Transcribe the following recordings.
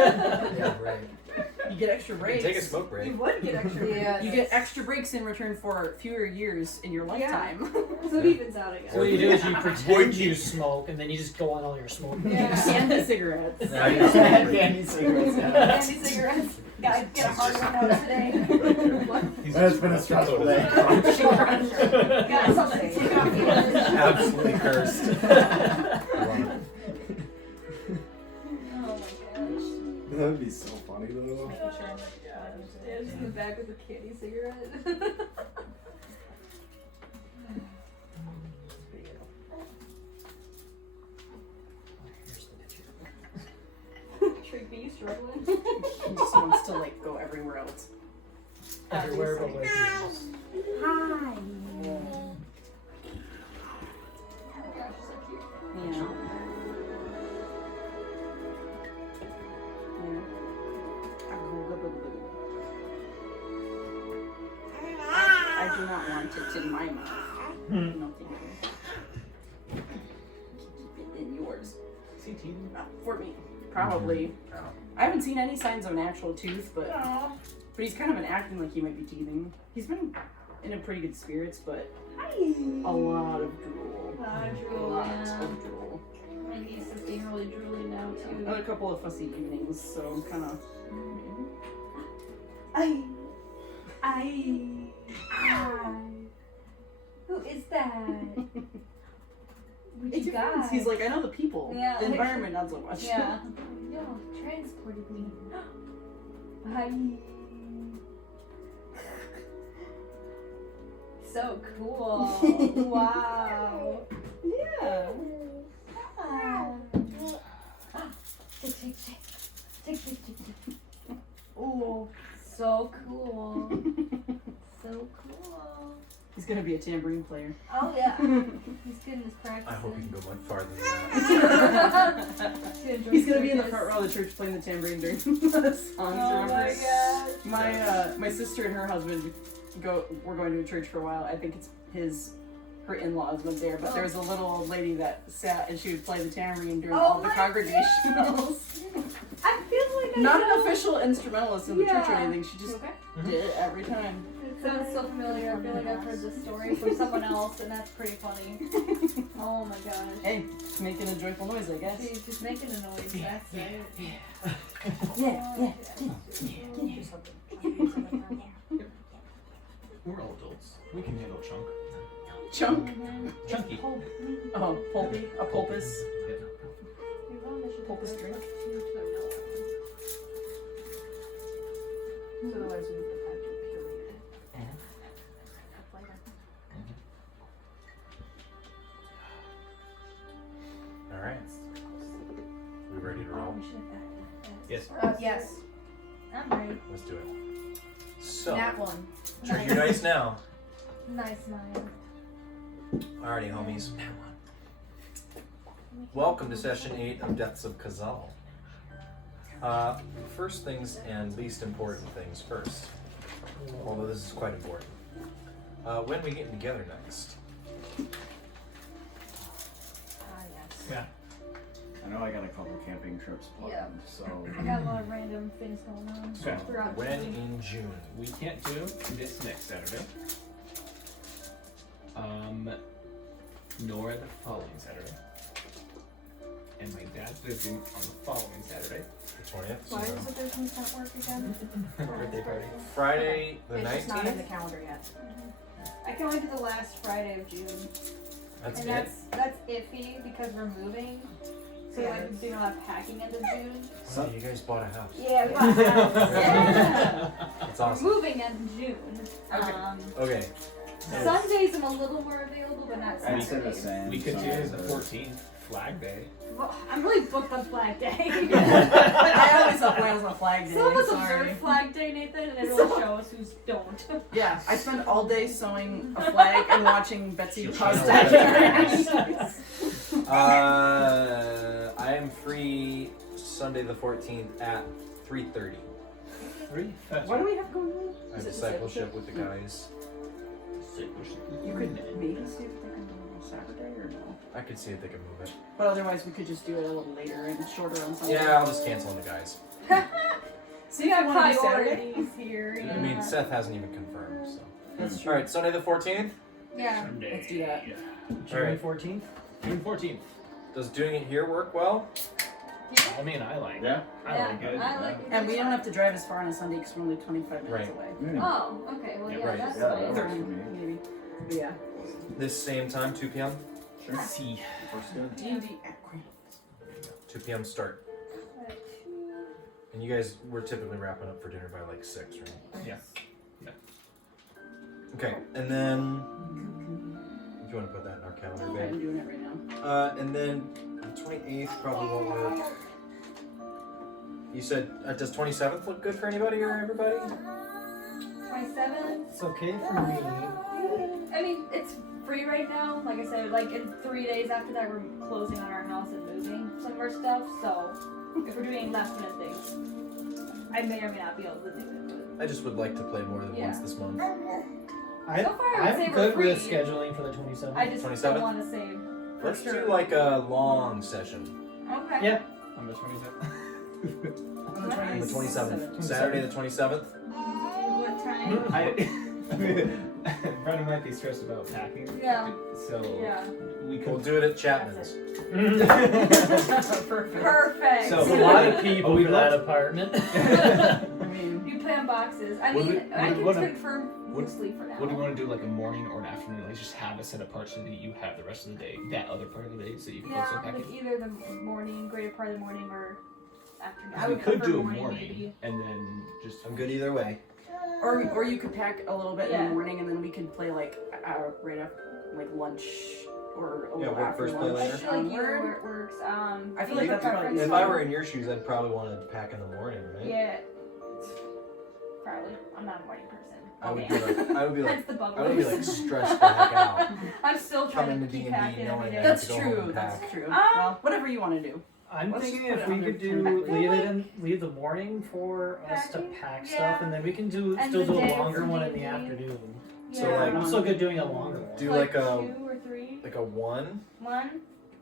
Yeah, right. You get extra breaks. Take a smoke break. You would get extra breaks. You get extra breaks in return for fewer years in your lifetime. So it evens out again. So what you do is you pretend you smoke, and then you just go on all your smoking. Yeah. Candy cigarettes. Candy cigarettes. Candy cigarettes. Gotta get a hard one out today. What? It's been a stressful day. Got something to take off the edge. Absolutely cursed. Oh my gosh. That would be so funny though. Yeah, just in the back with a candy cigarette. Trick me, you struggling? He just wants to like go everywhere else. Everywhere but where he is. Hi. Oh my gosh, so cute. Yeah. I do not want it in my mouth. No, thank you. Keep it in yours. Is he teething? For me, probably. I haven't seen any signs of an actual tooth, but he's kind of been acting like he might be teething. He's been in a pretty good spirits, but a lot of drool. A lot of drool, Lots yeah. of drool. My niece is being really drooly now too. And a couple of fussy evenings, so I'm kind of. Who is that? It depends. He's like, I know the people. Yeah, The like- environment, not so much. Yeah. Yo, transported me. Hi. So cool. Wow. Yeah. Tick. Oh, so cool. So cool. He's gonna be a tambourine player. Oh yeah. He's getting his practice. I hope he can go much farther than that. He's gonna be in the front row of the church playing the tambourine during the songs. Oh my gosh. My sister and her husband we're going to a church for a while. I think it's her in-laws went there, but there was a little old lady that sat and she would play the tambourine during all the congregationals. I feel like Not an official instrumentalist in the church or Yeah. anything. She just did it every time. It sounds so familiar. I feel like I've heard this story from someone else, and that's pretty funny. Oh my gosh. Hey, making a joyful noise, I guess. She's just making a noise. That's it. Yeah. We're all adults. We can handle chunk. Chunk. Chunky. Oh, pulpy. A pulpus. Yeah. Pulpus drink. So otherwise we would have had to curate it. All right. We ready to roll? Yes. Yes. I'm ready. Let's do it. So, That one. treat your dice now. Nice, Maya. Alrighty, homies. Welcome to session 8 of Deaths of Kazal. First things and least important things first. Although this is quite important. When are we getting together next? Yes. Yeah. I know I got a couple camping trips planned, Yeah. so I got a lot of random things going on Okay. throughout When the week. in June? We can't do this next Saturday. Nor the following Saturday. And my dad's visiting on the following Saturday. The 20th? Why does the business not work again? Birthday party. Friday the It's just not in the 19th? calendar yet. I can only do the last Friday of June. That's And it? that's iffy because we're moving. So Yeah, like doing a lot of packing end of June. So you guys bought a house. Yeah, we bought a house. Yeah. That's We're awesome. moving end of June. Okay. Okay. Sundays I'm a little more available, but not I'd say the Saturdays. same. We could do Sundays the are- 14th, Flag Day. Well, I'm really booked on Flag Day. I always have plans on Flag Day. Some of us Sorry. observe Flag Day, Nathan, and it'll show us who's don't. Yeah, I spend all day sewing a flag and watching Betsy She'll Ross channel documentaries. I am free Sunday the 14th at 3:30. What do we have going on? I have Is it discipleship with the guys. You could maybe see if they can do it on Saturday or no. I could see if they can move it. But otherwise, we could just do it a little later and shorter on Sunday. Yeah, I'll just cancel on the guys. Hey, See We if have you want to do Saturday. priorities here. Yeah. I mean, Seth hasn't even confirmed, so. That's All right, Sunday the 14th. Yeah. Sunday. Let's do that. June Alright. 14th. June 14th. Does doing it here work well? I mean, I like it. Yeah. I like it. I like it. And we don't have to drive as far on a Sunday because we're only 25 minutes Right. away. Oh, okay. Well, Yeah, yeah, right. that's Yeah, fine. that 30 works for me. maybe. But yeah. This same time, 2 p.m. Sure. See. Works good. D&D at Queen. 2 p.m. start. And you guys, we're typically wrapping up for dinner by like 6, right? Yeah. Okay, and then if you want to put that in our calendar, I'm babe. doing it right now. And then the 28th probably won't work. You said, does 27th look good for anybody or everybody? 27th. It's okay for me. I mean, it's free right now. Like I said, like in 3 days after that, we're closing on our house and moving some of our stuff. So if we're doing last minute things, I may or may not be able to do it. I just would like to play more than Yeah. once this month. I, So far, I would say I'm we're good with free. scheduling for the 27th. I just 27th? don't want to say. Let's sure. do like a long session Okay. Yeah. On the 27th. On the on the 27th. 27th. Saturday the 27th. What time? Brandon might be stressed about packing. Yeah. So Yeah. we We'll could. do it at Chapman's. Perfect. Perfect. So- There's a lot of people we'd for love that to- apartment. I mean, You plan boxes. I What do mean, we- I can what- confirm what- loosely for now. What do you want to do, like a morning or an afternoon? Like just have it set apart so that you have the rest of the day, that other part of the day, so you can also Yeah, pack like it. either the morning, greater part of the morning, or afternoon. I We would could prefer do a morning, morning maybe. and then just. I'm good either way. or you could pack a little bit in Yeah. the morning and then we could play like right after like lunch or a Yeah, little work after first, play lunch. later. I feel like either onward. where it works. I feel like your that's probably preference If easier. I were in your shoes, I'd probably want to pack in the morning, right? Yeah. Probably. I'm not a morning person. I would Okay. be like, I would be like, That's the bubble. I would be like stressed the heck out. I'm still Come trying into to keep D&D packing knowing every day. that- That's to go home true. and That's pack. true. Well, whatever you want to do. I'm Let's thinking just if put it we on could the do calendar. leave the morning for us to Packing? pack Yeah. stuff, and then we can do And still the do a day longer for one in the D&D. afternoon. So, Yeah. like, I'm still good doing a longer one. Do like a 2 or 3. like a 1. One.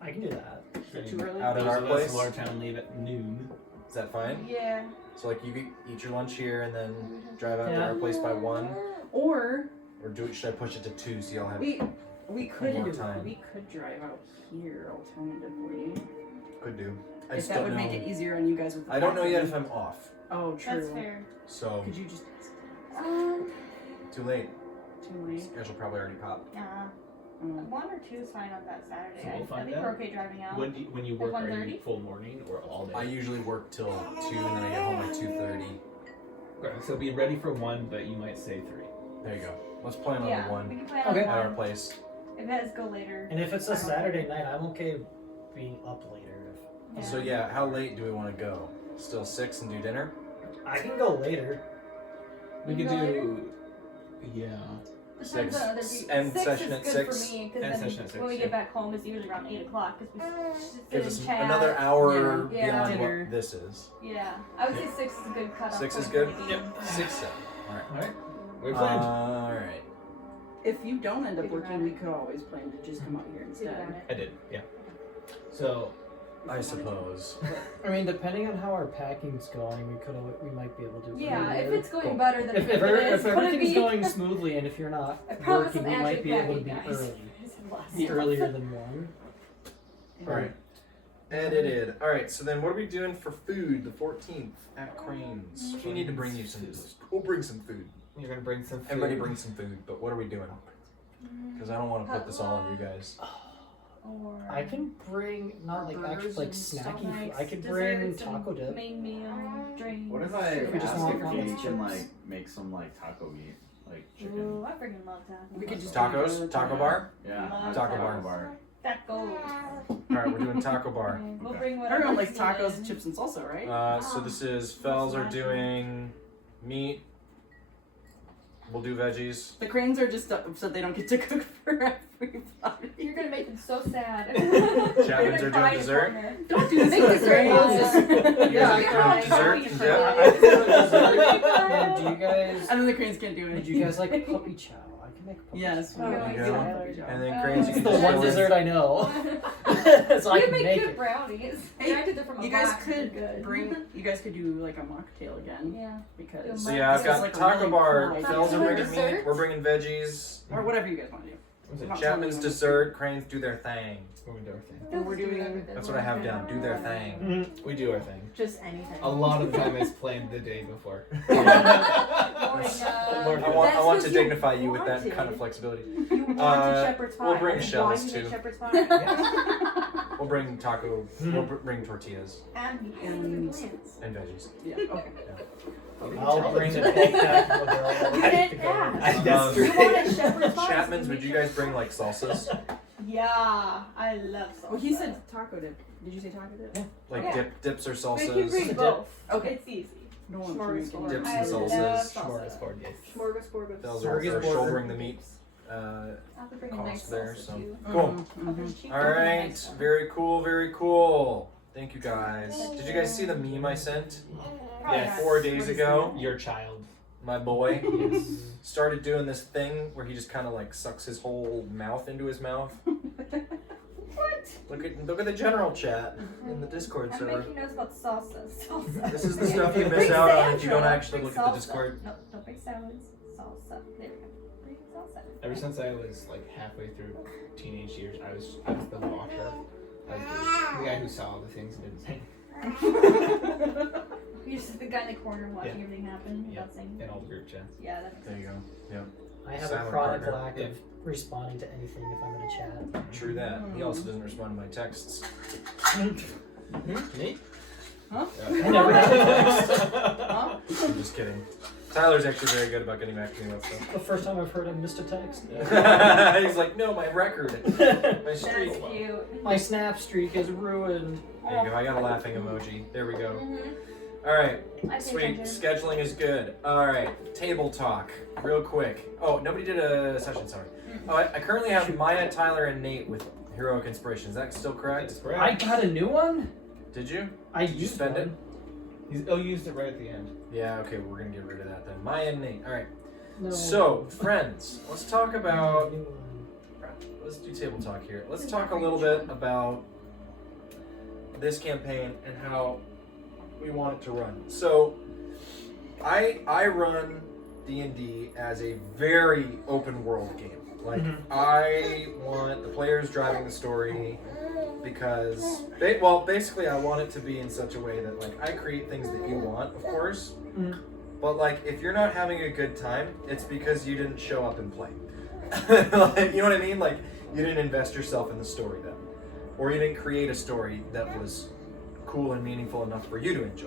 I can do that. Is it too early? Out at Those our of us place? in Watertown leave at noon. Is that fine? Yeah. So like you could eat your lunch here and then drive out to Yeah. our place by 1, Or or should I push it to 2 so y'all have? we could More time. drive out here alternatively. Could do. I If just that don't would know. make it easier on you guys with the I don't know yet packing. if I'm off. Oh, true. That's fair. So Could you just too late. too late? Schedule probably already popped. Mm. 1 or 2 is fine on that Saturday. So we'll I find think out. we're okay driving out. When you work, are you 1:30? full morning or all day? I usually work till 2 and then I get home by 2:30. Okay, so be ready for 1, but you might say 3. There you go. Let's plan on Yeah, the we 1 can plan Okay. on at our one. place. If it has to go later. And if it's a Saturday night, I'm okay being up later. Yeah. So yeah, how late do we want to go? Still 6 and do dinner? I can go later. We You could go later? do. Yeah. Depends 6. on other people. End 6 session is at good 6. for me, End because session at 6, when we yeah. get back home, it's usually around 8 o'clock, because we sit Gives and us chat. another hour Yeah. beyond Dinner. what this is. Yeah, I would say 6 is a good cutoff. 6 is point good? for maybe. 6, 7. Alright. Alright. We're planned. Alright. If you don't end up Think about working, we it. could always plan to just come out here Think about instead. it. I did, yeah. So, I suppose. I mean, depending on how our packing's going, we might be able to. do Yeah, if earlier. it's going Cool. better than If it is, could it everything's be? going smoothly and if you're not I promise working, I'm we might actually be able to packing, be guys. early. This is lost. Be earlier than 1. Alright. Edited. Alright, so then what are we doing for food the 14th at Crane's? We need to bring you some. We'll bring some food. you're gonna bring some food. Everybody bring some food, but what are we doing? Because I don't want to put this all on you guys. Or I can bring not like actually burgers like and stuff. snacky food. like I could bring desserts and taco dip. main meal, drinks. What if I If we just ask want if ramen we chips. can like make some like taco meat, like chicken? Ooh, I freaking love tacos. We could just Tacos? Taco bar? Yeah, Love Taco tacos. bar. Tacos. Alright, we're doing taco bar. Okay, We'll Okay. bring whatever. Everyone likes is tacos, needed. chips, and salsa, right? So this is Fells are doing meat. We'll do veggies. The Cranes are just upset they don't get to cook for You're gonna make them so sad. Chapman's are doing dessert. Don't do Make dessert. Yeah, I Dessert, cried. dessert. I feel dessert. Do you guys? And then the cranes can't do Would anything. you guys like puppy chow? I can make puppy Yes. chow. we Oh, can yeah. do puppy chow. And then cranes, you It's can the just one go in. dessert I know. So I You can make make good it. brownies. Hey, I did them from a You guys box. They're could good. bring. You guys could do like a mocktail again Yeah. because. So yeah, I've this got is like a taco really bar. cool Phil's are idea. bringing meat. Dessert? We're bringing veggies. Or whatever you guys want to do. What's it? Not Chapman's telling you. dessert. Cranes do their thing. When we do our thing. They'll We're just do doing- whatever they That's what I have want. down. Do their thing. We do our thing. Just anything. A lot of them is planned the day before. Morning, I want to dignify you with that kind of flexibility. You wanted shepherd's pie. We'll bring That's shells, why you too. made shepherd's pie. We'll bring taco. We'll bring tortillas And you And- plants. and veggies. Yeah. Okay. I'll bring the big taco girl. You didn't ask. That's You wanted shepherd's pie. Chapman's, would you guys bring like salsas? Yeah, I love salsa. Well, he said taco dip. Did you say taco dip? Like Yeah. dips or But you can bring salsas? both. Okay. It's easy. No one's Smorgasbord. making Dips I and love salsas. salsa. Smorgasbord, yes. Smorgasbord with Those salsa. are Smorgasbord. shouldering the meat. I'll have to bring a Cost nice there, salsa so. too. Cool. Mhm. There's cheap All and right, nice one. very cool, very cool. Thank you guys. Did you guys see the meme I sent Probably Yes. not. 4 days ago? Your child. My boy Yes. started doing this thing where he just kind of like sucks his whole mouth into his mouth. What? Look at the general chat in the Discord I'm server. making notes about salsa. Salsa. This is the stuff you miss Bring out on if you don't Sandra. actually Bring look at the salsa. Discord. No, don't bring salads. Salsa. There we go. Bring salsa. Ever since I was like halfway through teenage years, I was the watcher. I was the guy who saw all the things and didn't say. You're just the guy in the corner watching Yeah. everything happen Yeah. without saying. In all the group chats. Yeah, that makes There sense. you go. I have Silent a chronic partner. lack of responding to anything if I'm in a chat. True that. He also doesn't respond to my texts. Me? Huh? I never got a text. Huh? I'm just kidding. Tyler's actually very good about getting back to me about stuff. The first time I've heard him miss a text. He's like, no, my record, my That's streak. cute. My snap streak is ruined. There you go. I got a laughing emoji. There we go. Mm-hmm. All right. I pay Sweet. attention. Scheduling is good. All right. Table talk, real quick. Oh, nobody did a session. Sorry. Oh, I currently have Maya, Tyler, and Nate with Heroic Inspiration. Is that still correct? That's correct. I got a new one? Did you? I Did you used spend one. Oh, you used it right at the end. Yeah. Okay. We're gonna get rid of that then. Maya and Nate. All right. No. So, friends, let's talk about. New one. Let's do table talk here. Let's talk a little bit about this campaign and how we want it to run. So, I run D&D as a very open world game. Like, I want the players driving the story because, basically I want it to be in such a way that, like, I create things that you want, of course, but, like, if you're not having a good time, it's because you didn't show up and play. Like, you know what I mean? Like, you didn't invest yourself in the story then. Or you didn't create a story that was cool and meaningful enough for you to enjoy.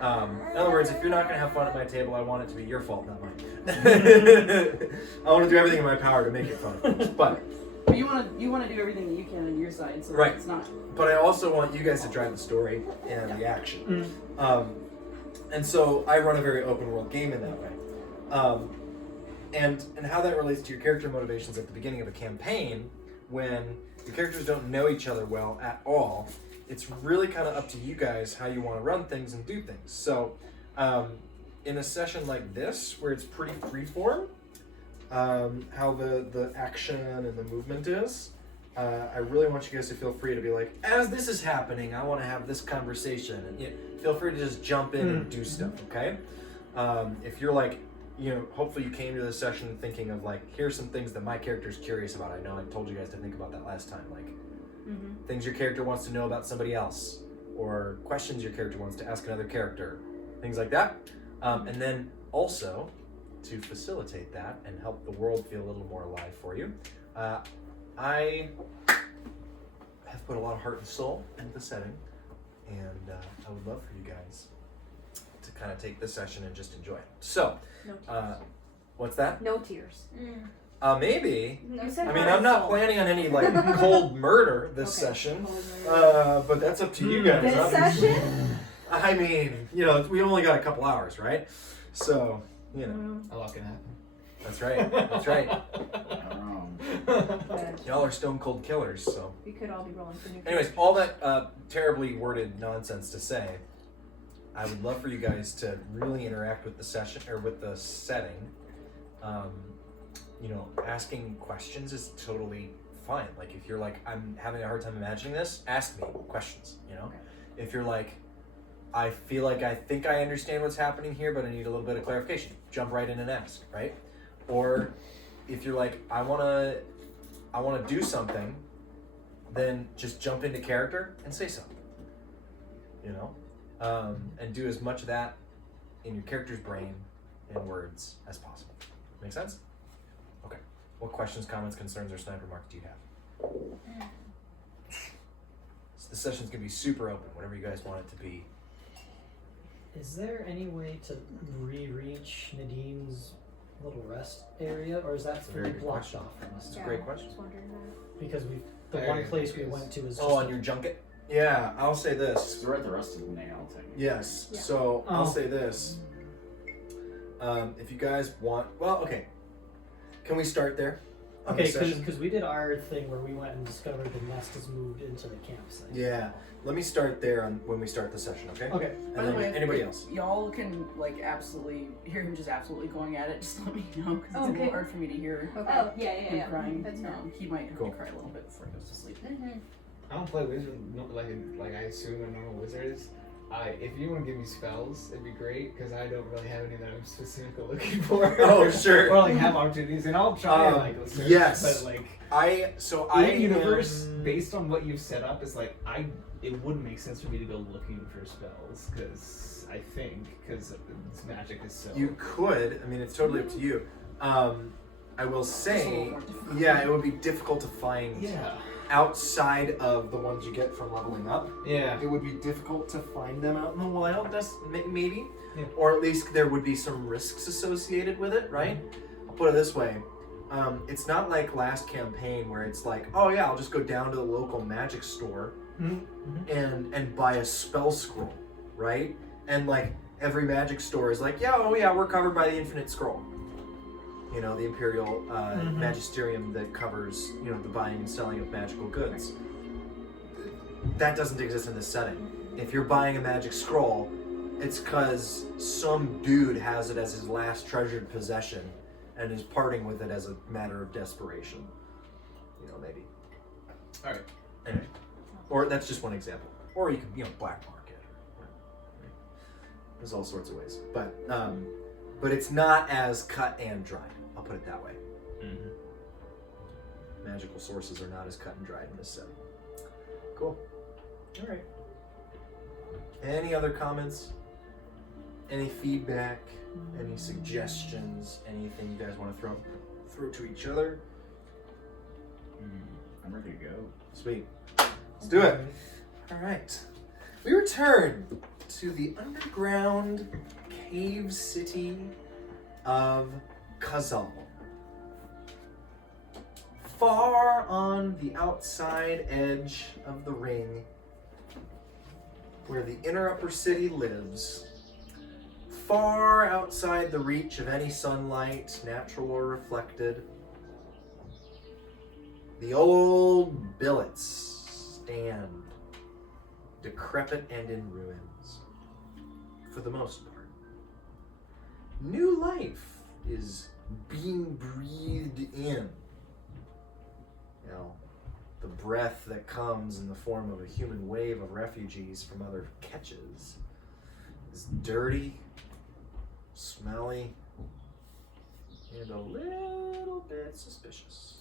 In other words, if you're not going to have fun at my table, I want it to be your fault, not mine. I want to do everything in my power to make it fun. But you want to do everything that you can on your side, so Right. it's not. But I also want you guys to drive the story and the action. And so I run a very open world game in that way. And how that relates to your character motivations at the beginning of a campaign, when your characters don't know each other well at all, it's really kind of up to you guys how you want to run things and do things. So in a session like this, where it's pretty freeform, how the action and the movement is, I really want you guys to feel free to be like, as this is happening, I want to have this conversation, and feel free to just jump in and do stuff. Okay, if you're like, hopefully you came to this session thinking of like, here's some things that my character's curious about. I know I told you guys to think about that last time, like things your character wants to know about somebody else, or questions your character wants to ask another character, things like that. And then also, to facilitate that and help the world feel a little more alive for you, I have put a lot of heart and soul into the setting, and I would love for you guys to kind of take this session and just enjoy it. So, No tears. what's that? No tears. Maybe. No, You said I mean, heart I'm and not soul. planning on any like cold murder this Okay. session, Cold but that's up to you guys. This obviously. session? I mean, we only got a couple hours, right? So, A lot can happen. That's right. That's right. But Y'all are stone cold killers, so. we could all be rolling for new. Anyways, all that terribly worded nonsense to say, I would love for you guys to really interact with the session or with the setting. You know, asking questions is totally fine. Like if you're like, I'm having a hard time imagining this, ask me questions, you know? Okay. If you're like, I feel like I think I understand what's happening here, but I need a little bit of clarification, jump right in and ask, right? Or if you're like, I wanna do something, then just jump into character and say something, you know? And do as much of that in your character's brain and words as possible. Make sense? Okay. What questions, comments, concerns, or sniper marks do you have? So the session's gonna be super open, whatever you guys want it to be. Is there any way to re-reach Nadine's little rest area, or is that That's a very fully good blocked question. off from us? That's a great question. Just wondering that. Because the I one already place we think went to is Oh, on your junket? Yeah, I'll say this. They're at the rest of the nail technically. Yes. Yeah. So I'll Oh. say this. If you guys want, well, okay. Can we start there? On the Okay, session? because we did our thing where we went and discovered the nest has moved into the campsite. Yeah. Let me start there on when we start the session, okay? Okay. By And the then way, anybody if else? y'all can like absolutely hear him just absolutely going at it. Just let me know because it's a Okay. little hard for me to hear Okay. Oh, yeah, him crying. That's fair. He might have Cool. to cry a little bit before he goes to sleep. Mm-hmm. I don't play wizard like I assume a normal wizards. If you want to give me spells, it'd be great because I don't really have any that I'm specifically looking for. Oh, sure. Or like have opportunities, and I'll try like search, yes. But like I universe am- based on what you've set up is like it wouldn't make sense for me to go looking for spells because magic is so. You could. I mean, it's totally up to you. I will Just a little say, more difficult. yeah, it would be difficult to find Yeah. outside of the ones you get from leveling up. Yeah. It would be difficult to find them out in the wild. That's maybe, Yeah. or at least there would be some risks associated with it, right? I'll put it this way: it's not like last campaign where it's like, oh yeah, I'll just go down to the local magic store and buy a spell scroll, right? And like every magic store is like, yeah, oh yeah, we're covered by the infinite scroll. You know, the imperial magisterium that covers, you know, the buying and selling of magical goods. That doesn't exist in this setting. If you're buying a magic scroll, it's because some dude has it as his last treasured possession and is parting with it as a matter of desperation. You know, maybe. All right. Anyway. Or that's just one example. Or you can, you know, black market. There's all sorts of ways. But it's not as cut and dried. I'll put it that way. Magical sources are not as cut and dried in this setting. Cool. All right. Any other comments? Any feedback? Any suggestions? Anything you guys want to throw to each other? I'm ready to go. Sweet. Let's do it. All right. We return to the underground cave city of Kazal. Far on the outside edge of the ring, where the inner upper city lives, far outside the reach of any sunlight, natural or reflected, the old billets stand, decrepit and in ruins, for the most part. New life is being breathed in. You know, the breath that comes in the form of a human wave of refugees from other catches is dirty, smelly, and a little bit suspicious.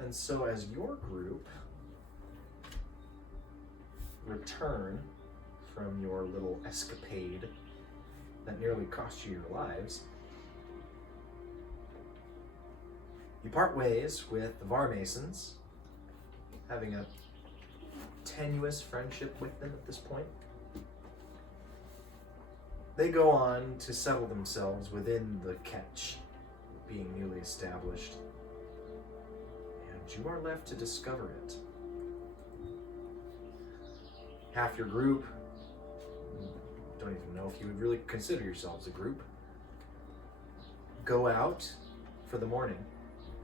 And so as your group return from your little escapade that nearly cost you your lives, you part ways with the Varmasons, having a tenuous friendship with them at this point. They go on to settle themselves within the catch, being newly established, and you are left to discover it. Half your group, don't even know if you would really consider yourselves a group, go out for the morning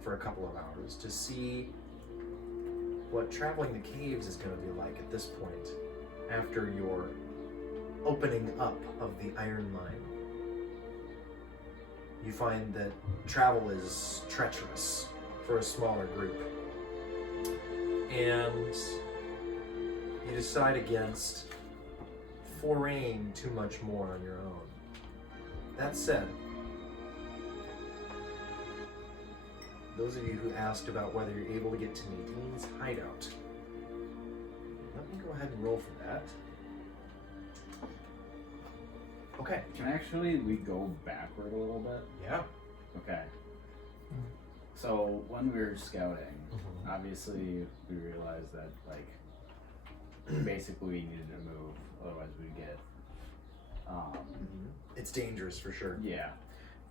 for a couple of hours to see what traveling the caves is going to be like at this point after your opening up of the iron mine. You find that travel is treacherous for a smaller group, and you decide against foraying too much more on your own. That said, those of you who asked about whether you're able to get to Nadine's hideout, let me go ahead and roll for that. Okay. Can actually we go backward a little bit? Yeah. Okay. So when we were scouting, obviously we realized that basically we needed to move, otherwise we'd get It's dangerous for sure. yeah.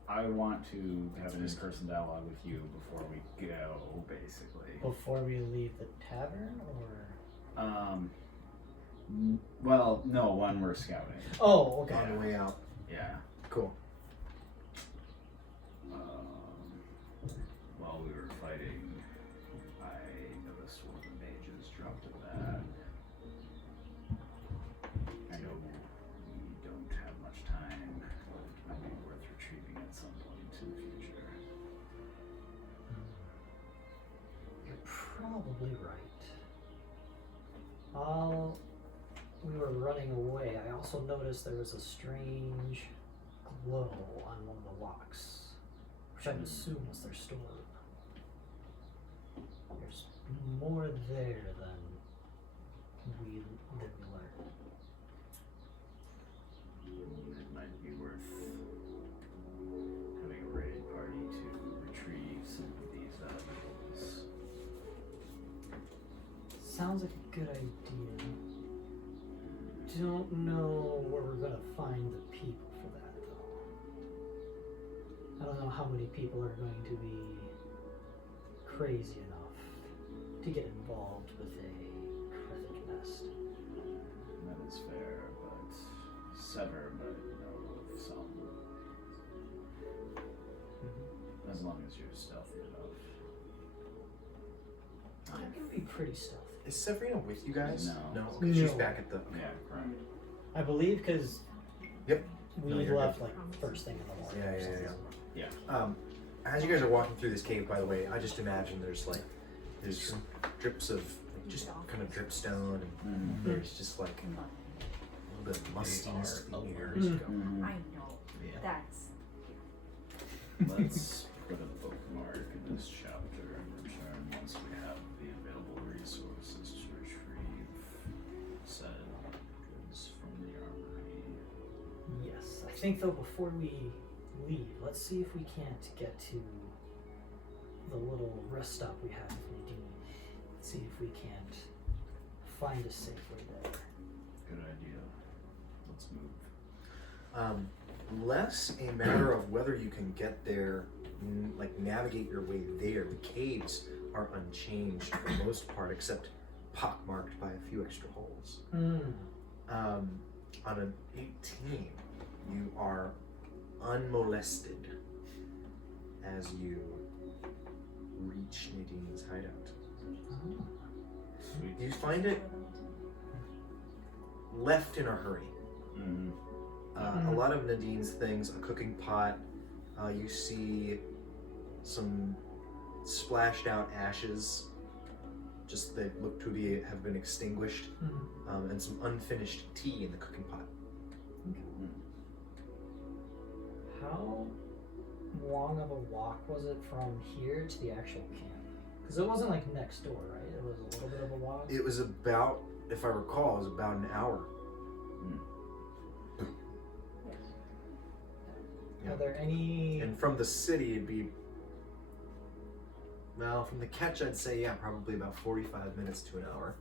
I want to have an in-person dialogue with you before we go, basically. Before we leave the tavern, or? Well, no, when we're scouting. Oh, okay. On the way out. Yeah. Cool. While we were fighting, I noticed one of the mages dropped a bag. I know we don't have much time, but it might be worth retrieving at some point in the future. You're probably right. We were running away. I also noticed there was a strange glow on one of the rocks, which I'd assume was their storeroom. There's more there than we learned. It might be worth having a raid party to retrieve some of these valuables. Sounds like a good idea. Don't know where we're gonna find the people for that though. I don't know how many people are going to be crazy enough to get involved with a Krithik nest. That is fair, but Sever might know of some. As long as you're stealthy enough. I can be pretty stealthy. Is Severina with you guys? No. Okay, she's No. back at the. Yeah, correct. I believe because Yep. we No, you're left good. like first thing in the morning. Yeah, or yeah, something. Yeah. As you guys are walking through this cave, by the way, I just imagine there's drips of just kind of dripstone, and there's just like a little bit of mustiness to the air. Mhm. I know. Yeah. That's Let's put a bookmark in this chapter and return once we have the available resources to retrieve said goods from the armory. Yes, I think though before we leave, let's see if we can't get to the little rest stop we have with Nadine. See if we can't find a safe way there. Good idea. Let's move. Less a matter of whether you can get there, like navigate your way there. The caves are unchanged for the most part, except pockmarked by a few extra holes. On an 18, you are unmolested as you reach Nadine's hideout. Sweet. You find it left in a hurry. Mm-hmm. A lot of Nadine's things, a cooking pot, you see some splashed out ashes, just they look to have been extinguished, and some unfinished tea in the cooking pot. How long of a walk was it from here to the actual camp? Because it wasn't like next door, right? It was a little bit of a walk. It was about, if I recall, it was about an hour. Are there any? And from the city, it'd be, well, from the catch, I'd say, yeah, probably about 45 minutes to an hour.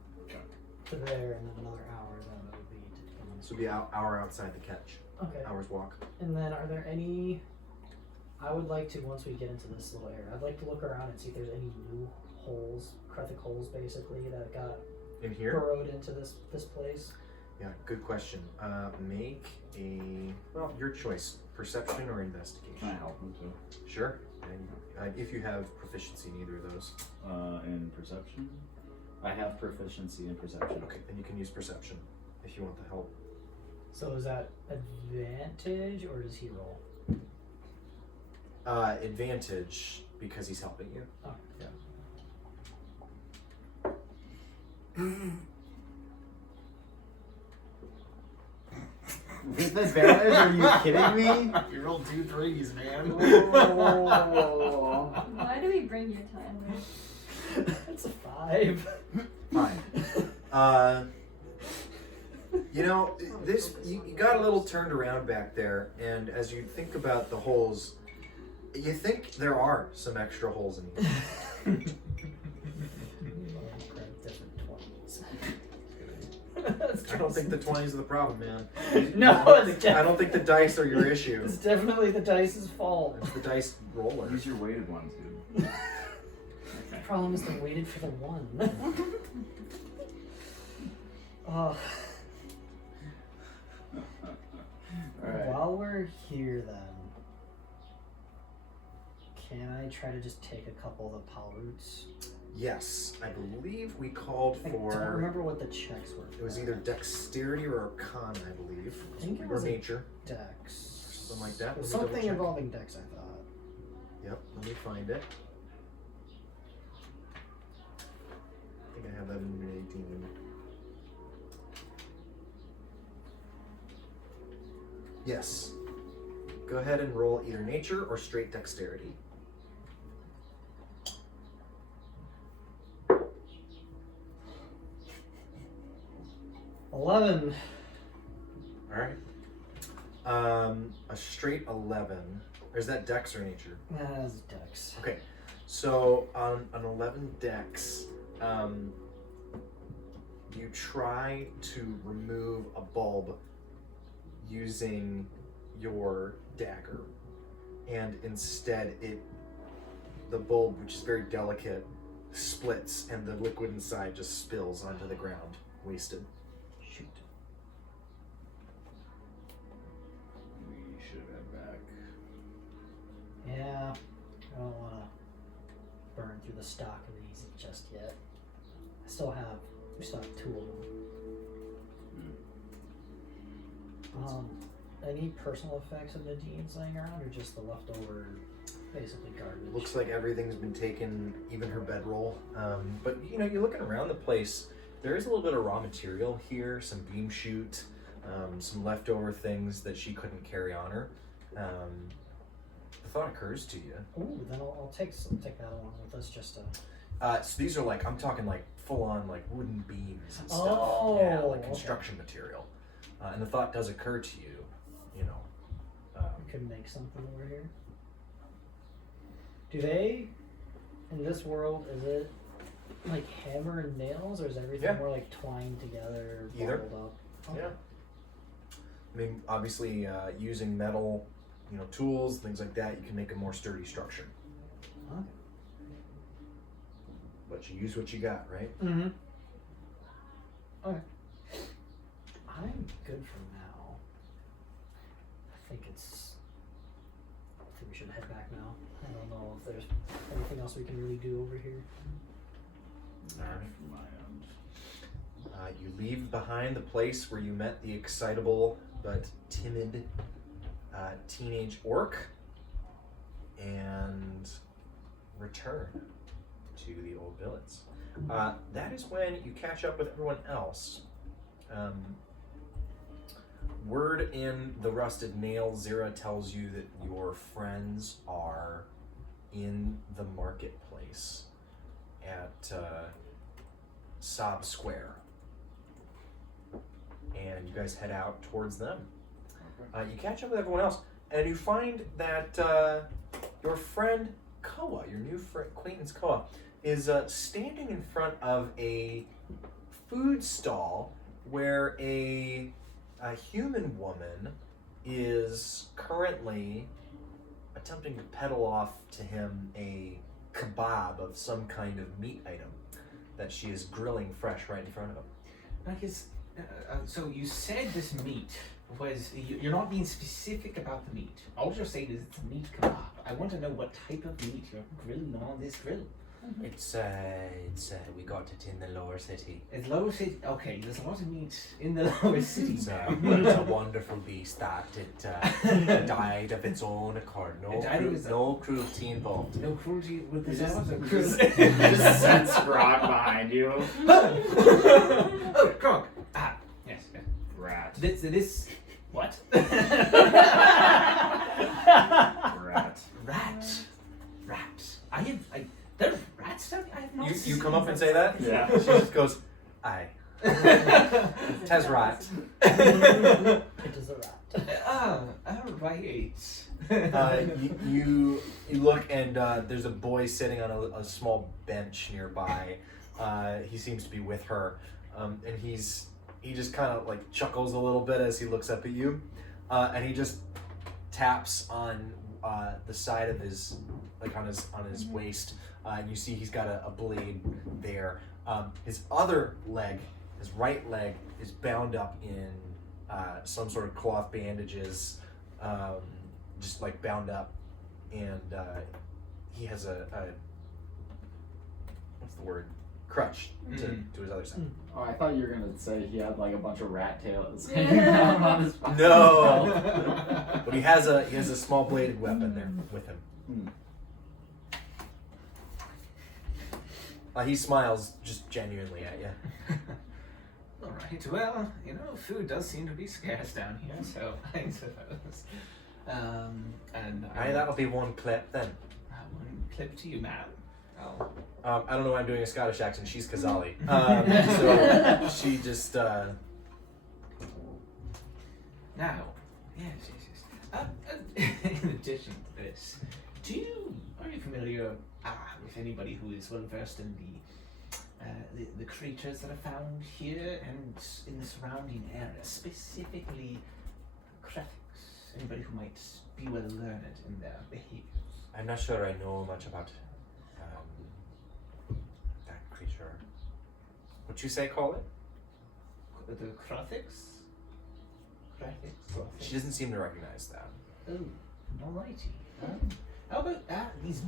To there and then another hour, then it would be to This would be an hour outside the catch. Okay. Hour's walk. And then are there any? I would like to, once we get into this little area, I'd like to look around and see if there's any new holes, Krithik holes basically, that got In here? burrowed into this place. Yeah, good question. Make your choice: perception or investigation. Can I help him too? Sure. And if you have proficiency in either of those. In perception? I have proficiency in perception. Okay, then you can use perception if you want the help. So is that advantage or does he roll? Advantage because he's helping you. Oh, yeah. With advantage? Are you kidding me? You rolled 2 3s, man. Why do we bring you time? That's a 5. Fine. You know, this you got a little turned around back there, and as you think about the holes, you think there are some extra holes in here. I don't think the 20s are the problem, man. No, I don't think the dice are your issue. It's definitely the dice's fault. It's the dice roller. Use your weighted ones, dude. The problem is they waited for the 1. Oh. Alright. While we're here, then, can I try to just take a couple of the pal roots? Yes, I believe we called I don't for. remember what the checks were. It was either dexterity or arcana, I believe. I think it or was a nature. Dex. Something like that. It was Let me double something check. involving Dex, I thought. Yep, let me find it. I think I have that in 18. Yes. Go ahead and roll either nature or straight dexterity. $11. Alright. A straight 11. Or is that dex or nature? That's Dex. Okay. So on an 11 dex, you try to remove a bulb using your dagger, and instead the bulb, which is very delicate, splits and the liquid inside just spills onto the ground, wasted. Shoot. We should head back. Yeah, I don't want to burn through the stock of these just yet. We still have 2 of them. Any personal effects of Nadine's laying around, or just the leftover, basically garbage? Looks like everything's been taken, even her bedroll. But you know, you're looking around the place. There is a little bit of raw material here, some beam shoot, some leftover things that she couldn't carry on her. The thought occurs to you. Ooh, then I'll take that along with us just to. So these are like, I'm talking like full on like wooden beams and stuff. Oh, yeah, like okay. construction material. And the thought does occur to you, you know. We could make something over here. Do they, in this world, is it like hammer and nails, or is everything Yeah. more like twined together, Either. bundled up? Okay. Yeah. I mean, obviously, using metal, you know, tools, things like that, you can make a more sturdy structure. Okay. But you use what you got, right? Mm-hmm. Okay. I'm good for now. I think we should head back now. I don't know if there's anything else we can really do over here. Alright, from my end. You leave behind the place where you met the excitable but timid teenage orc and return to the old billets. That is when you catch up with everyone else. Word in the Rusted Nail, Zira tells you that your friends are in the marketplace at Sob Square. And you guys head out towards them. You catch up with everyone else, and you find that your friend Koa, your new acquaintance Koa, is standing in front of a food stall where a human woman is currently attempting to peddle off to him a kebab of some kind of meat item that she is grilling fresh right in front of him. Now, So you said this meat was. You're not being specific about the meat. All you're saying is it's a meat kebab. I want to know what type of meat you're grilling on this grill. It's we got it in the lower city. It's lower city. Okay, there's a lot of meat in the lower city It's now. a wonderful beast that it died of its own accord. It died of its No cruelty involved. No cruelty with the Just, sauce. just sets Brock behind you. Oh, Grog. Yes. Rat. This. What? Rat. Rat. There's rats down here. I have not You seen come up and say that? Yeah. She just goes, aye. Tez rat. It is a rat. Alright. You look and there's a boy sitting on a small bench nearby. He seems to be with her, and he just kind of like chuckles a little bit as he looks up at you, and he just taps on the side of his on his waist, and you see he's got a blade there. His other leg, his right leg, is bound up in some sort of cloth bandages, just like bound up, and he has a what's the word? Crutch to his other side. Oh, I thought you were gonna say he had like a bunch of rat tails hanging out on his fucking No, belt. but he has a small bladed weapon there with him. He smiles just genuinely at you. Alright, well, food does seem to be scarce down here, so I suppose. And Aye, that'll be one clip then. one clip to you, ma'am. Oh. I don't know why I'm doing a Scottish accent. She's Kazali. So she just. Now, yes. In addition to this, are you familiar with anybody who is well versed in the creatures that are found here and in the surrounding area, specifically critics? Anybody who might be well learned in their behaviors? I'm not sure I know much about that creature. What'd you say? Call it? The critics? Critics? She doesn't seem to recognize that. Oh, alrighty. How about these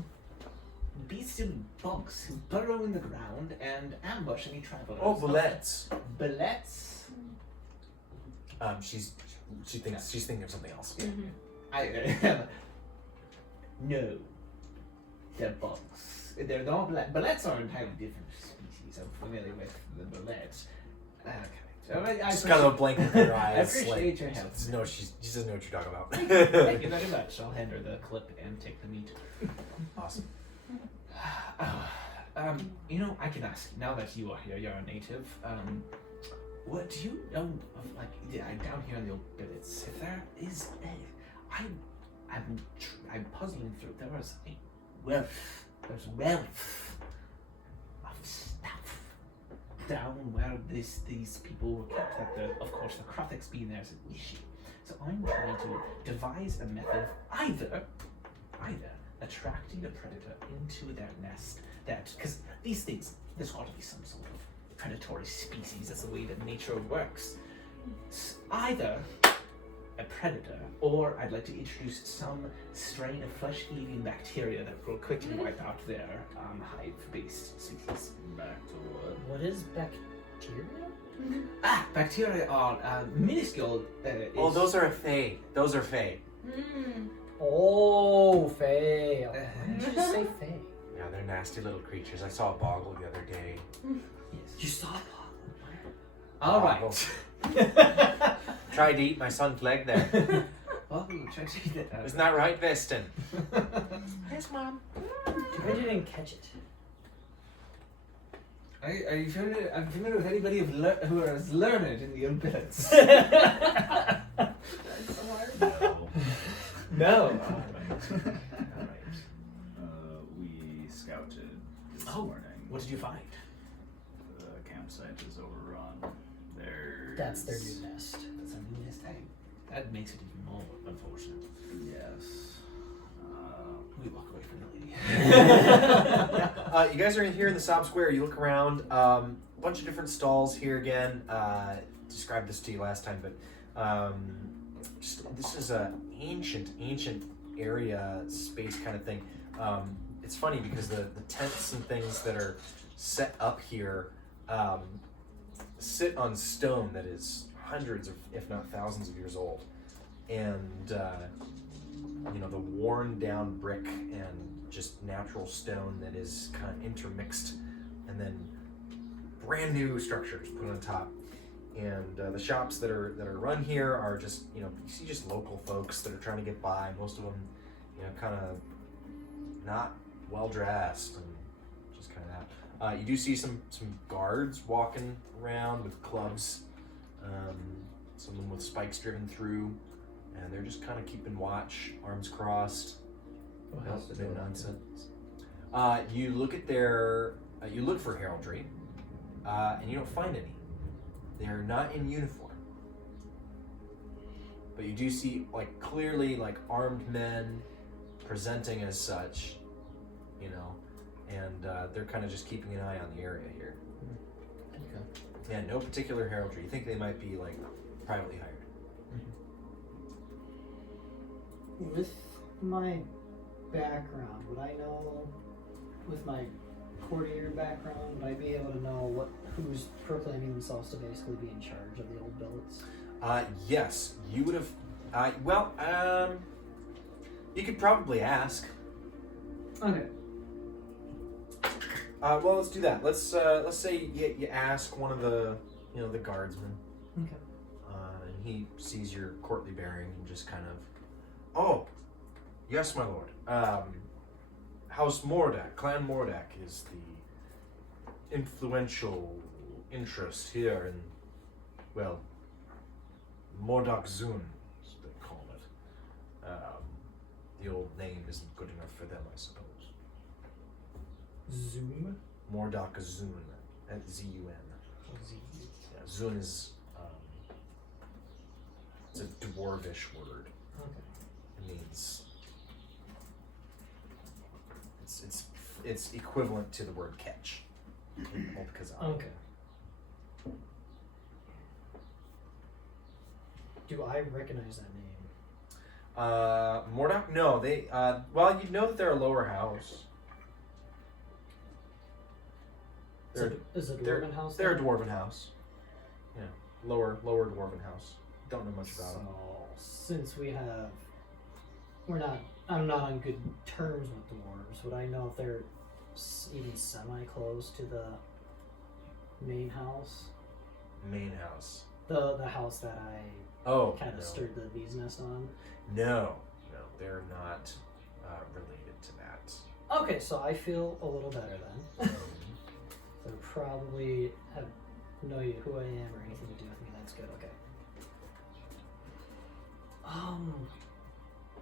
bestial bugs who burrow in the ground and ambush any travelers? Oh, bullets. Bullets? She's thinking of something else. No. They're bugs. They're not bullets are entirely different species. I'm familiar with the bullets. Okay. So I Just kind of a blank in her eyes. I appreciate your help. No, she doesn't know what you're talking about. Thank you very much. I'll hand her the clip and take the meat. Awesome. I can ask, now that you are here, you're a native, what do you know of, down here in the old billets, if there is I'm puzzling through, there's wealth of stuff down where these people were kept, of course the Crothics being there is an issue. So I'm trying to devise a method either attracting a predator into their nest, because these things, there's got to be some sort of predatory species, that's the way that nature works. Either a predator, or I'd like to introduce some strain of flesh-eating bacteria that will quickly wipe out their hive-based species. Back to what? What is bacteria? Bacteria are minuscule. Oh, those are Fae. Those are Fae. Oh, Faye. Why did you just say Faye? Yeah, they're nasty little creatures. I saw a boggle the other day. Yes. You saw it? All right. Tried to eat my son's leg there. Well, we tried to eat it. Isn't that right, Veston? Yes, Mom. I didn't catch it. Are you familiar? I'm familiar with anybody who is learned in the unbillets. No. No. Alright. We scouted this morning. What did you find? The campsite is overrun. That's their new nest. That's a new nest egg. That makes it even more unfortunate. Yes. We walk away from the lady. You guys are here in the Sob Square. You look around. A bunch of different stalls here again. described this to you last time, but this is a ancient area space kind of thing. It's funny because the tents and things that are set up here sit on stone that is hundreds of, if not thousands of years old, and the worn down brick and just natural stone that is kind of intermixed, and then brand new structures put on top. And the shops that are run here are just, you see just local folks that are trying to get by. Most of them, kind of not well dressed and just kind of that. You do see some guards walking around with clubs, some of them with spikes driven through, and they're just kind of keeping watch, arms crossed. No nonsense. You look at you look for heraldry, and you don't find any. They're not in uniform, but you do see clearly armed men presenting as such, and they're kind of just keeping an eye on the area here. Okay. Yeah, no particular heraldry. You think they might be privately hired. With my background, would I know, with my courtier background, would I be able to know who's proclaiming themselves to basically be in charge of the old billets? Yes, you would have. You could probably ask. Okay. Well, let's do that. Let's say you ask one of the the guardsmen. Okay. And he sees your courtly bearing and just kind of, oh, yes, my lord. House Mordak, Clan Mordak is the influential interest here in, well, Mordak Zun, as they call it. The old name isn't good enough for them, I suppose. Zoom? Mordak Zun, Z-U-N. Yeah, Zun is, it's a dwarvish word. Okay. It means, it's equivalent to the word catch in Old Kazal. Okay. Do I recognize that name? Mordak? No, they, well, you know that they're a lower house. Is it a dwarven house? They're a then? dwarven house. Yeah, lower dwarven house. Don't know much about them. So, since I'm not on good terms with dwarves, would I know if they're even semi-close to the main house? Main house. The house that I kind of stirred the bee's nest on? No, they're not related to that. Okay, so I feel a little better then. They probably have no idea who I am or anything to do with me. That's good. Okay.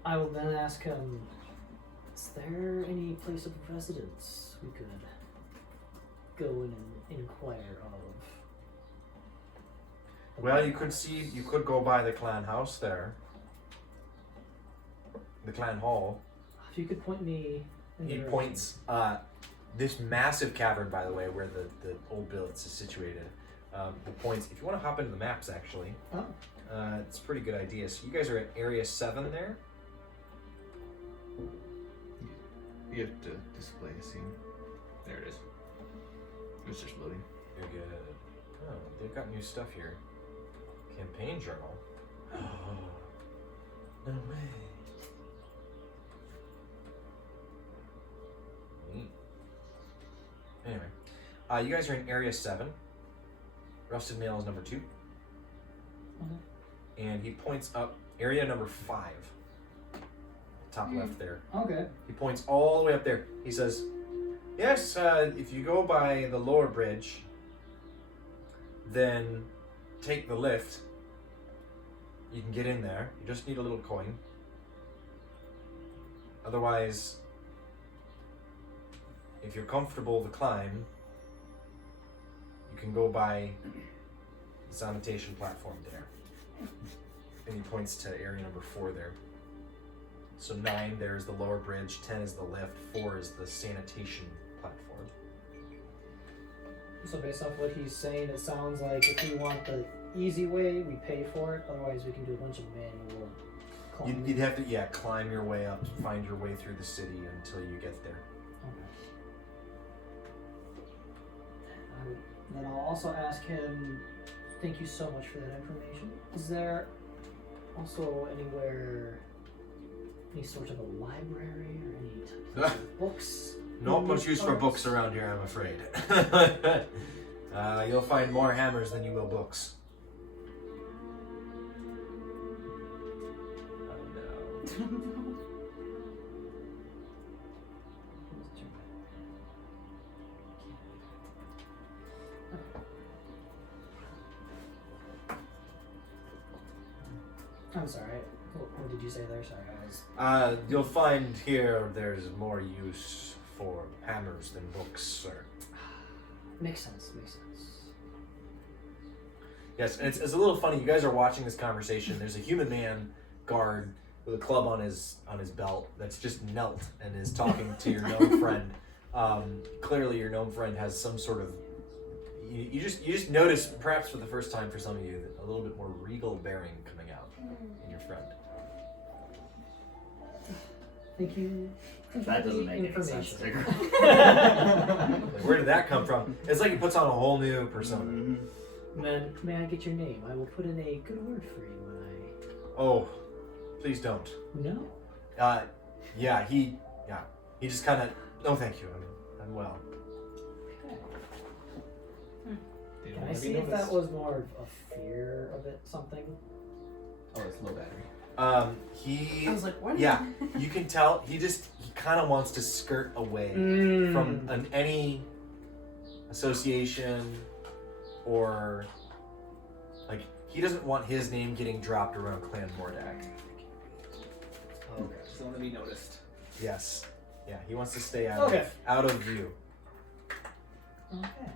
I will then ask him, is there any place of residence we could go in and inquire of? Well, you could go by the clan house there. The clan hall. If you could point me in He the points, this massive cavern, by the way, where the old billets is situated. He points, if you want to hop into the maps, actually. Oh. It's a pretty good idea. So you guys are at Area 7 there? You have to display a scene. There it is. It's just loading. You're good. Oh, they've got new stuff here. Campaign journal. No way. Neat. Anyway, you guys are in Area 7. Rusted Nail is number 2. Okay. And he points up area number 5. Top left there. Okay. He points all the way up there. He says, yes, if you go by the lower bridge, then take the lift. You can get in there. You just need a little coin. Otherwise, if you're comfortable to climb, you can go by the sanitation platform there. And he points to area number 4 there. So 9, there's the lower bridge, 10 is the lift, 4 is the sanitation platform. So based off what he's saying, it sounds like if we want the easy way, we pay for it. Otherwise, we can do a bunch of manual climbing. You'd have to, climb your way up, find your way through the city until you get there. Okay. Then I'll also ask him, thank you so much for that information. Is there also anywhere, any sort of a library or any place of books? Not much use for books around here, I'm afraid. You'll find more hammers than you will books. Oh no. I'm sorry. What did you say there? Sorry, I was. You'll find here there's more use for hammers than books, sir. Makes sense. Makes sense. Yes, and it's a little funny. You guys are watching this conversation. There's a human man guard with a club on his belt that's just knelt and is talking to your gnome friend. Clearly, your gnome friend has some sort of. You just notice, perhaps for the first time for some of you, a little bit more regal bearing coming out in your friend. Thank you. That doesn't make any sense. Like, where did that come from? It's like he puts on a whole new persona. Man, may I get your name? I will put in a good word for you when I. Oh, please don't. No. He just kind of. No, thank you. I'm well. Okay. They don't Can I wanna be see if that noticed. was more of a fear of it, something? Oh, it's low battery. I was like, what? Yeah, you can tell he kind of wants to skirt away from any association or like he doesn't want his name getting dropped around Clan Mordak. Okay. Just don't want to be noticed. Yes, yeah, he wants to stay out of view. Okay.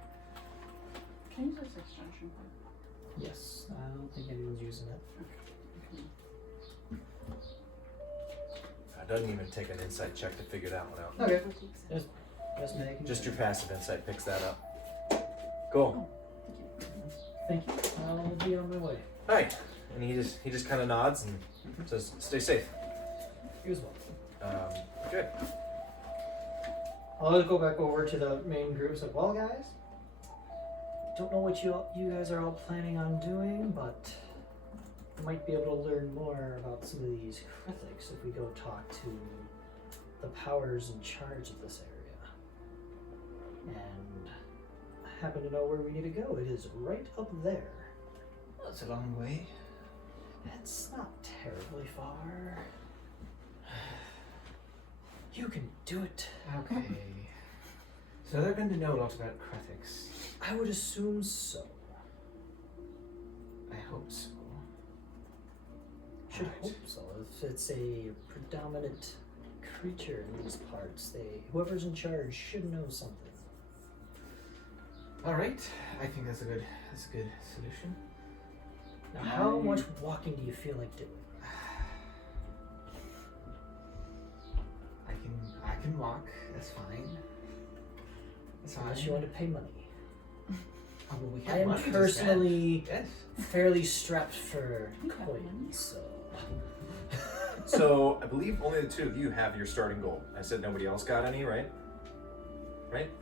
Can you use this extension? Yes, I don't think anyone's using it. It doesn't even take an insight check to figure that one out. Okay. Just making Just sure. your passive insight picks that up. Cool. Thank you. I'll be on my way. Hi. And he just kind of nods and says, "Stay safe." You as well. Good. I'll go back over to the main group. So, well, guys, don't know what you guys are all planning on doing, but might be able to learn more about some of these critics if we go talk to the powers in charge of this area. And I happen to know where we need to go. It is right up there. That's a long way. It's not terribly far. You can do it. Okay. So they're going to know a lot about critics. I would assume so. I hope so. Should Right. hope so. If it's a predominant creature in these parts, whoever's in charge should know something. All right. I think that's a good solution. Now, how much walking do you feel like doing? I can walk. That's fine. That's fine. Unless you want to pay money. Oh, well, we I have am money to personally spend. fairly strapped for You got coins, so. So I believe only the two of you have your starting gold. I said nobody else got any, right?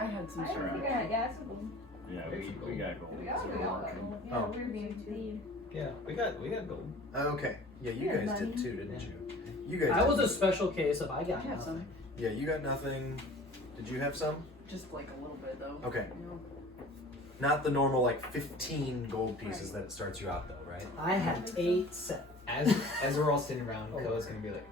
I had some I sort think of. that's a gold. Yeah, we got gold. We got gold. Yeah, Oh. we're being paid. Yeah, we got gold. Okay. Yeah, you Yeah, guys did money. too, didn't Yeah. you? You guys. I was did. a special case of I I got have nothing. some. Yeah, you got nothing. Did you have some? Just like a little bit though. Okay. You know? Not the normal like 15 gold pieces that it starts you out though, right? I had 8 set. As we're all sitting around, Oh. Koa's gonna be like,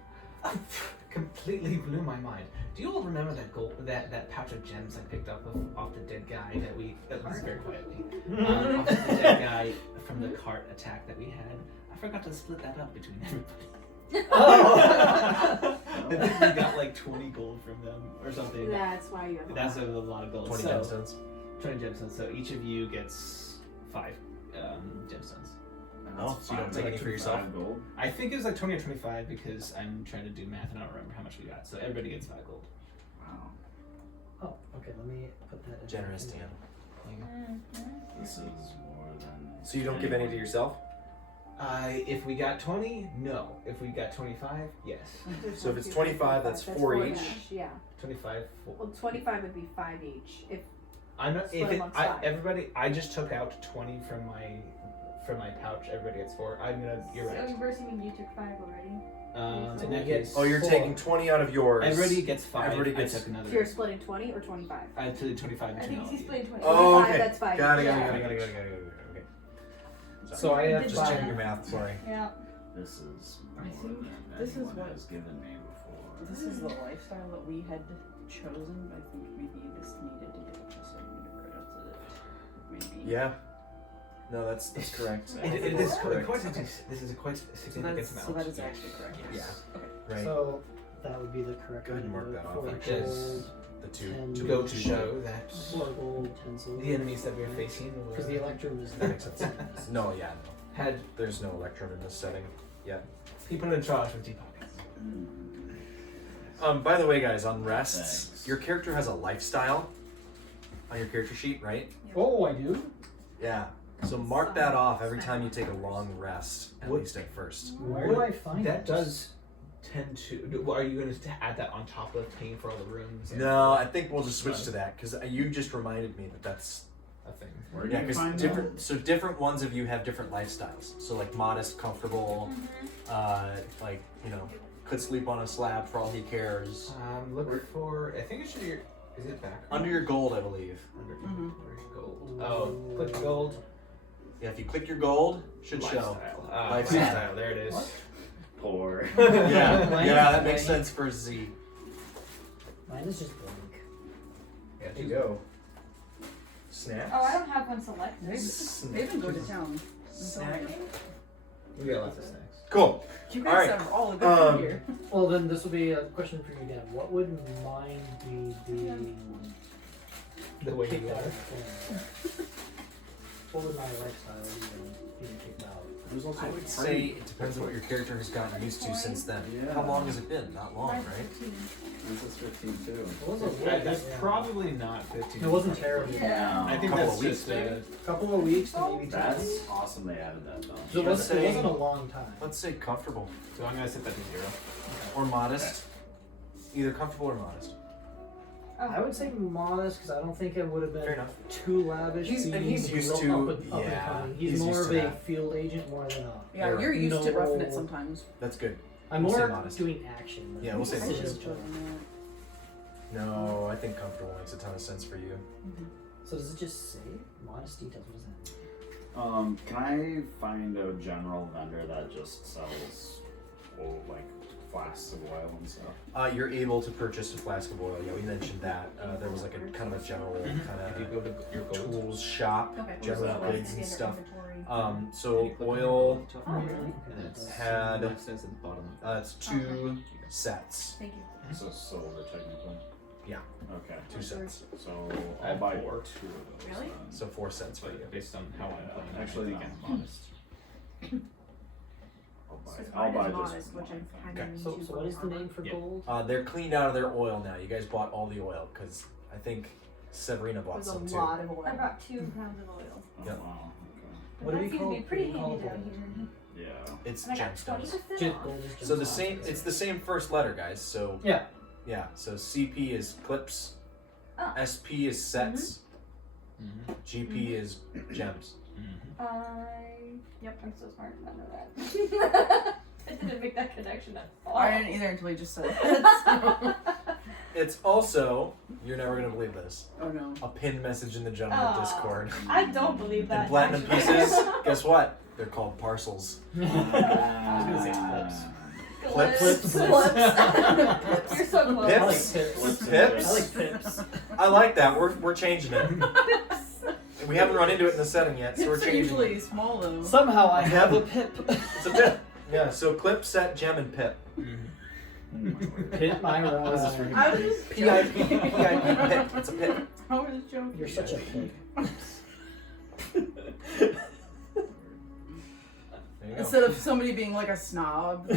completely blew my mind. Do you all remember that pouch of gems I picked up off the dead guy that was very quietly off the dead guy from the cart attack that we had? I forgot to split that up between everybody. Oh! I think we got like 20 gold from them or something. That's why you have That's a lot of gold. 20 So- gemstones. 20 gemstones. So each of you gets 5 gemstones. Oh, so you don't take any for yourself? Gold. I think it was like 20 or 25 because I'm trying to do math and I don't remember how much we got. So everybody gets 5 gold. Wow. Oh, okay, let me put that in. Generous, Dan. This is more than. So you don't give any to yourself? If we got 20, no. If we got 25, yes. So if it's 25, that's 4 each. Yeah. 25. Well, 25 would be 5 each. If I'm not. Split If it, amongst I, five. everybody, I just took out 20 from my pouch. Everybody gets 4. I'm gonna. You're So right. versus you mean you took 5 already? In that case, Oh, you're 4. taking 20 out of yours. Everybody gets 5. Everybody gets- I took another. if you're splitting 20 or 25. I took 25 I and think 2 he's splitting 20. Oh, 25, okay. that's 5 Got it, each. got it, Yeah. got it, got it, got it, got it. Okay. So I have Just Just checking 5. your math, sorry. Yeah. This is I more think than this is anyone what- has given me before. This is the lifestyle that we had chosen. I think maybe this needed to get just a unit credits it. Maybe. Yeah. No, that's correct. It is That's quite. correct. This is a quite So significant that's, amount. so that is actually correct. Yes. Right. So that would be the correct Go ahead and mark number. that off, 4 actually. gold, The two. And To two- go two to show that 4 gold, 10 silver. the enemies that we are facing were Because the electrum is That makes sense. No, yeah, no. had There's no electrum in this setting. people in charge with deep pockets. By the way, guys, on rests, Thanks. your character has a lifestyle on your character sheet, right? Oh, I do? Yeah. So mark that off every time you take a long rest, at What- least at first. Where do I find that? this? Does tend to. Are you going to add that on top of paying for all the rooms? and- No, I think we'll just switch to that because you just reminded me that that's a thing. Where do yeah. you Because find different ones of you have different lifestyles. So like modest, comfortable, like could sleep on a slab for all he cares. Look for. I think it should be. Is it back? Under your gold, I believe. Under Mhm. gold. Oh, click gold. Yeah, if you click your gold, should show. Lifestyle. Lifestyle. There it is. Poor. Yeah, Mine yeah, is that makes blank. sense for Z. Mine is just blank. Yeah, There you go. Snacks. Oh, I don't have one selected. They even go to town. Snack. We got lots of snacks. Cool. You All guys right. have all the good food here. Well, then this will be a question for you, Dan. What would mine be The way kicked you out are. of? What would my lifestyle be being kicked out? There's also I would say it depends on what your character has gotten used to since then. Yeah. How long has it been? Not long, right? This is 15 too. It was a little That's bit, yeah. probably not 15. It wasn't terrible. Yeah. I think Couple that's of weeks, just maybe. a. Couple of weeks to maybe 2 That's weeks. awesome they added that though. So Yeah, it say- wasn't a long time. Let's say comfortable So I'm gonna set that to 0. or modest. Either comfortable or modest. I would say modest because I don't think it would have Fair been enough. too lavish. He's- and he's being used real to- up and yeah, coming. he's He's more used of to a that. field agent more than a. Yeah, you're used to No. roughing it sometimes. That's good. I'm We'll say more modest. doing action. than Yeah, we'll say I modest. should've chosen No, I think comfortable makes a ton of sense for you. that. So does it just say modest details? What does that mean? Can I find a general vendor that just sells like flasks of oil and stuff? You're able to purchase a flask of oil. Yeah, we mentioned that. There was like a kind of a general If you kind go to your of gold. tools shop, Okay. general that? goods and stuff. And So you click on oil the top Oh, right, really? and then it's had it says at the bottom. it's 2 sets. Thank you. So silver technically. Yeah. Okay. 2 sets. So I I'll have buy 4. 2 of those. Really? Then. So 4 sets for you. But based on how I'm playing, Actually, I think no. I'm modest. I'll buy just which one. I'm kind Okay. of So what is the name for Yeah. gold? They're cleaned out of their oil now. You guys bought all the oil because I think Severina bought There's a some too. lot of oil. I brought 2 pounds of oil. Oh, Yep. wow. What do that we seems call- to be pretty what do we handy call down gold? here. Okay. Yeah. It's And I got gemstones. 20% Just off. gold is So the just same. modest. It's the same first letter, guys. So Yeah. yeah. So CP is clips. Oh. SP is sets. Mm-hmm. GP is gems. Yep, I'm so smart. I know that. I didn't make that connection at all. I didn't either until you just said it. It's also, you're never gonna believe this, Oh no. a pinned message in the general Aw. Discord. I don't believe that. And platinum actually. pieces, guess what? They're called parcels. I was gonna say clips. Clips. You're so close. I like Pips. pips. Pips? I like pips. I like that. We're changing it. We haven't run into it in the setting yet, so we're Pips are changing it. usually small though. Somehow I have a pip. It's a pip. Yeah, so clip, set, gem, and pip. Pip my ride. I was just PIP, joking. pip. It's a pip. I was joking. You're such a pip. There you go. Instead of somebody being like a snob.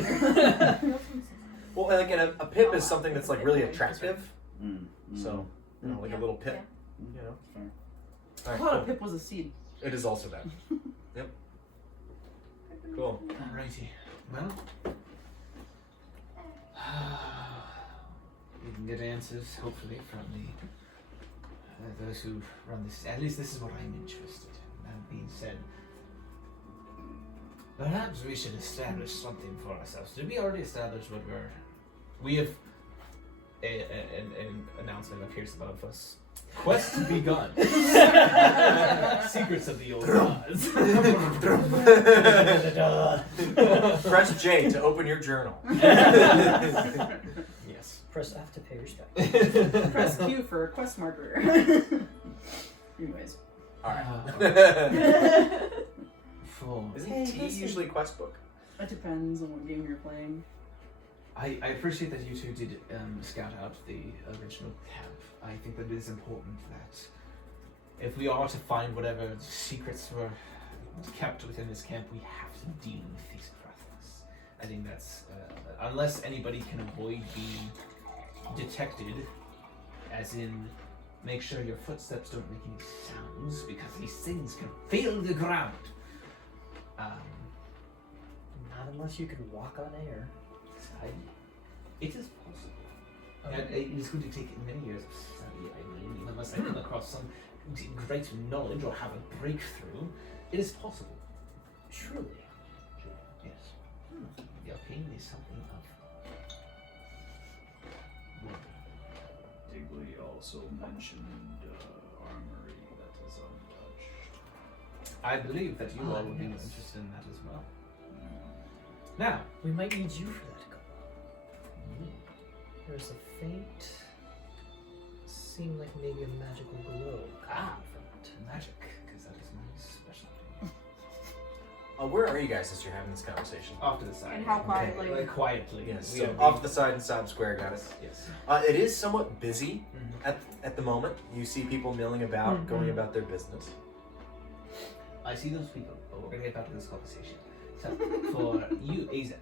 Well, and again, a pip is something that's like really attractive. Mm. So, like a little pip. You know. All I right, thought a cool. pip was a seed. It is also that. Yep. Cool. Alrighty. Well, we can get answers, hopefully, from those who run this. At least this is what I'm interested in. That being said, perhaps we should establish something for ourselves. Did we already establish what we have an announcement appears above us. Quest begun. Secrets of the old gods. Press J to open your journal. Yes. Press F to pay respect. Press Q for a quest marker. Anyways. Alright. Full. Isn't T usually quest book? It depends on what game you're playing. I appreciate that you two did scout out the original camp. I think that it is important that if we are to find whatever secrets were kept within this camp, we have to deal with these crafts. I think that's, unless anybody can avoid being detected, as in make sure your footsteps don't make any sounds, because these things can feel the ground. Not unless you can walk on air. It is possible. And it is going to take many years of study, I believe, unless I come across some great knowledge or have a breakthrough. It is possible. Truly. Yes. The arcane is something of wonder. Digley also mentioned armory that is untouched. I believe that you all would be yes. interested in that as well. Now, We might need you for that, Kazal. There's a faint, seem like maybe a magical glow coming from it. magic, because that is my specialty. Where are you guys as you're having this conversation? Off to the side. And how quietly? Like quietly. Yes, We so are off being- the side in Sound Square, got it. Yes. It is somewhat busy Mhm. at the moment. You see people milling about, going about their business. I see those people, but we're gonna get back to this conversation. So, for you, Aza.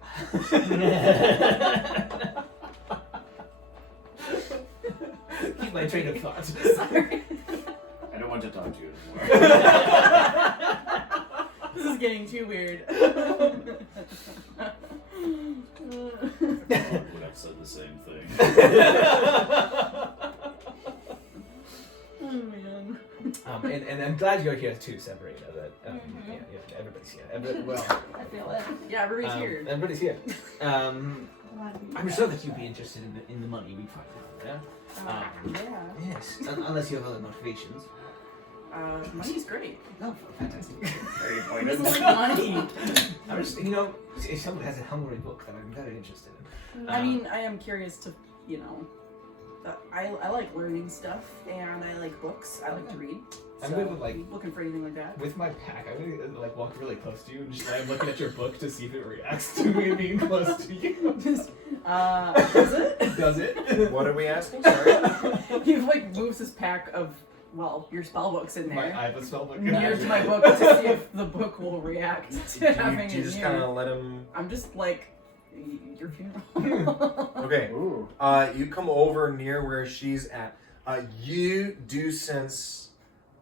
Keep my train of thought. Sorry. I don't want to talk to you anymore. This is getting too weird. I would have said the same thing. Oh man. And I'm glad you're here too, Sabrina. That Mhm. yeah, everybody's here. Well, I feel it. Yeah, everybody's here. everybody's here. Glad to be I'm back. sure that you'd be interested in the money we find out there. Yeah. Yes, unless you have other motivations. Money's great. No, fantastic. Very He pointed. doesn't like money. I'm just, if someone has a hungry book that I'm very interested in. I mean, I am curious to, I like learning stuff, and I like books. I like to read. I'm So, good with, like- looking for anything like that. With my pack, I'm gonna walk really close to you and I'm looking at your book to see if it reacts to me being close to you. Does it? Does it? What are we asking? Sorry. He moves his pack of your spell books in I there have a spell book. near to my book to see if the book will react to having Do you it just near. kind of let him? I'm just like your funeral. Okay. Ooh. You come over near where she's at. You do sense,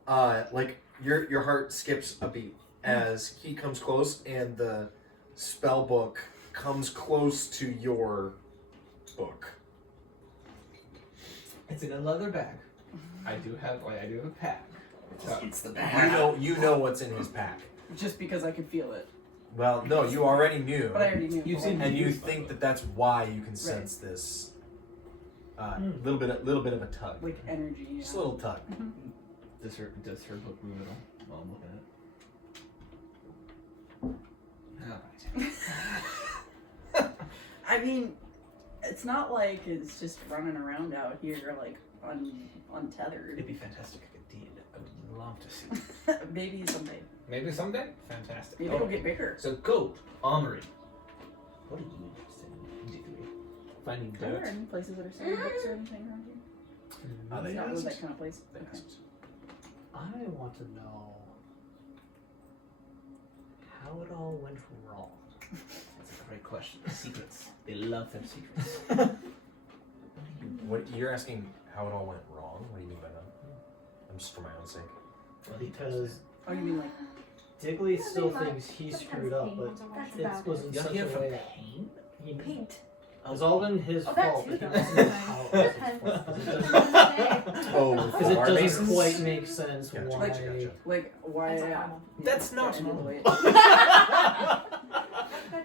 like your heart skips a beat as he comes close, and the spell book comes close to your book. It's in a leather bag. I do have a pack. It's the You know what's in his pack. Just because I could feel it, Well, no, you already knew, but I already knew. You've seen- and you think that that's why you can sense this. Little bit of a tug, like energy. just a little tug. Does her book move at all while I'm looking at it? Alright. I mean, it's not like it's just running around out here like untethered. It'd be fantastic if it did. I would love to see. Maybe someday. Maybe someday? Fantastic. Maybe it'll get bigger. So gold, armory. What are you interested in? Degree? Finding Are there dirt? any places that are selling books or anything around here? They It's not asked. that kind of place. They Okay. asked. I want to know how it all went wrong. That's a great question. Secrets. They love their secrets. What you're asking? How it all went wrong? What do you mean by that? I'm just for my own sake. because Oh, you mean like? Digley still thinks he screwed up, but That's it about was it. in You're such here a for way. pain? He, it Paint. was all been his Oh, that fault, too, but he though. doesn't know how it Depends. was. Oh, Because it bar doesn't masons? quite make sense Gotcha, why. gotcha. Like why? That's normal. That's not ended the normal. way it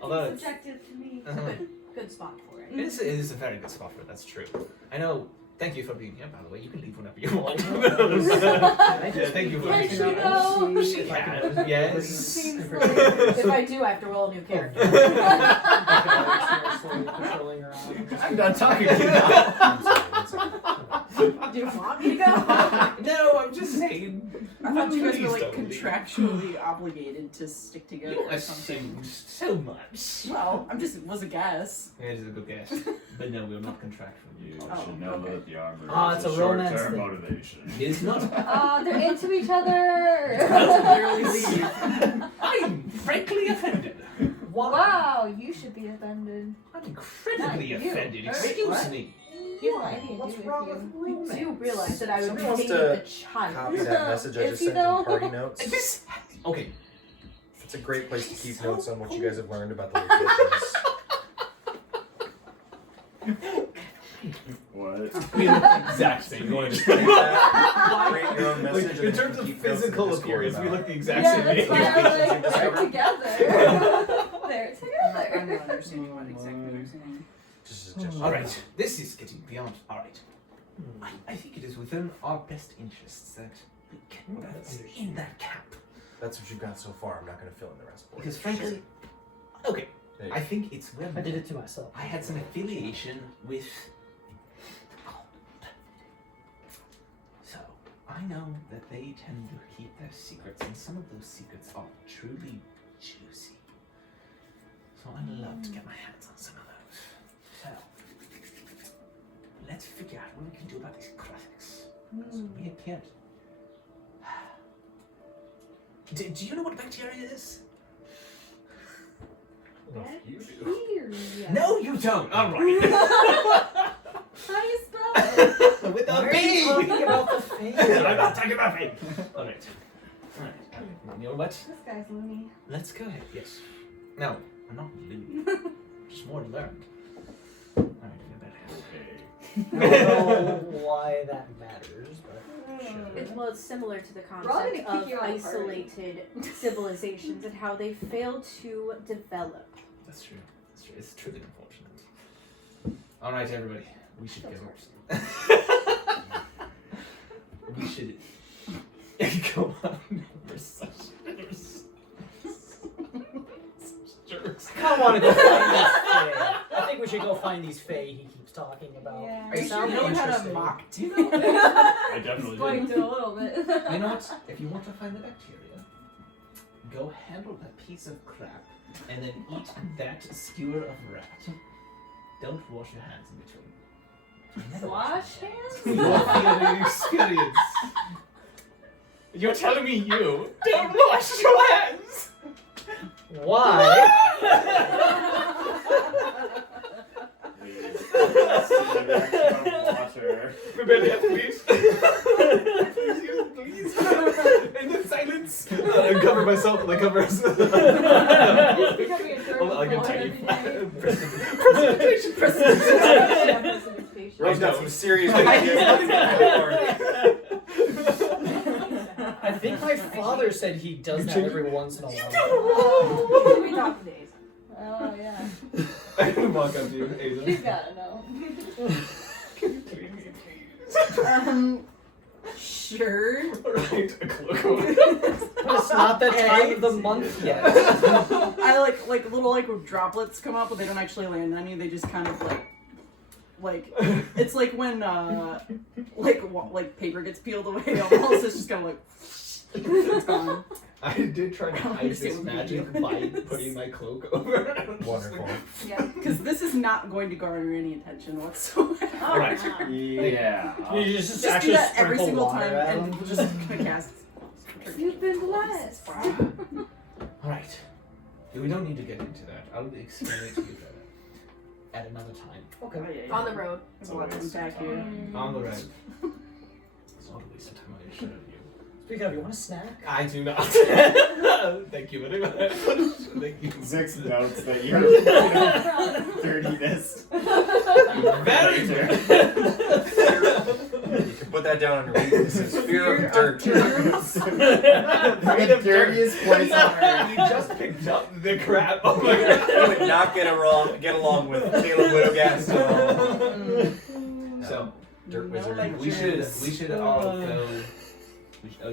Although That's it's- subjective to me. Good spot for it. It is a very good spot for it, that's true. I know. Thank you for being here, by the way. You can leave whenever you want. Yes, thank you for Can being she here. go? She can, yes. Seems If I do, I have to roll a new character. Patrolling around. I'm done talking to you now. I'm sorry, one second. Do you want me to go? No, I'm just saying. I thought you guys were Please like don't leave. contractually obligated to stick together You or something. assumed so much. Well, I'm just was a guess. It is a good guess. But no, we're not contractual. You Oh, should know okay. that the armor Ah, is it's a a romance short-term thing. motivation. It is not. Oh, they're into each other. Literally leave. I'm frankly offended. Wow, you should be offended. I'm incredibly Not you. offended. What? Excuse me. He has no idea to What's do wrong with with you. romance? You do realize that I would Somebody be wants thinking to of the child. Copy that message I Is just he sent though? in party notes. This. Okay. It's a great place to keep notes on what you guys have learned about the locations. What? We look the exact same. You want to just create that, create your own message, Like, and in then terms of keep notes in the physical Discord appearance, we about look the it. exact Yeah, same. that's why I was like, they're together. They're I'm together. not understanding what exactly you're saying. Just a suggestion. Alright, this is getting beyond. Alright. I think it is within our best interests that we can get in that camp. That's what you've got so far. I'm not going to fill in the rest for you. Because frankly, okay, There you I go. think it's well I did it to myself. I had some affiliation with the cult. So, I know that they tend to keep their secrets, and some of those secrets are truly juicy. So I'd love to get my hands on some of those. So, let's figure out what we can do about these critics. We can't. Do you know what bacteria is? Well, you do. Bacteria. No, you don't. All right. How do you spell it? With Why a are you B. talking about the face? I'm not talking about me. All right. All right. You know what? This guy's loony. Let's go ahead. Yes. No, I'm not loony. Just more learned. All right. I don't know why that matters, but Well, it's similar to the We're all gonna concept kick of you out of the party. isolated civilizations and how they fail to develop. That's true. That's true. It's truly unfortunate. All right, everybody. We should go. We should go on. We're such jerks. I want to go find this Fae. I think we should go find these Fae he keeps talking about. Yeah. Are you sure sound you know how to interesting. mock too? I definitely Going did. to a little bit. You know what? If you want to find the bacteria, go handle that piece of crap and then eat that skewer of rat. Don't wash your hands in between. Wash hands? You will feel the experience. You're telling me you don't wash your hands? Why? Please. The direction of water. Rebellion, please. Please. In the silence. I cover myself. I cover us. It's becoming a third I'll get floor tiny. every day. Presentation. Rose got some serious ideas. I think my father said he does that every once in a while. Oh, We talked days. oh yeah. I'm gonna walk up to you, Aiden. You gotta know. Can you clean me, please? Sure. Alright, a cloak over. It's not that time of the month yet. I like little droplets come up, but they don't actually land on you. They just kind of like it's like when like paper gets peeled away almost. It's just kind of like it's gone. I did try to I don't hide this understand what magic you by do. putting my cloak over. Wonderful. Yeah. Because this is not going to garner any attention whatsoever. Oh, Alright. wow. Yeah. You just Just do actually that every sprinkle single water time at and him. we'll just gonna cast. You've been blessed. Alright. We don't need to get into that. I'll explain it to you better at another time. Okay. On the road. There's a lot to unpack here. On the road. It's not a waste of time, I assure you. Speaking of, you want a snack? I do not. Thank you very much. Thank you. Zix notes that you're dirtiness. Very good. You can put that down on your weaknesses. Fear of dirt. The dirtiest place on earth. You just picked up the crap. Oh my god. You would not get along with Caleb Widowgast at all. So Dirt No, wizard. like- we should all go.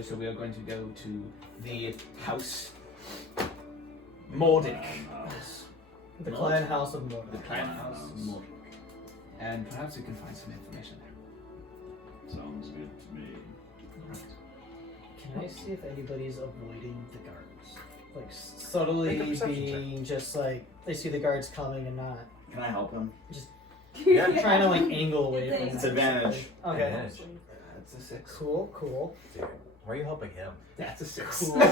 So we are going to go to the house Mordic. House. The clan house of The Mordor. clan house Mordic. And perhaps we can find some information there. Sounds good to me. Can I see if anybody's avoiding the guards? Like subtly Make a perception being just like they see the guards coming and not Can I help him? Yeah. trying to like angle away from It's them. advantage. Okay. Advantage. That's a 6. Cool, cool. Dude, why are you helping him? That's a 6. Cool. 6?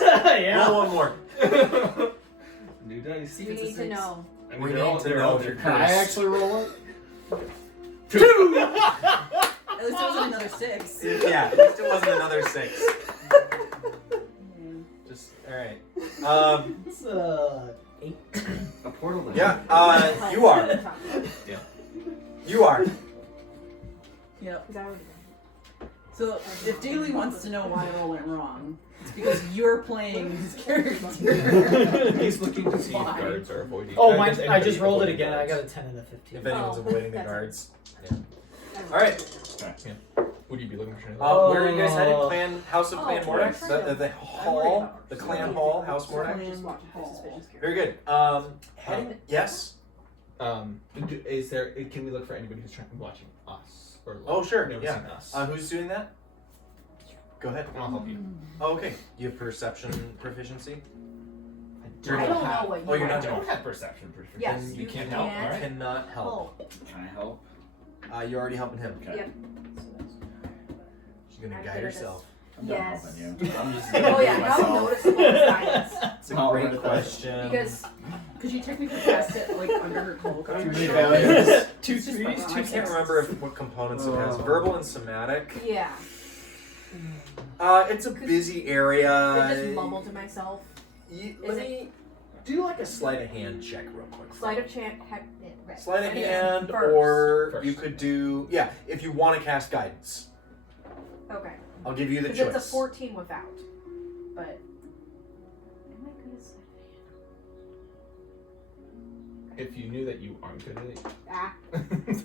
Yeah. Roll one more. New dice. We need to know. I We mean, need to know if you're Can I actually roll it? At least it wasn't another 6. Yeah, at least it wasn't another 6. Just, alright. It's 8. A portal. then. Yeah, you are. You are. Yep. Is that what So if Daly wants to know why it all went wrong, it's because you're playing his character. He's looking to see if Why? guards are avoiding. Oh, does I anybody just rolled it avoid again. I guards? got a 10 and a 15. If anyone's avoiding the that's guards. That's Alright. Would you be looking for? Where are you guys headed? House of Clan Oh, Mordax? yeah. The hall? The clan hall? House Mordax? Very good. Heading, yes? Is there? Can we look for anybody who's watching us? Or Oh, sure, never yeah. seen us? Who's doing that? Go ahead. I'll help you. Oh, okay. You have perception proficiency? I don't know what you Oh, you're I not don't doing have perception. Proficiency. Yes, Then you can't can. help. All right. Cannot help. Can I help? You're already helping him. Okay. Yep. She's gonna I'm guide good at this. herself. I'm done Yes. helping you. I'm just Oh yeah, how myself. noticeable is guidance? It's a Oh, great right. question. Because Could you technically cast it like under her cloak? Too many failures. Two It's just threes, fine. two I can't remember what components it has. Verbal and somatic. yeah, It's a busy area. I just mumble to myself. Let me do like a sleight of hand check real quick. Sleight of hand. Sleight of hand, First. or First. you could do if you want to cast guidance. Okay. I'll give you the Because choice. it's a 14 without. But am I good at sleight If you knew that you aren't good at it. of hand?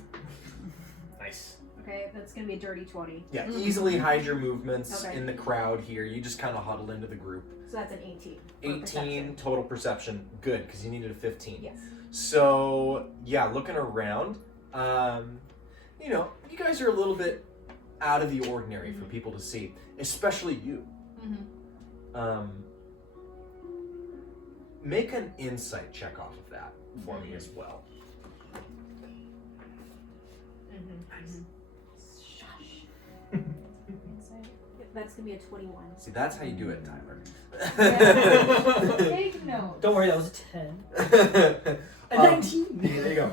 Nice. Okay, that's gonna be a dirty 20. Yeah, easily hide your movements Okay. in the crowd here. You just kind of huddle into the group. So that's an 18. for 18 perception. total perception. Good, because you needed a 15. Yes. So, yeah, looking around, you guys are a little bit out of the ordinary for people to see, especially you. Mm-hmm. Make an insight check off of that for me as well. Mm-hmm. Shush. That's gonna be a 21. See, that's how you do it, Tyler. Take note. Don't worry, that was a 10. A 19. There you go.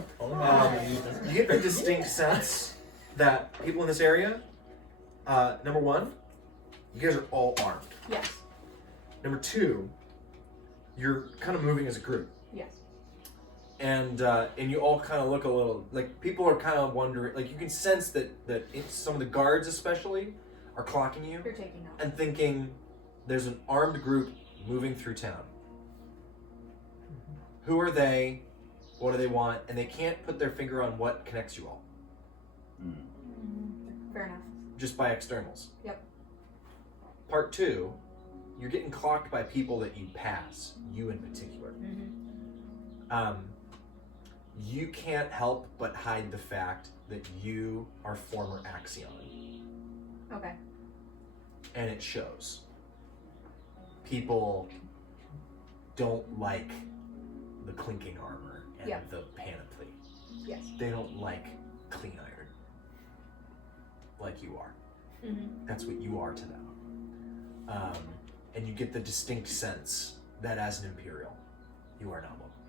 You get the distinct sense that people in this area, number one, you guys are all armed. Yes. Number two, you're kind of moving as a group. Yes. And you all kind of look a little like people are kind of wondering, like you can sense that some of the guards especially are clocking you You're taking note. and thinking there's an armed group moving through town. Who are they? What do they want? And they can't put their finger on what connects you all, Fair enough. just by externals. Yep. Part two, you're getting clocked by people that you pass, you in particular. Mm-hmm. You can't help but hide the fact that you are former Axion, Okay. and it shows. People don't like the clinking armor and Yep. the panoply. Yes. They don't like clean iron, like you are. Mm-hmm. That's what you are to them. And you get the distinct sense that as an Imperial, you are not welcome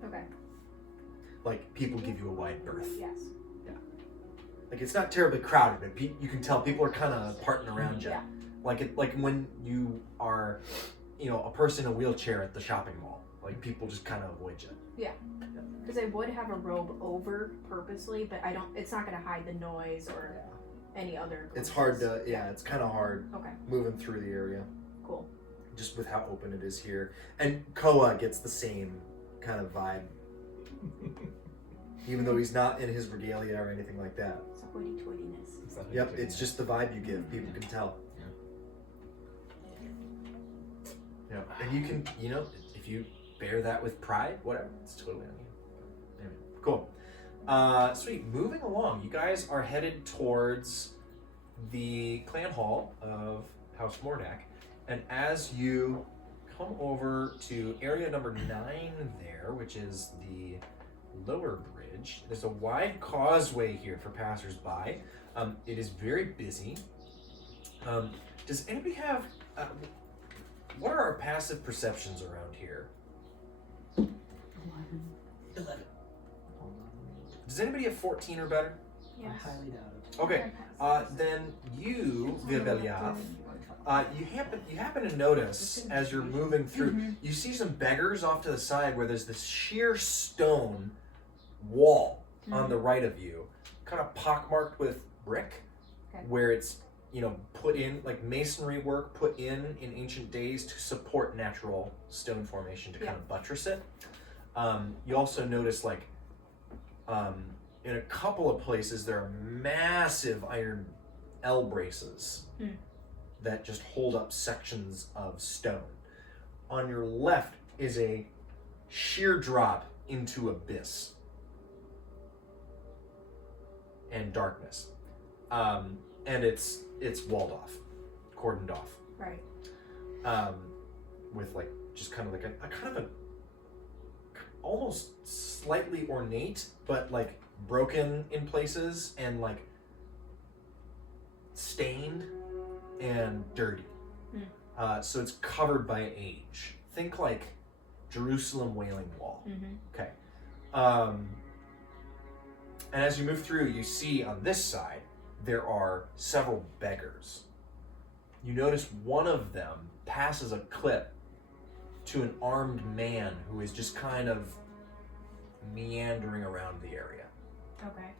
here. Okay. Like, people give you a wide berth. Yes. like it's not terribly crowded, but you can tell people are kind of parting around you. Yeah. Like when you are, a person in a wheelchair at the shopping mall. Like people just kind of avoid you. Because I would have a robe over purposely, but I don't. It's not going to hide the noise or any other. It's hard to, it's kind of hard Okay. moving through the area, Cool. just with how open it is here. And Koa gets the same kind of vibe, even though he's not in his regalia or anything like that. It's a hoity-toityness. Is that what Yep, you're it's doing? just the vibe you give. People can tell. Yeah, and you can, if you bear that with pride, whatever, it's totally on you. Anyway, cool. Sweet. Moving along, you guys are headed towards the clan hall of House Mordak, and as you come over to area number 9 there, which is the lower bridge, there's a wide causeway here for passersby. It is very busy. Does anybody have what are our passive perceptions around here? 11. Does anybody have 14 or better? I Yes. highly doubt it. Okay. Then you, Vibeliath, you happen to notice as you're moving through, you see some beggars off to the side where there's this sheer stone wall on the right of you, kind of pockmarked with brick, Okay. where it's put in like masonry work put in ancient days to support natural stone formation to kind of buttress it. You also notice like in a couple of places there are massive iron L braces that just hold up sections of stone. On your left is a sheer drop into abyss and darkness. And it's walled off, cordoned off. Right. With like just kind of like a kind of a almost slightly ornate, but like broken in places and like stained and dirty. So it's covered by age. Think like Jerusalem Wailing Wall. Okay. And as you move through, you see on this side there are several beggars. You notice one of them passes a clip to an armed man who is just kind of meandering around the area. Okay.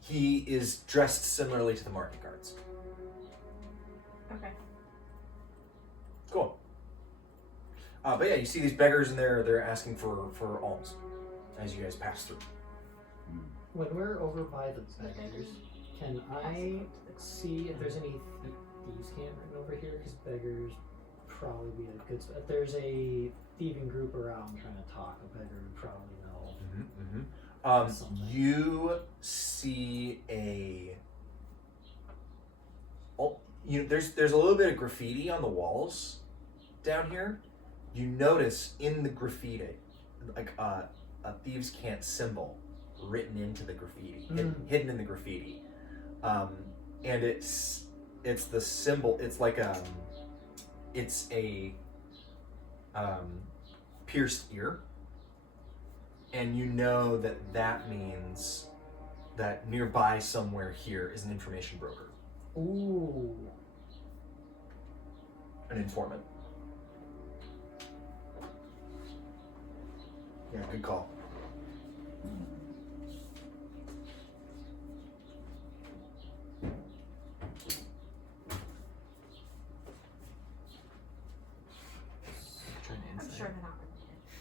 He is dressed similarly to the market guards. Okay. Cool. But yeah, you see these beggars and they're asking for alms as you guys pass through. When we're over by the beggars, can I see if there's any thieves camp written over here? Because beggars probably be a good spot. If there's a thieving group around trying to talk, a beggar would probably know. Something. You see there's a little bit of graffiti on the walls down here. You notice in the graffiti like a thieves' cant symbol written into the graffiti, hidden in the graffiti, and it's the symbol. It's like it's a pierced ear. And you know that means that nearby somewhere here is an information broker. Ooh. An informant. Yeah, good call. Try to I'm insight sure it.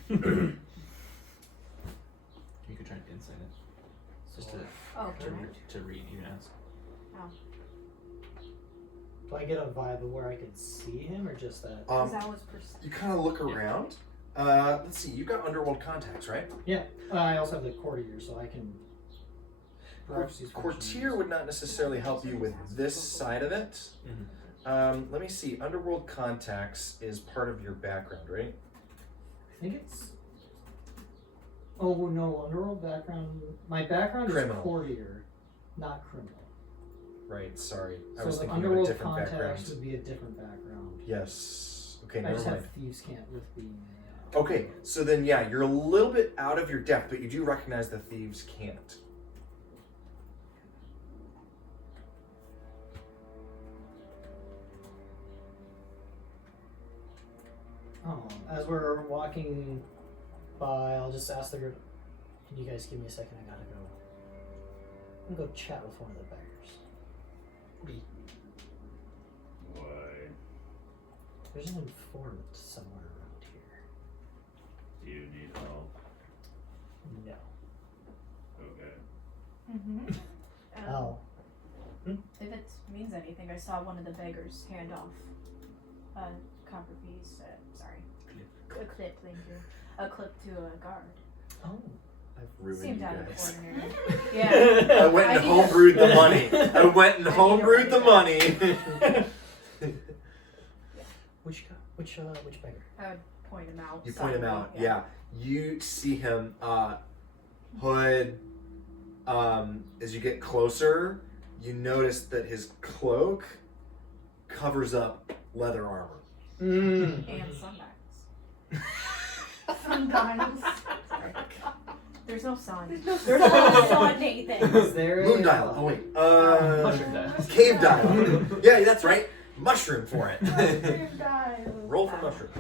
they're not related. You could try to insight it. Just Oh, to read, you ask. Do I get a vibe of where I could see him, or just that? Because that was perception. You kind of look around. Let's see. You got underworld contacts, right? Yeah. I also have the courtier, so I can. perhaps use Courtier fortune. would not necessarily help you with this side of it. Let me see. Underworld contacts is part of your background, right? I think it's. Oh no, underworld background. My background Criminal. is courtier, not criminal. Right. Sorry, I So was the thinking of a underworld different contacts background. would be a different background. Yes. Okay. I Never just mind. have thieves' camp with being Okay, so then yeah, you're a little bit out of your depth, but you do recognize the thieves can't. As we're walking by, I'll just ask the group, can you guys give me a second? I gotta go. I'm gonna go chat with one of the beggars. Why? There's an informant somewhere around here. Do you need help? No. Okay. Mm-hmm. Oh. If it means anything, I saw one of the beggars hand off a copper piece. A clip, thank you. A clip to a guard. Oh. I've ruined Seemed you out of the guys. ordinary. Yeah. I went and I need to- homebrewed the money. I went and I need to homebrewed the write money. Which beggar? I would point him out. You point him subtly, out, yeah. You see him, Hood, as you get closer, you notice that his cloak covers up leather armor. Mm. And sundials. Sundials. There's no sun. There's no sun, Nathan. Is there Moon a dial. Oh wait. Mushroom dial. Cave dial. Yeah, that's right. Mushroom for it. Roll for mushroom.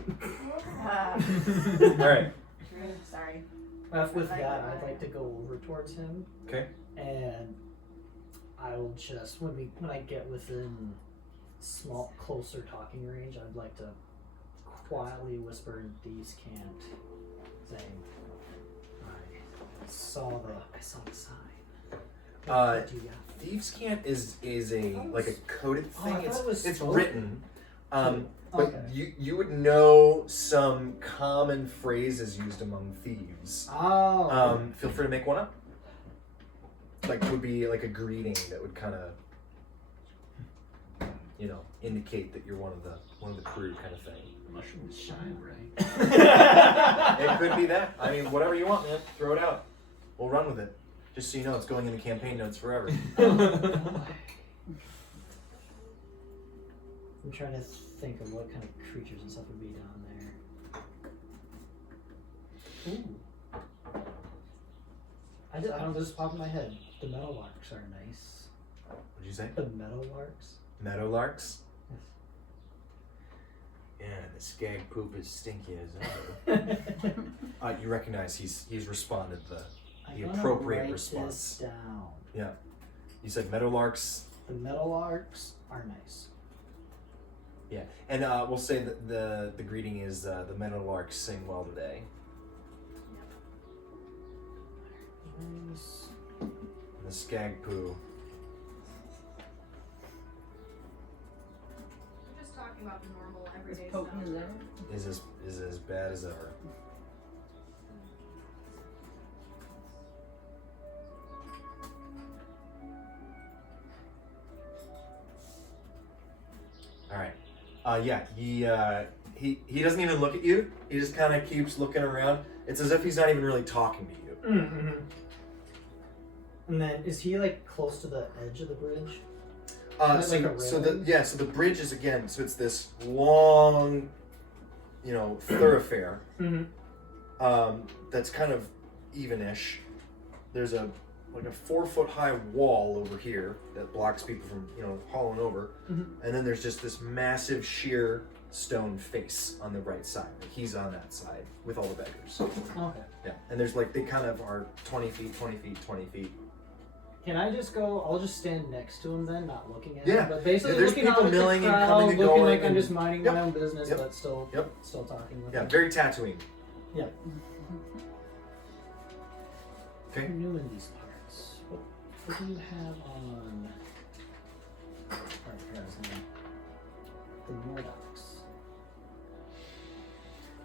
All right. Sorry. With that, I'd like to go over towards him. Okay. And I will just when I get within closer talking range, I'd like to quietly whisper, "These can't," saying, I saw the sign. What do you got? Thieves' Cant is a like a coded Oh, thing. I thought it was It's spoken. written. But Okay. you would know some common phrases used among thieves. Oh. Feel free to make one up. Like would be like a greeting that would kind of, indicate that you're one of the crew kind of thing. Mushrooms shine, right? It could be that. I mean, whatever you want, man. Throw it out. We'll run with it. Just so you know, it's going in the campaign notes forever. I'm trying to think of what kind of creatures and stuff would be down there. Ooh. I don't just pop in my head. The meadowlarks are nice. What'd you say? The meadowlarks? Meadowlarks? Yes. Yeah, the skag poop is stinky as ever. You recognize he's responded the I'm gonna appropriate write response. This down. Yeah. You said meadowlarks. The meadowlarks are nice. Yeah, and we'll say that the greeting is the meadowlarks sing well today. Nice. And the skag poo. We're just talking about the normal As everyday potent stuff. as ever. Is as bad as ever. All right. Yeah. He doesn't even look at you. He just kind of keeps looking around. It's as if he's not even really talking to you. Mm-hmm. And then, is he like close to the edge of the bridge? Is that like a So railing? the bridge is again. So it's this long, thoroughfare. Mm-hmm. That's kind of evenish. There's a 4-foot high wall over here that blocks people from hauling over, and then there's just this massive sheer stone face on the right side. Like he's on that side with all the beggars. Okay. Yeah, and there's they kind of are 20 feet, 20 feet, 20 feet. Can I just go? I'll just stand next to him then, not looking at Yeah. him. But basically, Yeah, there's looking people out at the milling and crowd, coming and looking going like I'm and- just minding Yep. my own business, Yep. but still Yep. talking with Yeah, him. very Tatooine. Yeah. Okay. I'm new in these parts. What do you have on? The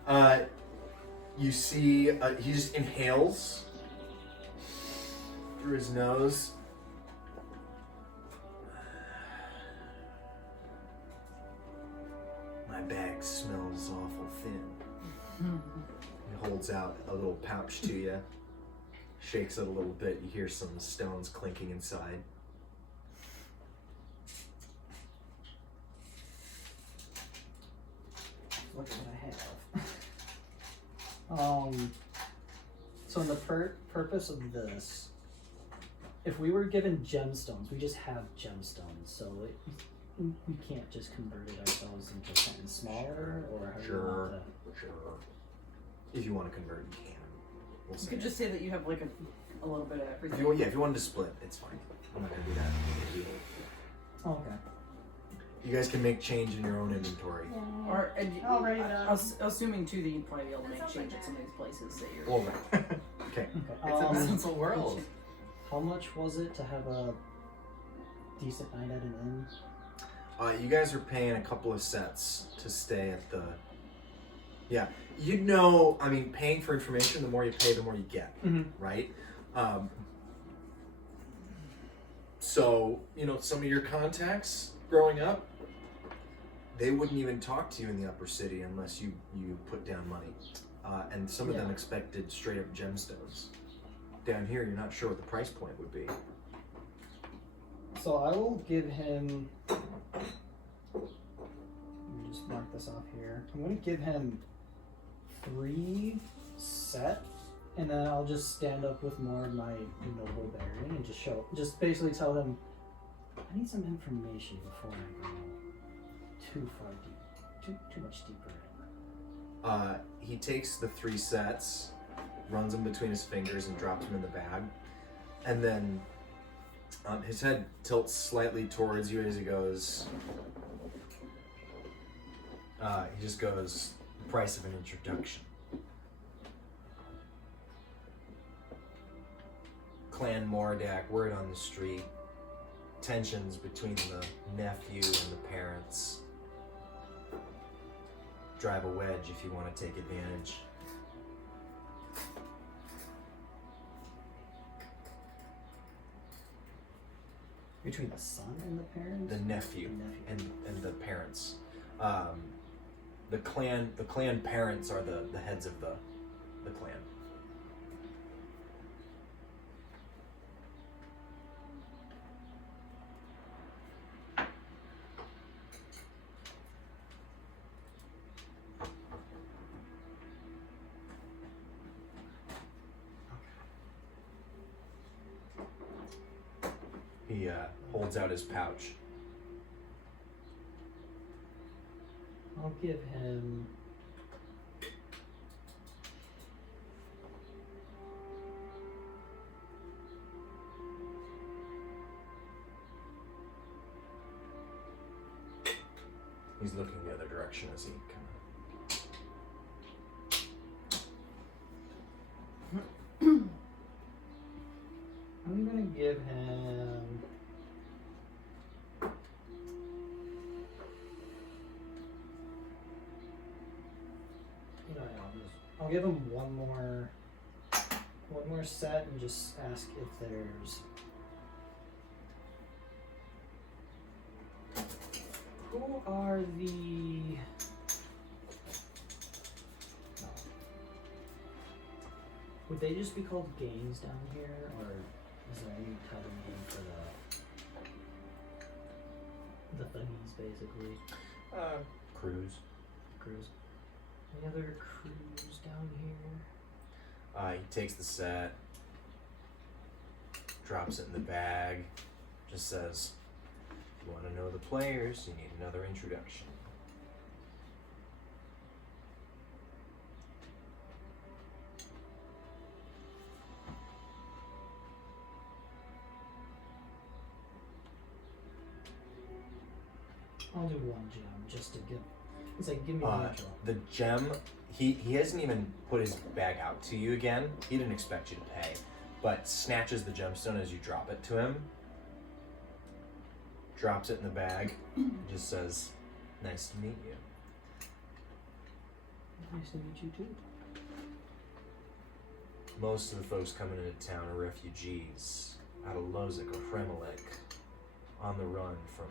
Mordocks. You see, he just inhales through his nose. My bag smells awful thin. He holds out a little pouch to you, shakes it a little bit. You hear some stones clinking inside. What can I have? So in the purpose of this, if we were given gemstones, we just have gemstones, so we can't just convert it ourselves into something smaller, or how do you want to? Sure. If you want to convert, you can. We'll You say could it. just say that you have like a little bit of If everything. you, if you wanted to split, it's fine. I'm not gonna do that. Oh, okay. You guys can make change in your own inventory. Or and I'll write it down. assuming too that you'd probably be able to That make sounds change like at some of these places that you're. Well, right. Okay. Okay. It's a magical world. How much was it to have a decent night at an inn? You guys are paying a couple of cents to stay at the. Yeah, you know. I mean, paying for information. The more you pay, the more you get. Mhm. Right. So some of your contacts growing up, they wouldn't even talk to you in the upper city unless you put down money, and some of them Yeah. expected straight up gemstones. Down here, you're not sure what the price point would be. So I will give him. Let me just mark this off here. I'm going to give him 3 set, and then I'll just stand up with more of my noble bearing and just basically tell him, I need some information before I go too far deep, too much deeper in. He takes the 3 sets, runs them between his fingers, and drops them in the bag, and then his head tilts slightly towards you as he goes. He just goes, price of an introduction. Clan Mordak, word on the street. Tensions between the nephew and the parents. Drive a wedge if you want to take advantage. Between the son and the parents? The nephew The nephew. and the parents. The clan parents are the heads of the clan. He holds out his pouch. I'll give him. He's looking the other direction as he kind I'm gonna give him. I'll give him one more set and just ask if there's. Who are the? No. Would they just be called gangs down here, or is there any type of name for the thuggies, basically? Cruise. Crews. Any other crews down here? He takes the set, drops it in the bag, just says, if you want to know the players, you need another introduction. I'll do one gem just to give. It's like give me the intro. The gem, he hasn't even put his bag out to you again. He didn't expect you to pay, but snatches the gemstone as you drop it to him, drops it in the bag, and just says, nice to meet you. Nice to meet you too. Most of the folks coming into town are refugees out of Lozak or Fremelik, on the run from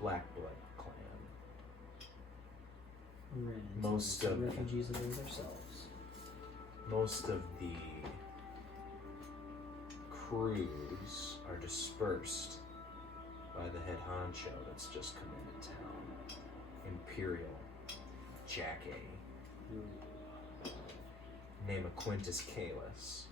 Black Blood clan. Ran into Most some of- refugees of those ourselves. Most of the crews are dispersed by the head honcho that's just come into town, Imperial Jack A. name of Quintus Caelus.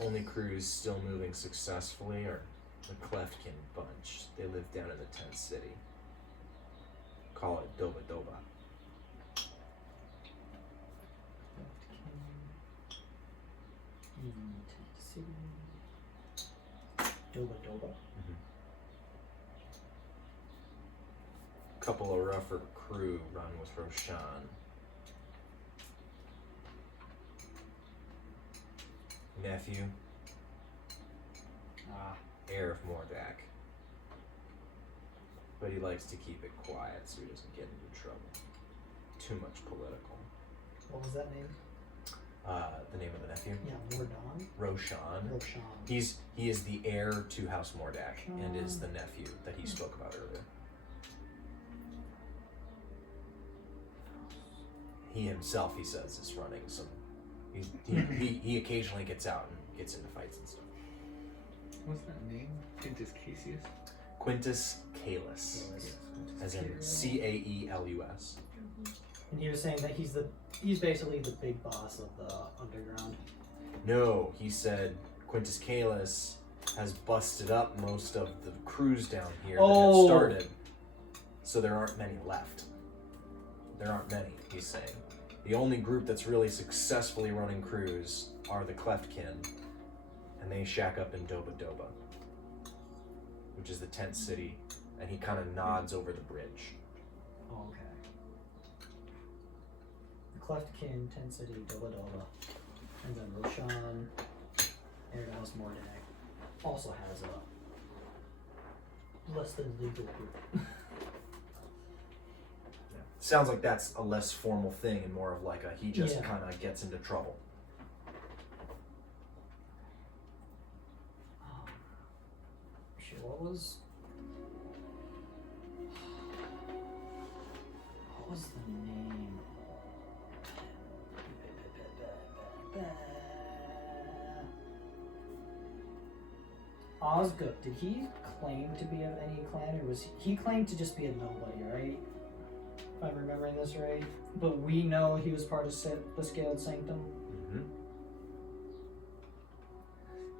Only crews still moving successfully are the Cleftkin bunch. They live down in the tent city. Call it Doba Doba. Doba Doba. Couple of rougher crew run with Roshan. Nephew, heir of Mordak. But he likes to keep it quiet so he doesn't get into trouble. Too much political. What was that name? The name of the nephew? Yeah, Mordon. Roshan. Roshan. He is the heir to House Mordak and is the nephew that he spoke about earlier. He himself, he says, is running some. He occasionally gets out and gets into fights and stuff. What's that name? Quintus Caesius? Quintus Caelus, as in Caelus. And he was saying that he's basically the big boss of the underground. No, he said Quintus Caelus has busted up most of the crews down here that have started, so there aren't many left. There aren't many, he's saying. The only group that's really successfully running crews are the Cleftkin, and they shack up in Doba Doba, which is the tent city, and he kind of nods over the bridge. Oh, okay. The Cleftkin, Tent City, Doba Doba, and then Roshan, heir to House Mordag, also has a less than legal group. Sounds like that's a less formal thing and more of like a he just Yeah. kind of gets into trouble. Shit, what was the name? Osgood, did he claim to be of any clan, or was he claimed to just be a nobody, right? If I'm remembering this right. But we know he was part of the Scaled Sanctum. Mm-hmm.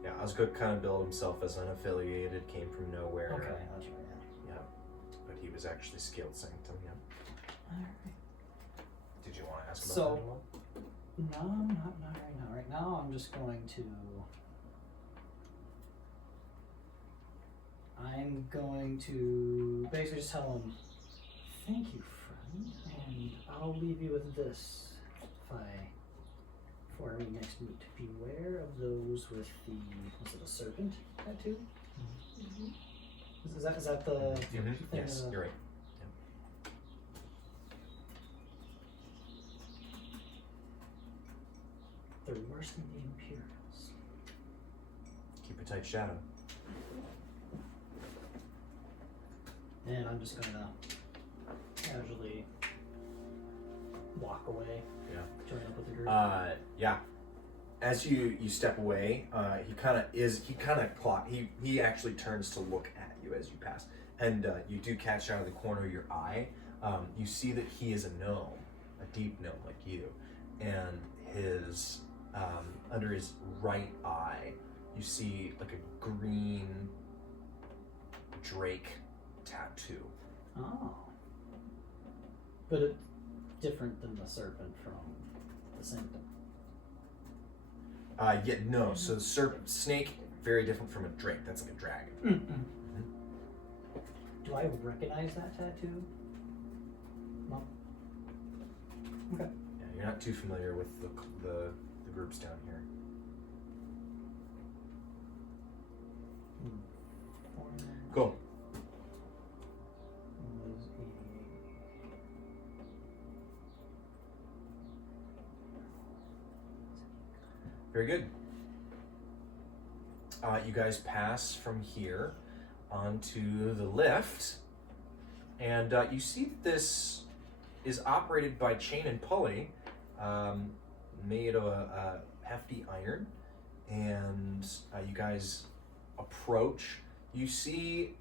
Yeah, Osgood kind of billed himself as unaffiliated, came from nowhere. Okay, that's right. Yeah, but he was actually Scaled Sanctum. Yeah. Alright. Did you want to ask about So- that anymore? No, not right now. Right now, I'm just going to. I'm going to basically just tell him, "Thank you, friend, and I'll leave you with this. Before we next meet, beware of those with the was it a serpent tattoo? Is that the Mhm. thing? Yes, you're right. They're worse than the Imperials. Keep a tight shadow. And I'm just gonna casually walk away. Yeah. Join up with the group. Yeah. As you step away, he actually turns to look at you as you pass, and you do catch out of the corner of your eye. You see that he is a gnome, a deep gnome like you, and his under his right eye, you see like a green drake tattoo. Oh. But it's different than the serpent from the Sanctum. Yeah, no. So the snake, very different from a drake. That's like a dragon. Mm-hmm. Do I recognize that tattoo? No. Okay. Yeah, you're not too familiar with the groups down here. Cool. Very good. You guys pass from here onto the lift, and you see that this is operated by chain and pulley, made of a hefty iron, and you guys approach. You see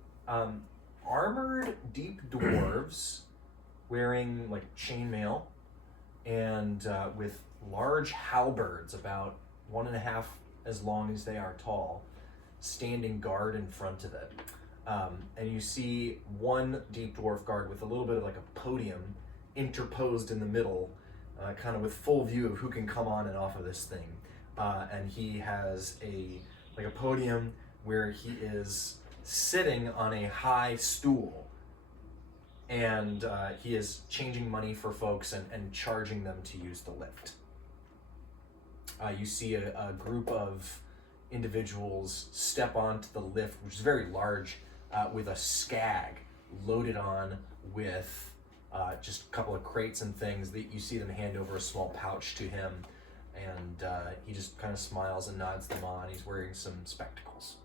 armored deep dwarves wearing like chainmail and with large halberds about 1.5 as long as they are tall, standing guard in front of it. And you see one deep dwarf guard with a little bit of like a podium interposed in the middle, kind of with full view of who can come on and off of this thing. And he has a podium where he is sitting on a high stool, and he is changing money for folks and charging them to use the lift. You see a group of individuals step onto the lift, which is very large, with a skag loaded on with just a couple of crates and things. That you see them hand over a small pouch to him, and he just kind of smiles and nods them on. He's wearing some spectacles.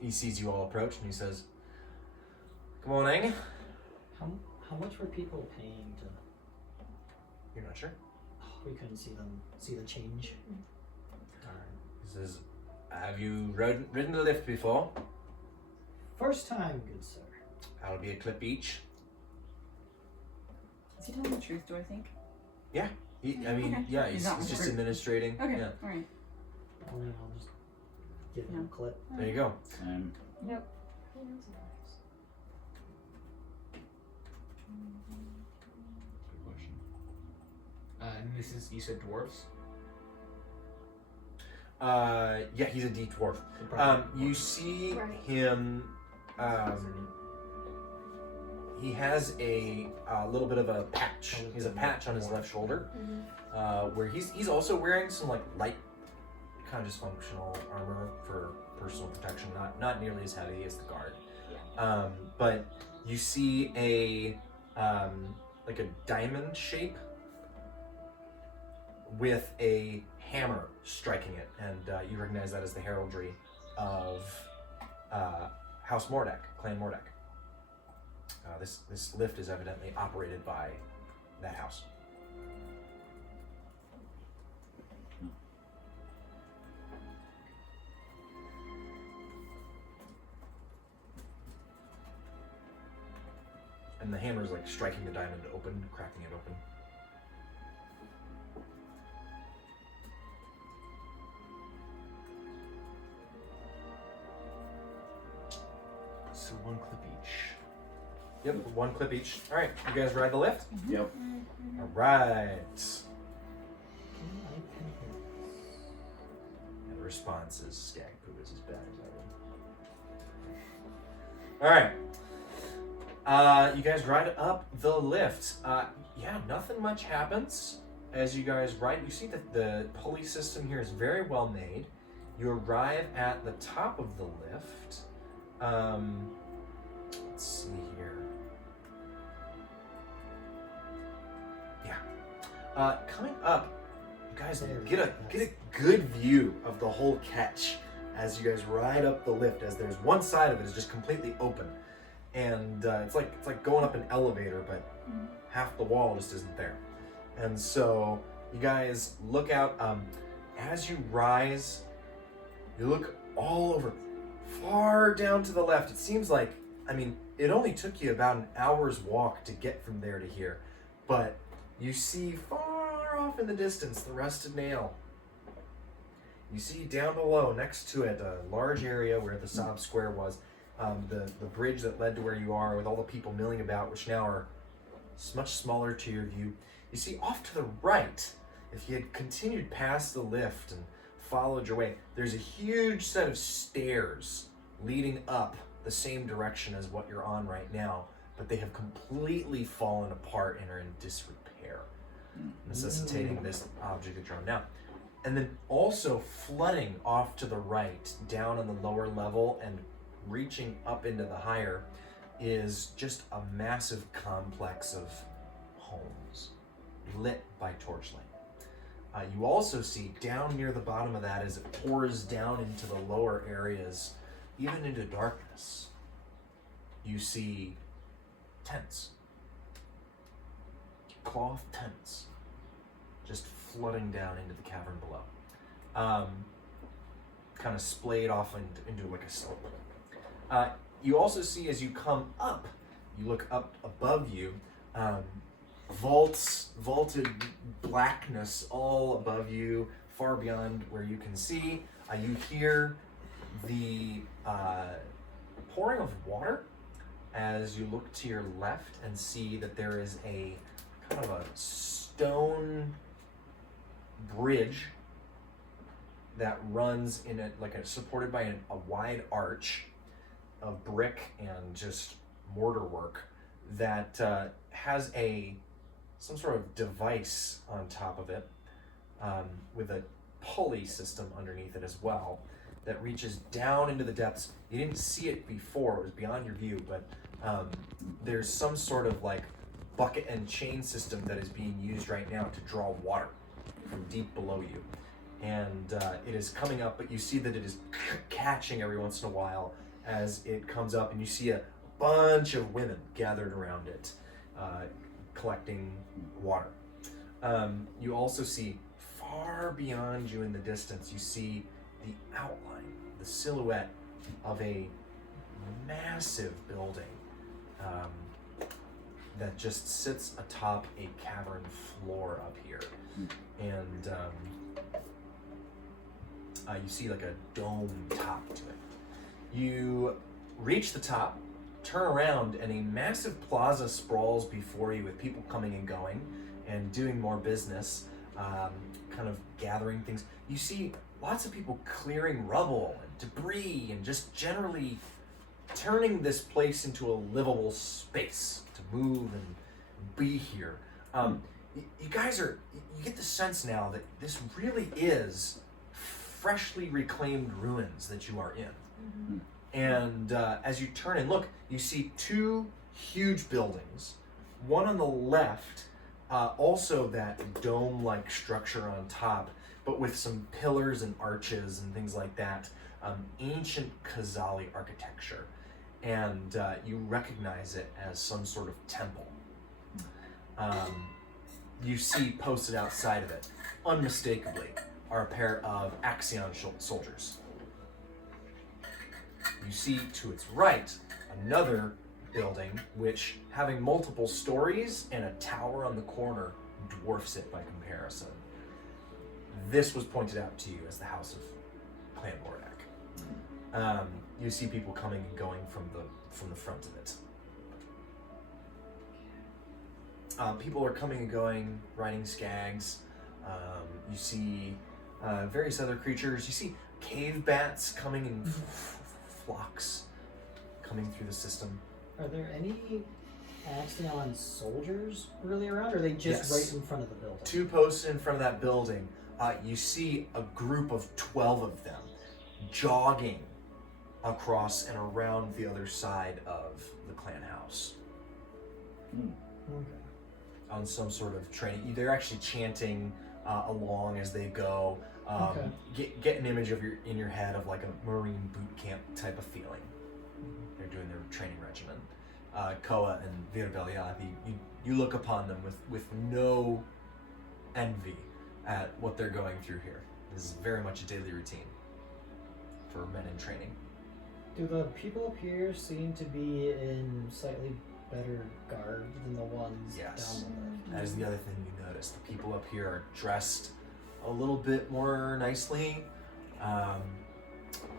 He sees you all approach and he says, "Good morning." How much were people paying to? You're not sure? We couldn't see the change. He says, "Have you ridden the lift before?" First time, good sir. That'll be a clip each. Is he telling the truth, do I think? Yeah, he's He's not just worried. administrating. Okay, Yeah. alright. I'll just give him a clip. There you go. Same. Yep. Good question. And this is, you said dwarves? Yeah, he's a deep dwarf. You see Right. him. He has a little bit of a patch. He has a patch on his left shoulder, where he's also wearing some like light, kind of just functional armor for personal protection. Not nearly as heavy as the guard. But you see a like a diamond shape with a hammer striking it, and you recognize that as the heraldry of House Mordek, Clan Mordek. This lift is evidently operated by that house. And the hammer is like striking the diamond open, cracking it open. So one clip each. Yep, one clip each. All right, you guys ride the lift? Yep. All right. And the response is skag poo is as bad as ever. All right. You guys ride up the lift. Yeah, nothing much happens as you guys ride. You see that the pulley system here is very well made. You arrive at the top of the lift. Let's see here. Yeah. Coming up, you guys get a good view of the whole catch as you guys ride up the lift. As there's one side of it is just completely open, and it's like going up an elevator, but half the wall just isn't there. And so you guys look out. As you rise, you look all over, far down to the left. It seems like, I mean, it only took you about an hour's walk to get from there to here, but you see far off in the distance the rusted nail. You see down below, next to it, a large area where the Sob Square was, the bridge that led to where you are with all the people milling about, which now are much smaller to your view. You see off to the right, if you had continued past the lift and followed your way, there's a huge set of stairs leading up the same direction as what you're on right now, but they have completely fallen apart and are in disrepair, necessitating this object that you're on now. And then also flooding off to the right, down on the lower level and reaching up into the higher, is just a massive complex of homes lit by torchlight. You also see down near the bottom of that, as it pours down into the lower areas, even into darkness, you see tents, cloth tents, just flooding down into the cavern below, kind of splayed off into like a slope. You also see, as you come up, you look up above you, vaulted blackness all above you, far beyond where you can see. You hear the pouring of water as you look to your left and see that there is a kind of a stone bridge that runs in a supported by a wide arch of brick and just mortar work that has some sort of device on top of it, with a pulley system underneath it as well that reaches down into the depths. You didn't see it before, it was beyond your view, but there's some sort of like bucket and chain system that is being used right now to draw water from deep below you. And it is coming up, but you see that it is catching every once in a while as it comes up, and you see a bunch of women gathered around it, collecting water. You also see far beyond you in the distance, you see the outline, the silhouette of a massive building that just sits atop a cavern floor up here. And you see like a dome top to it. You reach the top, turn around, and a massive plaza sprawls before you with people coming and going and doing more business, kind of gathering things. You see lots of people clearing rubble and debris and just generally turning this place into a livable space to move and be here. You guys you get the sense now that this really is freshly reclaimed ruins that you are in. And as you turn and look, you see two huge buildings. One on the left, also that dome-like structure on top, but with some pillars and arches and things like that. Ancient Kazali architecture. And you recognize it as some sort of temple. You see posted outside of it, unmistakably, are a pair of Axion soldiers. You see to its right another building which, having multiple stories and a tower on the corner, dwarfs it by comparison. This was pointed out to you as the House of Clan Mordak. You see people coming and going from the front of it. People are coming and going, riding skags. You see various other creatures. You see cave bats coming in flocks, coming through the system. Are there any Axion soldiers really around, or are they just right in front of the building? Two posts in front of that building. You see a group of 12 of them jogging across and around the other side of the clan house. Okay. On some sort of training. They're actually chanting along as they go. Get an image of in your head of like a Marine boot camp type of feeling. They're doing their training regimen. Koa and Virbeliati, you look upon them with no envy at what they're going through here. This is very much a daily routine for men in training. Do the people up here seem to be in slightly better garb than the ones down the left? That is the other thing you notice. The people up here are dressed a little bit more nicely.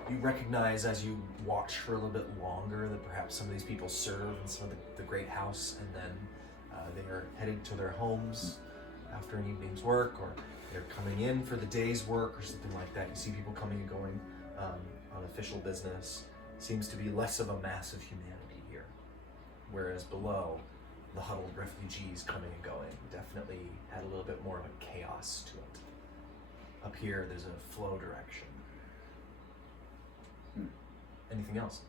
You recognize as you watch for a little bit longer that perhaps some of these people serve in some of the great house, and then they are headed to their homes after an evening's work, or they're coming in for the day's work or something like that. You see people coming and going on official business. Seems to be less of a mass of humanity here, whereas below, the huddled refugees coming and going definitely had a little bit more of a chaos to it. Up here, there's a flow direction. Anything else?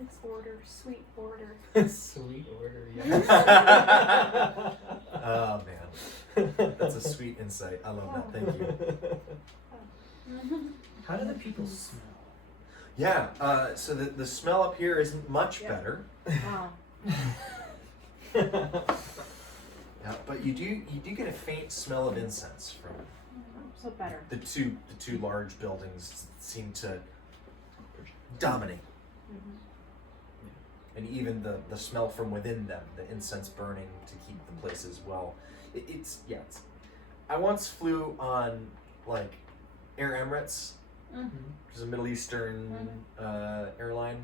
It's order, sweet order. Sweet order, yeah. Oh man, that's a sweet insight. I love that. Thank you. How do the people smell? Yeah. So the smell up here isn't much better. Yeah, but you do get a faint smell of incense from it. So better. the two large buildings seem to dominate. Mm-hmm. And even the smell from within them, the incense burning to keep the places well. It's I once flew on like Air Emirates, which is a Middle Eastern airline,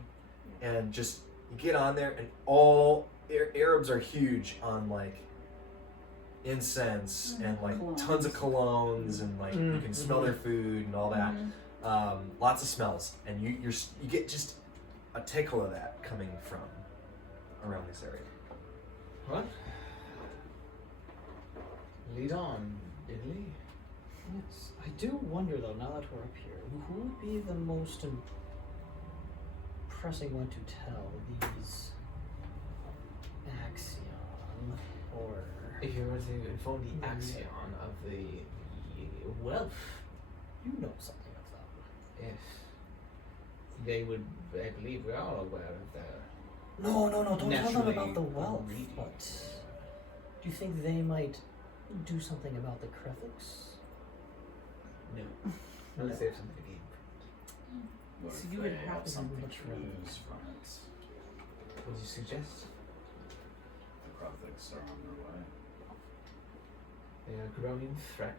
and just you get on there and all Arabs are huge on like incense and like tons of colognes and like you can smell their food and all that. Lots of smells, and you get just a tickle of that coming from around this area. What? Lead on, Italy. Yes. I do wonder though, now that we're up here, who would be the most pressing one to tell these Axion or If you were to inform the Axion of the wealth, you know something of them? if they would, I believe we are all aware of their. No, don't tell them Naturally about the wealth, greedy. but do you think they might do something about the Krethiks? No. Unless they have something to gain. What So if you would they have to something much to rather- lose from it? What do you suggest? The Crothics are on their way. They are a growing threat.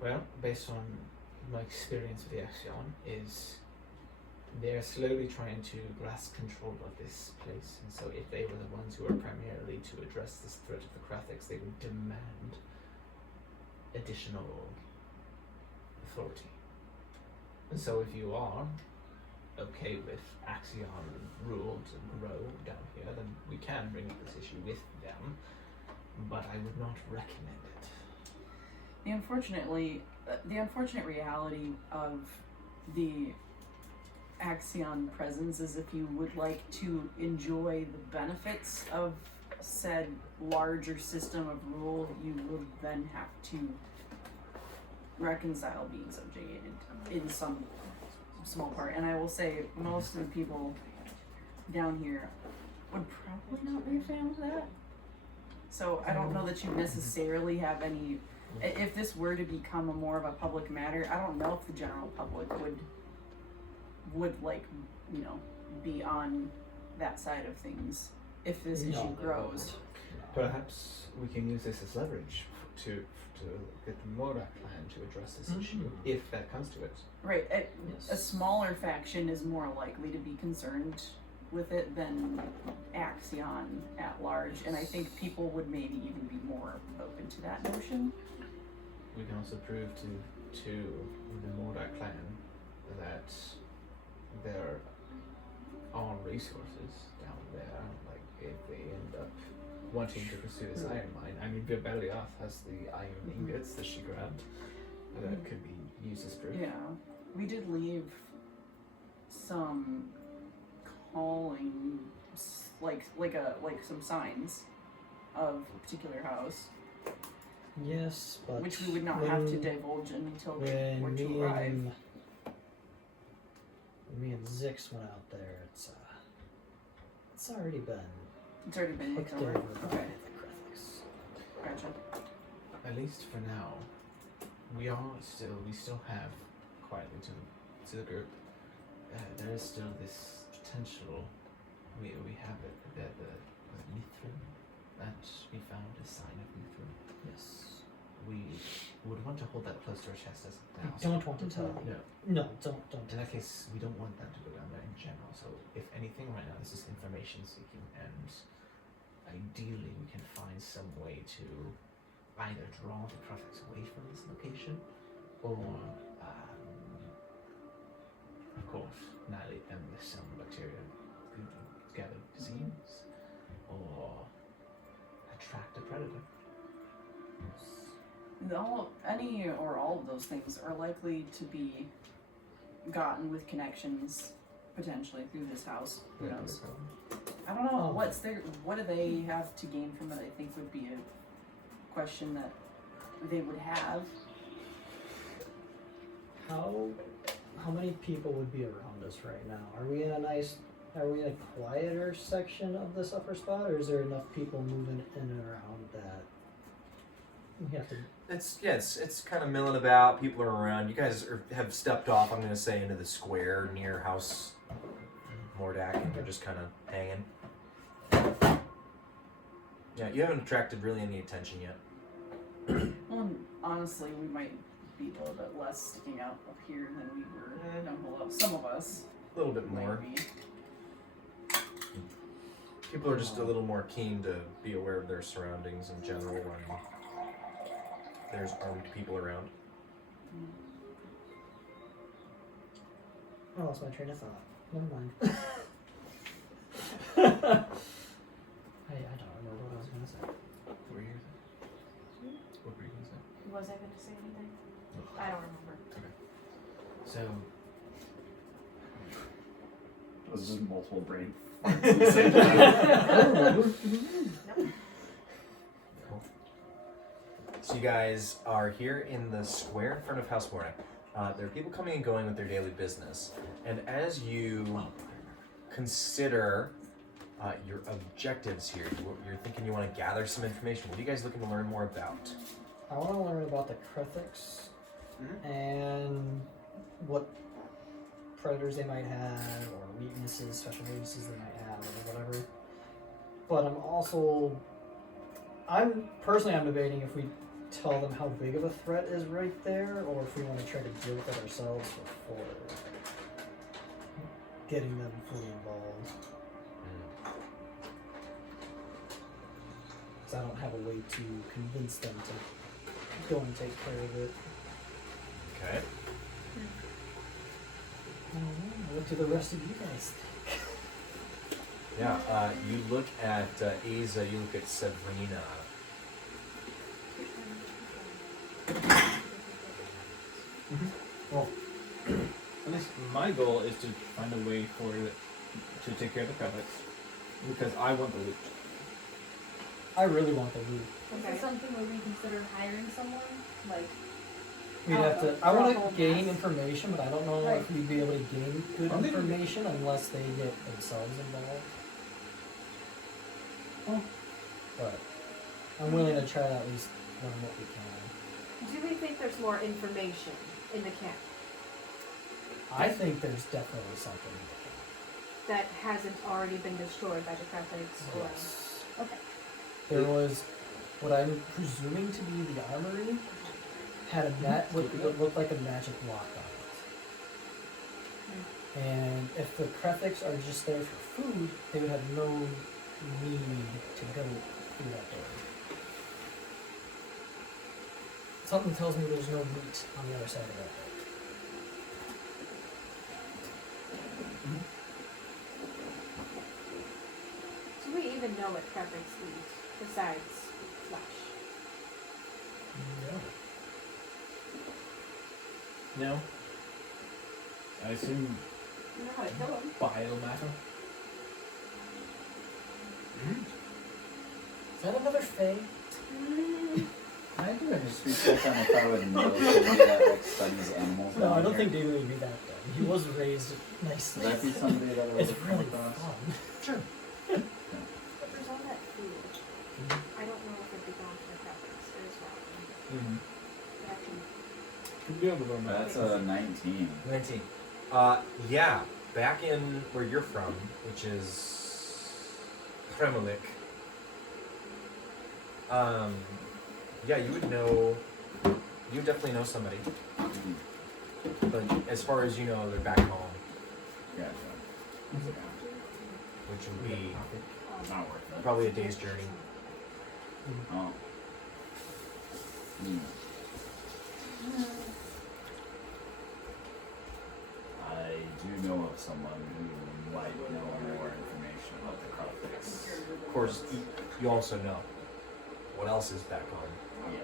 Well, based on my experience with the Axion, is they're slowly trying to grasp control of this place. And so if they were the ones who are primarily to address this threat of the Krathiks, they would demand additional authority. And so if you are okay with Axion rule to grow down here, then we can bring up this issue with them, but I would not recommend it. The unfortunate reality of the Axion presence is if you would like to enjoy the benefits of said larger system of rule, you will then have to reconcile being subjugated in some small part. And I will say most of the people down here would probably not be a fan of that. So I don't know that you necessarily have any. If this were to become more of a public matter, I don't know if the general public would like, you know, be on that side of things if this issue grows. Perhaps we can use this as leverage to get the Morak clan to address this issue, if that comes to it. Right. A smaller faction is more likely to be concerned with it than Axion at large, and I think people would maybe even be more open to that notion. We can also prove to the Morak clan that there are resources down there. Like if they end up wanting to pursue this iron mine, I mean, Belioth has the iron ingots that she grabbed that could be used as proof. Yeah, we did leave some calling, like some signs of a particular house, Yes, but which we would not have to divulge until they when were to me arrive. and Zix went out there, it's already been It's already been looked picked over. over by Okay, the Krethiks. gotcha. At least for now, we still have quietly to the group. There is still this potential. We have it that the Mithrin that we found a sign of Mithrin. Yes. We would want to hold that close to our chest as I now. don't want to tell. No. No, don't. In that case, we don't want them to go down there in general. So, if anything, right now this is information seeking, and ideally we can find some way to either draw the Krathiks away from this location, or, of course, annihilate them with some bacteria gathered disease, or attract a predator. Any or all of those things are likely to be gotten with connections, potentially through this house. Who knows? I don't know. What do they have to gain from it? I think would be a question that they would have. How many people would be around us right now? Are we in a quieter section of this upper spot, or is there enough people moving in and around that We have to. It's kind of milling about. People are around. You guys have stepped off. I'm gonna say into the square near House Mordak, and you're just kind of hanging. Yeah, you haven't attracted really any attention yet. Well, honestly, we might be a little bit less sticking out up here than we were down below. Some of us A little bit more. might be. People are just a little more keen to be aware of their surroundings in general when there's armed people around. I lost my train of thought. Never mind. I don't remember what I was gonna say. What were you gonna say? What were you gonna say? Was I going to say anything? I don't remember. So, It was just multiple brain. So you guys are here in the square in front of House Mordak. There are people coming and going with their daily business. And as you consider your objectives here, you're thinking you want to gather some information. What are you guys looking to learn more about? I want to learn about the Krethics and what predators they might have, or weaknesses, special weaknesses they might have, or whatever. But I'm debating if we tell them how big of a threat is right there, or if we want to try to deal with it ourselves before getting them fully involved. Because I don't have a way to convince them to go and take care of it. Okay. I don't know. What do the rest of you guys think? Yeah, you look at Aza, you look at Severina. well, at least my goal is to find a way for it to take care of the Kravitz, because I want the loot. I really want the loot. Is this something where we consider hiring someone? Like, We'd have to. I want to gain information, but I don't know Right. if we'd be able to gain good Are they- information unless they get themselves involved. But I'm willing to try to at least learn what we can. Do we think there's more information in the camp I think there's definitely something. that hasn't already been destroyed by the Krethics? Yes. Okay. There was what I'm presuming to be the armory had a net with what looked like a magic lock on it. And if the Krethics are just there for food, they would have no need to go through that door. Something tells me there's no meat on the other side of that door. Do we even know what Krethics eat besides flesh? No. No? I assume You know how to kill them. biomatter? Is that another Fae? I do have a sweet stuff on if I would know somebody that like studies animals. No, down I don't here. think David would be that dumb. He was raised nicely. Would that be somebody that I would It's come really across? fun. Sure. But there's all that food. I don't know if it'd be gone for the Krethics as well. Mm-hmm. But I can- Could be able to remember. That's a 19. 19. Yeah, back in where you're from, which is Kremelik. Yeah, you would know. You would definitely know somebody. But as far as you know, they're back home, Gotcha. which would be Not worth it. probably a day's journey. Oh. Hmm. I do know of someone who might know more information about the Krethics. Of course, you also know what else is back home. Yes.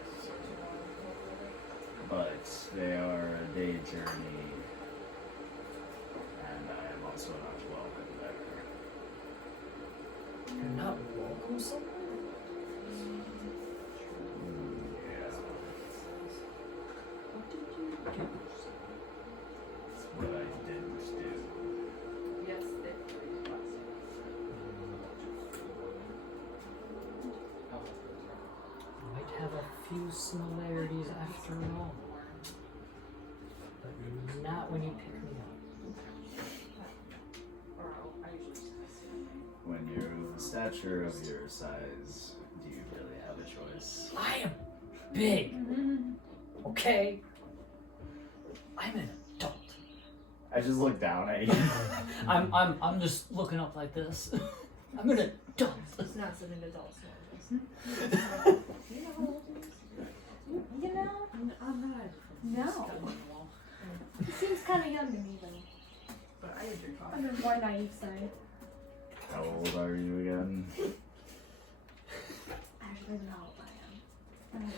But they are a day journey, and I am also not welcome there. You're not welcome somewhere? Yeah. What I didn't do. Yes, it Might have a few similarities after all. But not when you pick me up. When you're the stature of your size, do you really have a choice? I am big. Okay. I'm an adult. I just look down at you. I'm just looking up like this. I'm an adult. It's not something adults know. You know? I'm not. No. He seems kind of young to me, though. But I had your On the more naive side. How old are you again? I actually don't know how old I am. I'm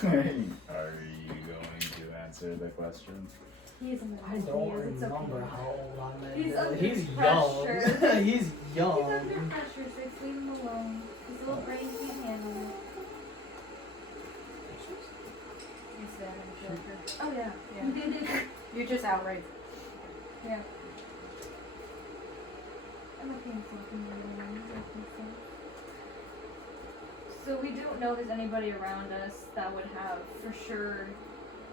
7. Are you going to answer the question? He is in the I don't remember how old I'm. He's under He's pressure. young. He's He's young. under pressure, so leave him alone. His little brain can't handle it. He's that in Joker. Oh, yeah. Yeah. You're just outright. Yeah. I'm looking for something. So we don't know if there's anybody around us that would have for sure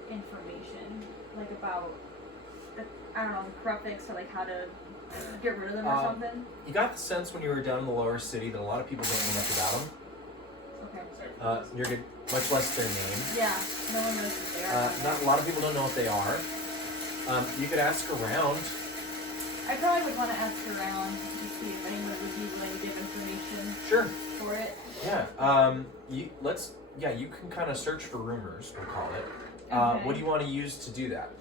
information, like about the, I don't know, the corruptics or like how to get rid of them or something. You got the sense when you were down in the lower city that a lot of people don't know much about them. Okay. You're good, much less their name. Yeah, no one knows what they are. Not a lot of people don't know what they are. You could ask around. I probably would want to ask around to see if anyone would be willing to give information Sure. for it. Yeah. You can kind of search for rumors. We'll call it. Okay. What do you want to use to do that?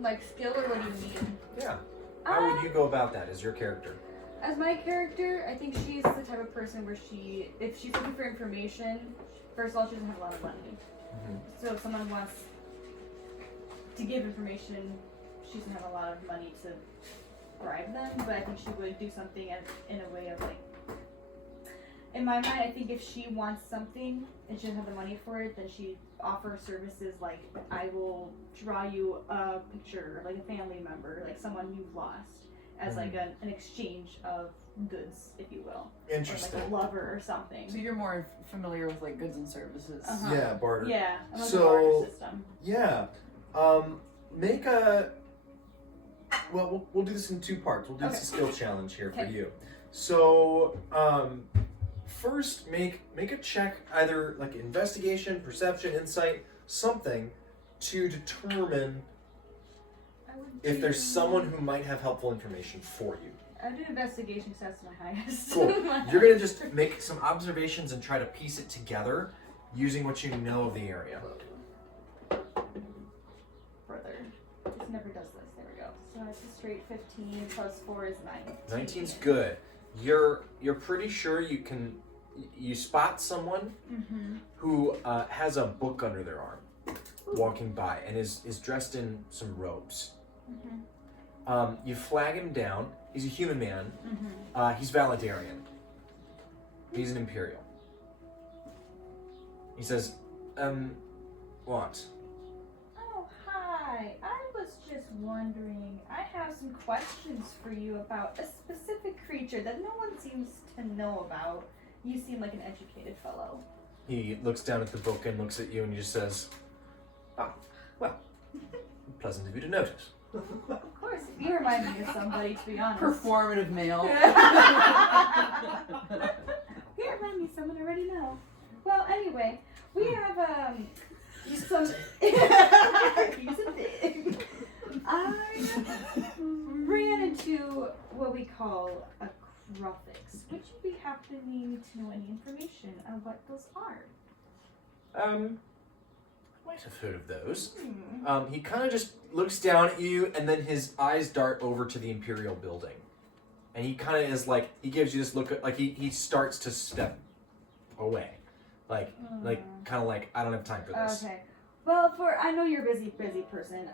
Like skill or what do you mean? Yeah. How would you go about that as your character? As my character, I think she's the type of person where if she's looking for information, first of all, she doesn't have a lot of money. Mm-hmm. So if someone wants to give information, she doesn't have a lot of money to bribe them, but I think she would do something in a way of like, in my mind, I think if she wants something and she doesn't have the money for it, then she'd offer services like, I will draw you a picture, like a family member, like someone you've lost, as like an exchange of goods, if you will. Interesting. Or like a lover or something. So you're more familiar with like goods and services. Uh-huh. Yeah, barter. Yeah, I'm like So- a barter system. Yeah. Make a. Well, we'll do this in two parts. We'll do this a skill challenge here for Okay. you. So, first, make a check, either like investigation, perception, insight, something, to determine I would if there's do- someone who might have helpful information for you. I do investigation because that's my highest. Cool. You're gonna just make some observations and try to piece it together using what you know of the area. Further. This never does this. There we go. So it's a straight 15 plus 4 is 9. 19's good. You're pretty sure you spot someone Mm-hmm. who has a book under their arm, walking by, and is dressed in some robes. Mm-hmm. You flag him down. He's a human man. Mm-hmm. He's Valedarian. He's an Imperial. He says, what? Oh, hi. I was just wondering. I have some questions for you about a specific creature that no one seems to know about. You seem like an educated fellow. He looks down at the book and looks at you, and he just says, well, pleasant of you to notice. Of course, you remind me of somebody, to be honest. Performative male. You remind me of someone I already know. Well, anyway, we have some. He's a thing. I ran into what we call a Crufix. Would you be happening to know any information on what those are? Might have heard of those. He kind of just looks down at you, and then his eyes dart over to the Imperial building. And he kind of is like, he gives you this look, like he starts to step away. Like, kind of like, I don't have time for this. Okay. Well, I know you're a busy person,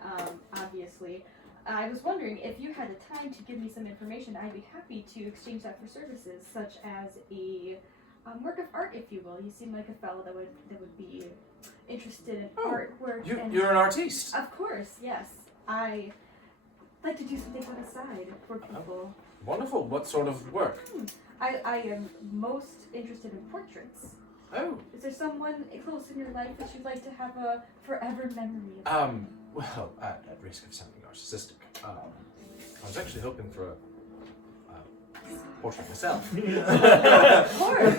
obviously. I was wondering if you had the time to give me some information, I'd be happy to exchange that for services, such as a work of art, if you will. You seem like a fellow that would be interested in artwork. You're an artiste. Of course, yes. I like to do something on the side for people. Wonderful. What sort of work? I am most interested in portraits. Oh. Is there someone close in your life that you'd like to have a forever memory of? Well, at risk of sounding narcissistic, I was actually hoping for a portrait myself. Of course.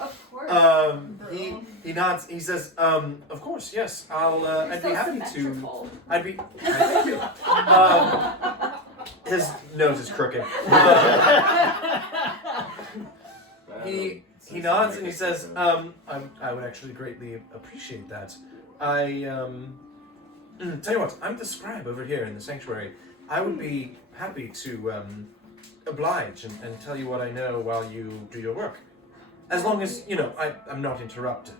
Of course. He nods. He says, "Of course, yes. I'd be so happy to. symmetrical. I'd be. Thank you. His nose is crooked. He nods and he says, I would actually greatly appreciate that. Tell you what, I'm the scribe over here in the sanctuary. I would be happy to oblige and tell you what I know while you do your work. As long as, I'm not interrupted.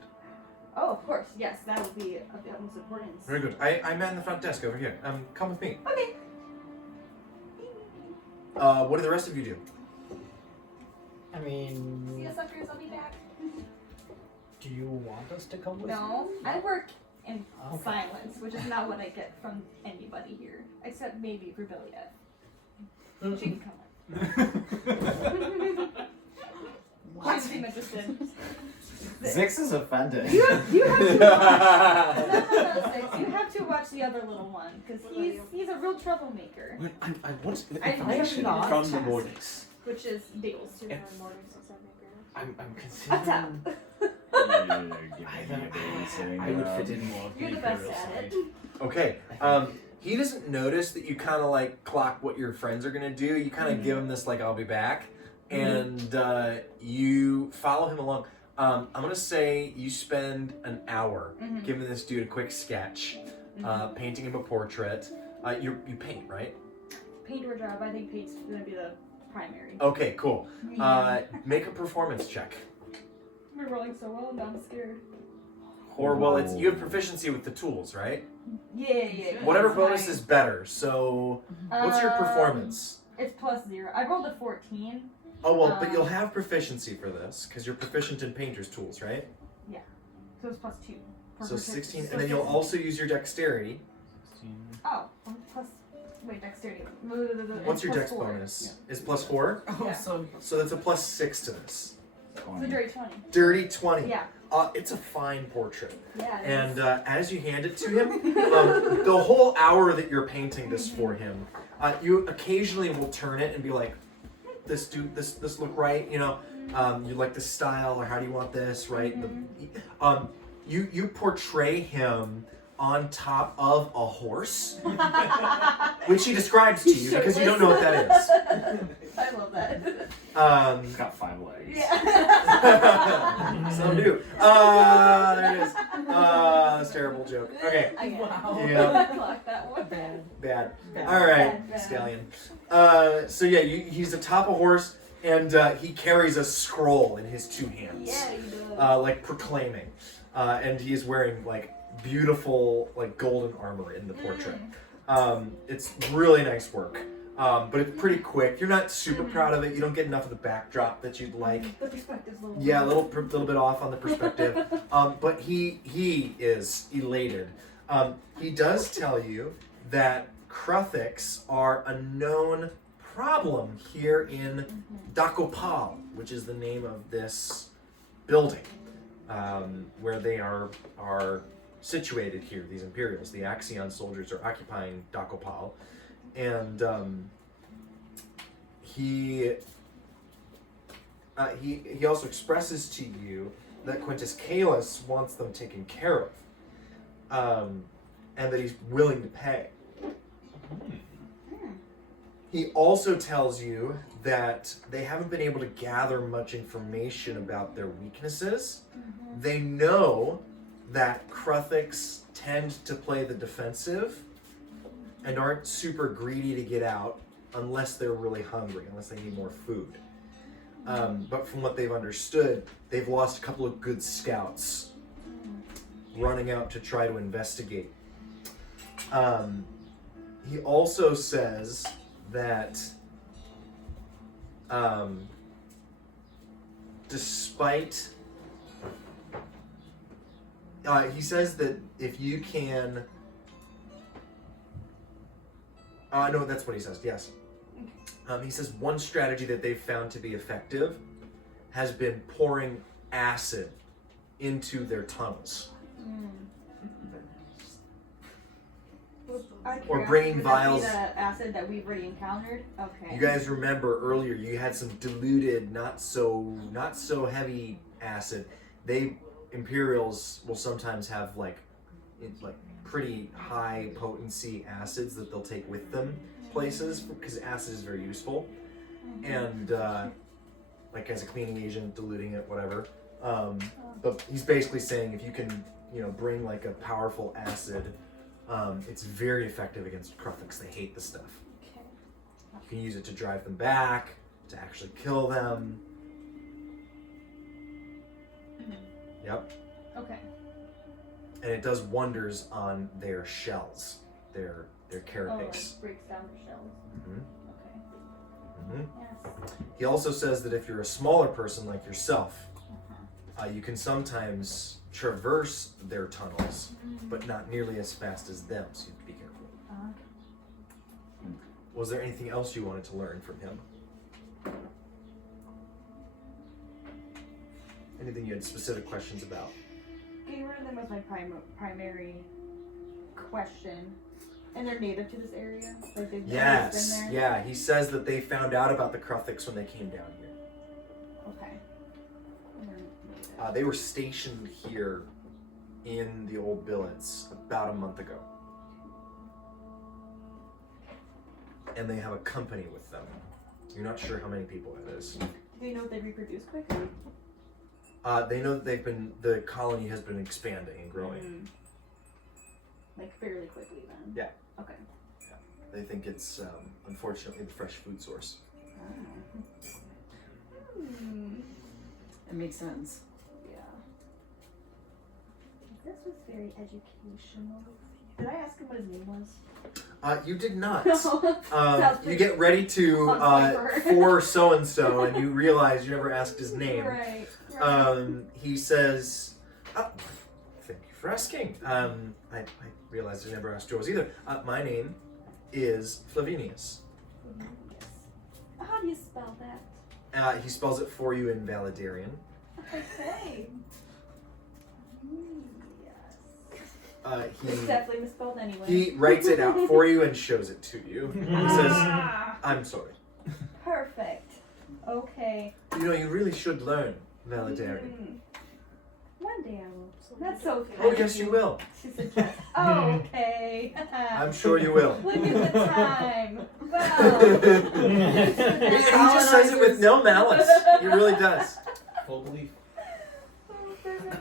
Oh, of course. Yes, that would be of the utmost importance. Very good. I man the front desk over here. Come with me. Okay. What do the rest of you do? I mean, See you suckers, I'll be back. do you want us to come with No, you? I work in Okay. silence, which is not what I get from anybody here, except maybe Rebellia. She can come in. She doesn't seem interested. Zix is offended. You have to watch. No, Six. You have to watch the other little one because he's a real troublemaker, I want information not. from the Mornings. which is Dales. I'm Up top. considering. I would fit in more. You're the best at it. Okay. He doesn't notice that you kind of like clock what your friends are gonna do. You kind of give him this like I'll be back, and you follow him along. I'm gonna say you spend an hour giving this dude a quick sketch, painting him a portrait. You paint, right? Paint or job. I think paint's gonna be the primary. Okay, cool. Make a performance check. We're rolling so well, and I'm scared. Or well, it's you have proficiency with the tools, right? Yeah. Whatever That's bonus fine. is better. So, what's your performance? It's +0. I rolled a 14. Oh well, but you'll have proficiency for this because you're proficient in painter's tools, right? So it's +2. So 16, and then you'll also use your dexterity. Oh, plus. Wait, dexterity. What's It's your dex +4. bonus? Is +4? Oh, Yeah. So that's a +6 to this. It's a dirty 20. Dirty 20. Yeah. It's a fine portrait. Yeah. It And is. as you hand it to him, the whole hour that you're painting this for him, you occasionally will turn it and be like, this look right, you like the style, or how do you want this, right? You portray him on top of a horse, which he describes to you because you don't know what that is. I love that. He's got 5 legs. Yeah. Some do. There it is. That's a terrible joke. Okay. Wow. Yeah. Clock that one. Bad. Bad. All right, Bad. Stallion. So yeah, he's atop a horse, and he carries a scroll in his 2 hands, Yeah, he does. like proclaiming, and he is wearing like beautiful like golden armor in the portrait. It's really nice work. But it's pretty quick. You're not super proud of it. You don't get enough of the backdrop that you'd like. The perspective's a little. Yeah, a little bit off on the perspective. But he is elated. He does tell you that Kruthiks are a known problem here in Dakopal, which is the name of this building, where they are situated here. These Imperials, the Axion soldiers, are occupying Dakopal. And he also expresses to you that Quintus Caelus wants them taken care of, and that he's willing to pay. He also tells you that they haven't been able to gather much information about their weaknesses. They know that Kruthiks tend to play the defensive and aren't super greedy to get out unless they're really hungry, unless they need more food. But from what they've understood, they've lost a couple of good scouts running out to try to investigate. He also says that despite... he says that if you can... no, that's what he says, yes. He says one strategy that they've found to be effective has been pouring acid into their tunnels. Or bringing vials. Would that be the acid that we've already encountered? Okay. You guys remember earlier you had some diluted, not so heavy acid. Imperials will sometimes have like pretty high potency acids that they'll take with them places because acid is very useful, and like as a cleaning agent, diluting it, whatever. But he's basically saying if you can, bring like a powerful acid, it's very effective against Kruthiks. They hate the stuff. Okay. You can use it to drive them back, to actually kill them. Yep. Okay. And it does wonders on their shells, their carapace. It breaks down the shells. Mm-hmm. Okay. Mm-hmm. Yes. He also says that if you're a smaller person like yourself, you can sometimes traverse their tunnels, but not nearly as fast as them, so you have to be careful. Was there anything else you wanted to learn from him? Anything you had specific questions about? Getting rid of them was my primary question. And they're native to this area? Like they've always Yes, been there? yeah. He says that they found out about the Kruthiks when they came down here. Okay. And they're native. They were stationed here in the old billets about a month ago. And they have a company with them. You're not sure how many people it is. Do they know if they reproduce quickly? They know that the colony has been expanding and growing. Like fairly quickly then? Yeah. Okay. They think it's, unfortunately, the fresh food source. It makes sense. Yeah. This was very educational. Did I ask him what his name was? You did not. Sounds You pretty get ready to on point for so-and-so, and you realize you never asked his name. Right. He says, thank you for asking. I realized I never asked yours either. My name is Flavinius. How do you spell that? He spells it for you in Valadarian. Okay. Yes. He It's definitely misspelled anyway. He writes it out for you and shows it to you. He says, I'm sorry. Perfect. Okay. You really should learn Valadarian. One day I will. That's so kind. Oh, yes, you will. She suggests. Oh, okay. I'm sure you will. Look at the time. Wow. He just says it with no malice. He really does. Full belief.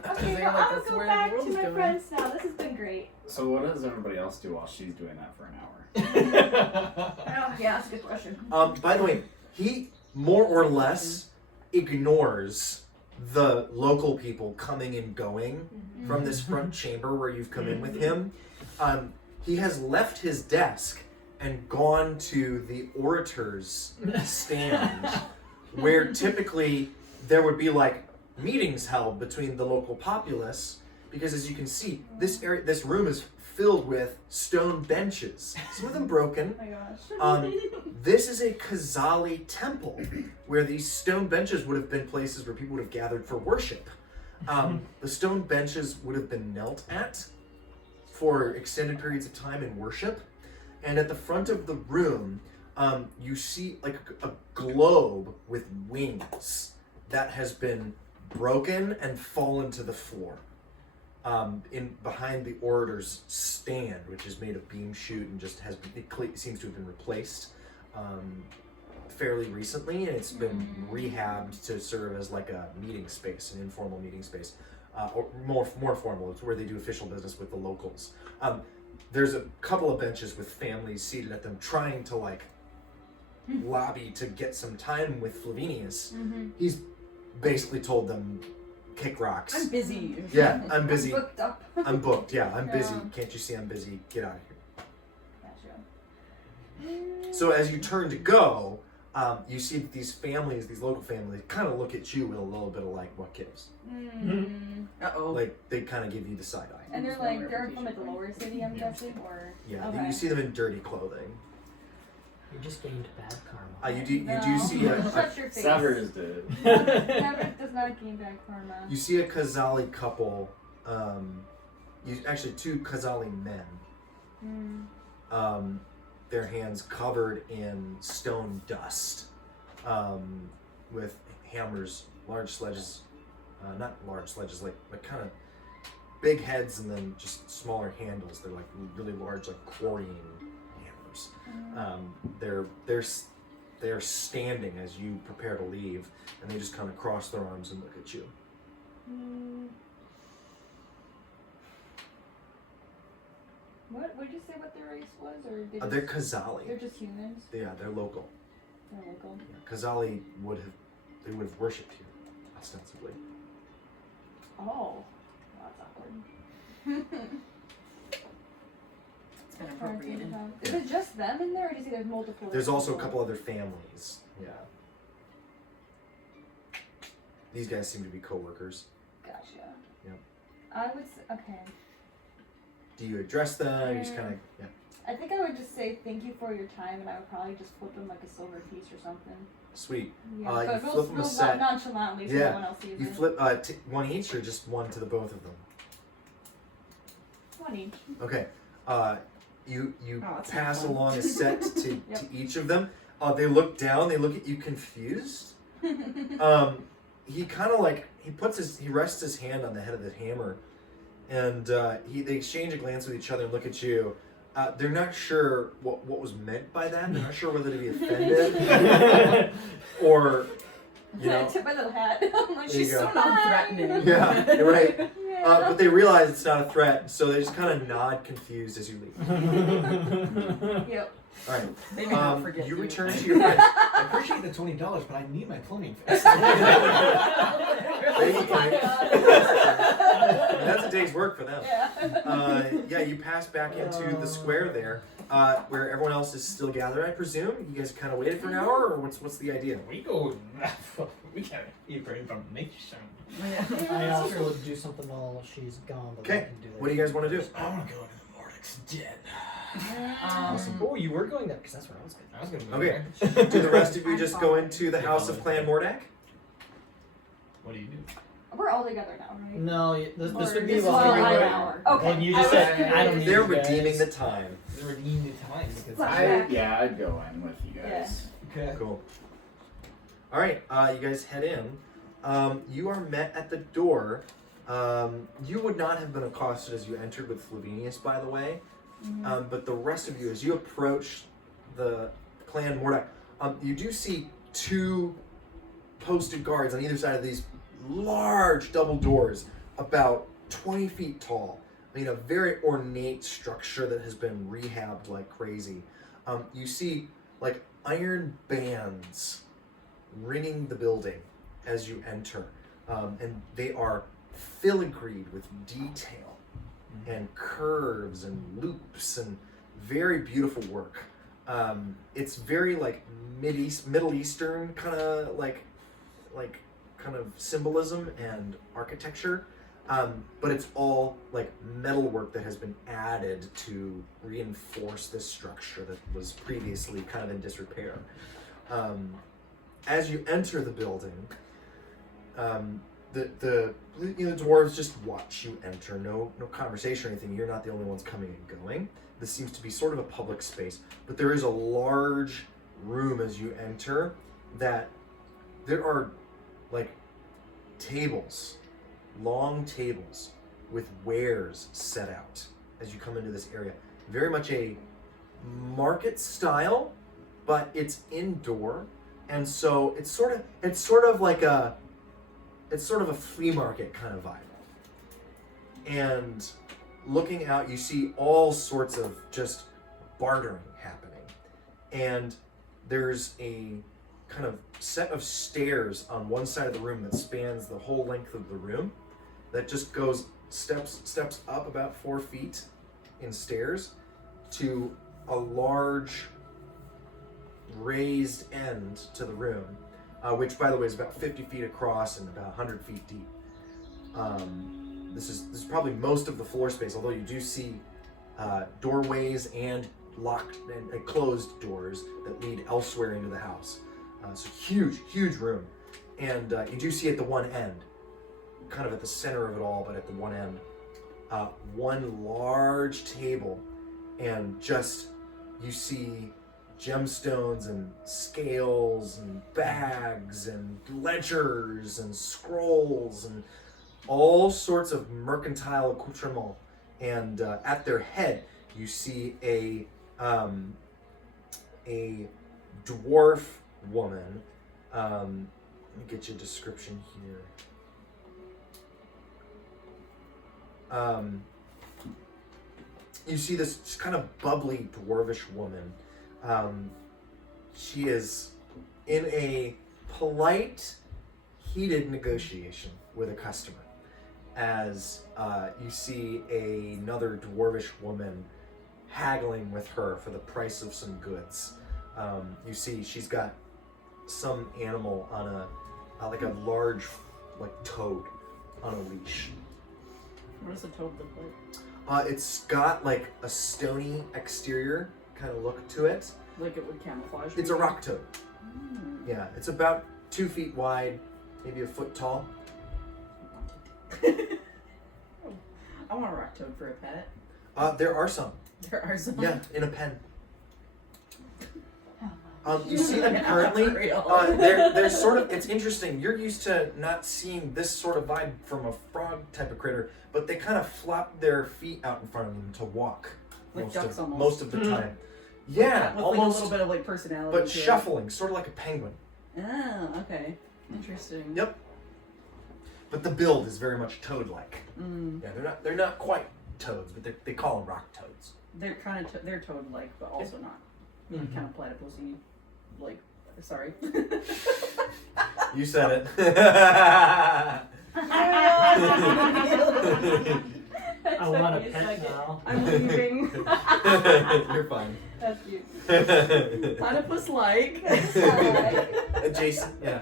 Okay, well, I'll go back to my friends now. This has been great. So what does everybody else do while she's doing that for an hour? Oh, yeah, that's a good question. By the way, he more or less ignores the local people coming and going from this front chamber where you've come in with him. He has left his desk and gone to the orator's stand where typically there would be like meetings held between the local populace, because as you can see, this room is filled with stone benches, some of them broken. Oh my gosh. This is a Kazali temple where these stone benches would have been places where people would have gathered for worship. The stone benches would have been knelt at for extended periods of time in worship. And at the front of the room, you see like a globe with wings that has been broken and fallen to the floor. In behind the orator's stand, which is made of beam shoot and just seems to have been replaced fairly recently, and it's been rehabbed to serve as like a meeting space, an informal meeting space, or more formal. It's where they do official business with the locals. There's a couple of benches with families seated at them, trying to like lobby to get some time with Flavinius. He's basically told them, kick rocks. I'm busy. Yeah, I'm busy. I'm booked up. I'm booked. Yeah, I'm busy. Yeah. Can't you see I'm busy? Get out of here. Gotcha. So as you turn to go, you see that these families, these local families, kind of look at you with a little bit of like, what gives? Uh-oh. Like they kind of give you the side eye. And they're from like the lower city, I'm guessing, or Yeah, okay. you see them in dirty clothing. You just gained bad karma. You do see a Shut your face. Sever is dead. Sever does not gain back karma. you see a Kazali couple. Actually two Kazali men. Their hands covered in stone dust, with hammers, large sledges, not large sledges, like kind of big heads and then just smaller handles. They're like really large, like quarrying hammers. They're standing as you prepare to leave, and they just kind of cross their arms and look at you. What did you say what their race was, or They're Kazali. they're just humans? Yeah, they're local. They're local. Yeah, Kazali would have worshipped here, ostensibly. Oh, that's awkward. It's been appropriated. Is it just them in there, or do you see there's multiple? There's also a people? couple other families. Yeah. These guys seem to be co-workers. Gotcha. Yep. I would okay. Do you address them? You just kind of yeah. I think I would just say thank you for your time, and I would probably just flip them like a silver piece or something. Sweet. Yeah, You but flip them a set. nonchalantly so Yeah. no one else sees You it. flip one each or just one to the both of them. One each. Okay. You Oh, that's pass fun. along a set to Yep. each of them. They look down. They look at you confused. He kind of like he rests his hand on the head of the hammer, and they exchange a glance with each other and look at you. They're not sure what was meant by that. They're not sure whether to be offended or I tip my little hat. I'm like, There you She's go. so non-threatening. Yeah, you're right. Yeah. But they realize it's not a threat, so they just kind of nod confused as you leave. Yep. All right. They may not forget You you. return to your friends. I appreciate the $20, but I need my plumbing fixed. There you go. That's a day's work for them. Yeah. You pass back into the square there, where everyone else is still gathered. I presume you guys kind of waited for an hour, or what's the idea? We go. We gotta eat for information. I also would do something while she's gone. But Okay. I can do What do you guys want to do? I want to go into the Mordek's den. Awesome. Oh, you were going there because that's where I was going. I was gonna go Okay. there. Do the rest of you just go into the house of Clan Mordak? What do you do? We're all together now, right? No, this Or would be this while is you an were. hour. Okay. Well, you I just was said I don't need They're you guys. redeeming the time. They were eating the time because Flashback. I'd go in with you guys. Okay. Cool. All right, you guys head in. You are met at the door. You would not have been accosted as you entered with Flavinius, by the way. But the rest of you, as you approach the Clan Mordak, you do see two posted guards on either side of these large double doors, about 20 feet tall. I mean, a very ornate structure that has been rehabbed like crazy. You see, like, iron bands ringing the building as you enter, and they are filigreed with detail and curves and loops and very beautiful work. It's very like Middle Eastern kind of like kind of symbolism and architecture, but it's all like metalwork that has been added to reinforce this structure that was previously kind of in disrepair. As you enter the building, the dwarves just watch you enter. No conversation or anything. You're not the only ones coming and going. This seems to be sort of a public space, but there is a large room as you enter that there are like tables, long tables with wares set out as you come into this area. Very much a market style, but it's indoor, and so it's sort of like a flea market kind of vibe. And looking out, you see all sorts of just bartering happening, and there's a kind of set of stairs on one side of the room that spans the whole length of the room, that just goes steps up about 4 feet in stairs to a large raised end to the room, which by the way is about 50 feet across and about 100 feet deep. This is probably most of the floor space, although you do see doorways and locked and closed doors that lead elsewhere into the house. So huge room. And you do see at the one end, kind of at the center of it all, but at the one end, one large table, and just you see gemstones and scales and bags and ledgers and scrolls and all sorts of mercantile accoutrement. And at their head, you see a dwarf woman. Let me get you a description here. You see this kind of bubbly dwarvish woman. She is in a polite, heated negotiation with a customer, as you see another dwarvish woman haggling with her for the price of some goods. You see she's got some animal on a like a large toad on a leash. What does a toad look like? It's got like a stony exterior kind of look to it. Like it would camouflage? It's a rock toad. Mm. Yeah, it's about 2 feet wide, maybe a foot tall. I want a rock toad for a pet. There are some. There are some. Yeah, in a pen. You see them currently. For real. They're sort of. It's interesting. You're used to not seeing this sort of vibe from a frog type of critter, but they kind of flop their feet out in front of them to walk. Like ducks almost. Most of the time. Yeah, with almost. like a little bit of like personality. But to it. shuffling, sort of like a penguin. Oh, okay. Interesting. Yep. But the build is very much toad-like. Mm. Yeah, they're not quite toads, but they call them rock toads. They're kind of they're toad-like, but also not. Maybe kind of platypusy. Like, sorry. You said it. I want a pet now. I'm leaving. You're fine. That's cute. Platypus-like. Adjacent, yeah.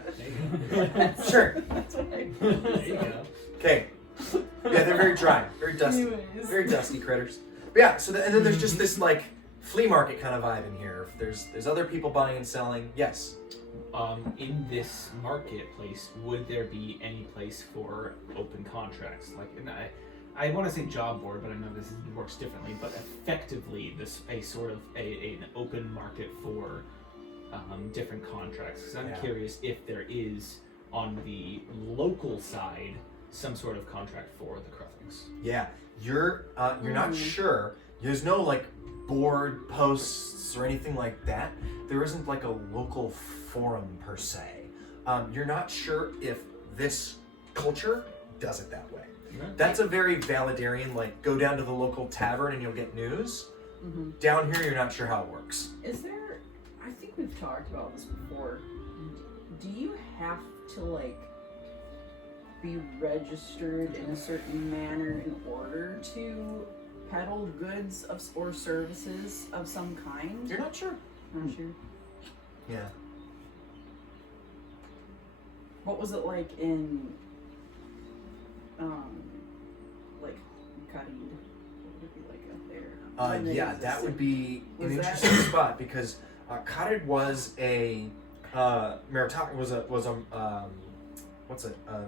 Sure. That's what I There you go. Okay. Yeah, they're very dry, very dusty, Anyways. very dusty critters. But yeah, so and then there's just this like flea market kind of vibe in here. There's other people buying and selling. Yes. In this marketplace, would there be any place for open contracts? Like, and I want to say job board, but I know this works differently. But effectively, a sort of an open market for different contracts. Because I'm Yeah. curious if there is on the local side some sort of contract for the Cruthings. Yeah, you're not sure. There's no like board posts or anything like that. There isn't like a local forum per se. You're not sure if this culture does it that way. That's a very Valadarian, like go down to the local tavern and you'll get news. Mm-hmm. Down here, you're not sure how it works. Is there? I think we've talked about this before. Do you have to like be registered in a certain manner in order to peddle goods or services of some kind? You're not sure. Not sure. Yeah. What was it like in, like Khalid? What would it be like up there? When they Yeah, that existed? would be an Was that- interesting spot because Kharid was a meritocracy was a what's it like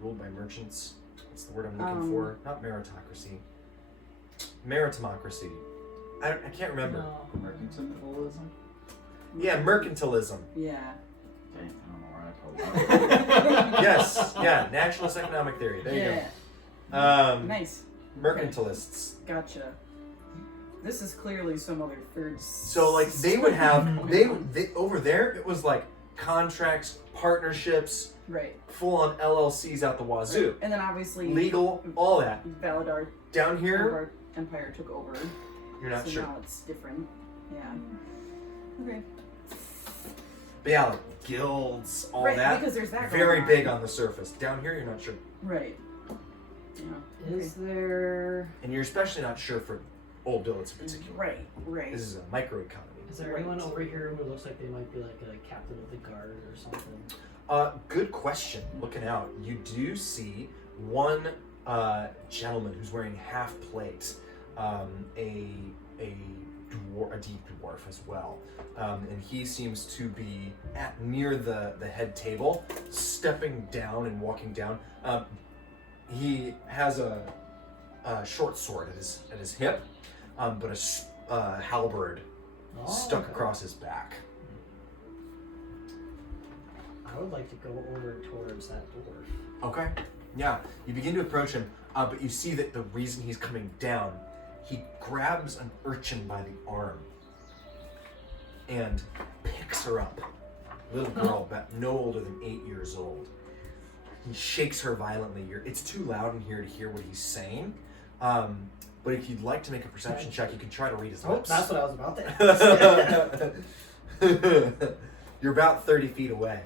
ruled by merchants. What's the word I'm looking for? Not meritocracy. Meritomocracy. I can't remember. No. Mercantilism? Yeah, mercantilism. Yeah. Dang, I don't know where I pulled that. Yes. Yeah, naturalist economic theory. There you Yeah. go. Nice. Mercantilists. Gotcha. This is clearly some other third. So like they would have they over there it was like contracts, partnerships, Right. full on LLCs out the wazoo. And then obviously Legal, all that. Valadar Down here, Empire took over. you're not so sure. now it's different. Yeah. Okay. But yeah, like guilds, all right, that. because there's that Very going on. big on the surface. Down here, you're not sure. Right. Yeah. Is there And you're especially not sure for old billets in particular. Right. Right. This is a microeconomy. is there Right. anyone over here who looks like they might be like a captain of the guard or something? Good question. Looking out, you do see one gentleman who's wearing half plate. a deep dwarf as well, and he seems to be near the head table, stepping down and walking down. He has a short sword at his hip, but a halberd stuck across his back. I would like to go over towards that dwarf. Okay. Yeah. You begin to approach him, but you see that the reason he's coming down, he grabs an urchin by the arm and picks her up. Little girl, no older than 8 years old. He shakes her violently. It's too loud in here to hear what he's saying. But if you'd like to make a perception check, you can try to read his lips. That's what I was about to ask. You're about 30 feet away.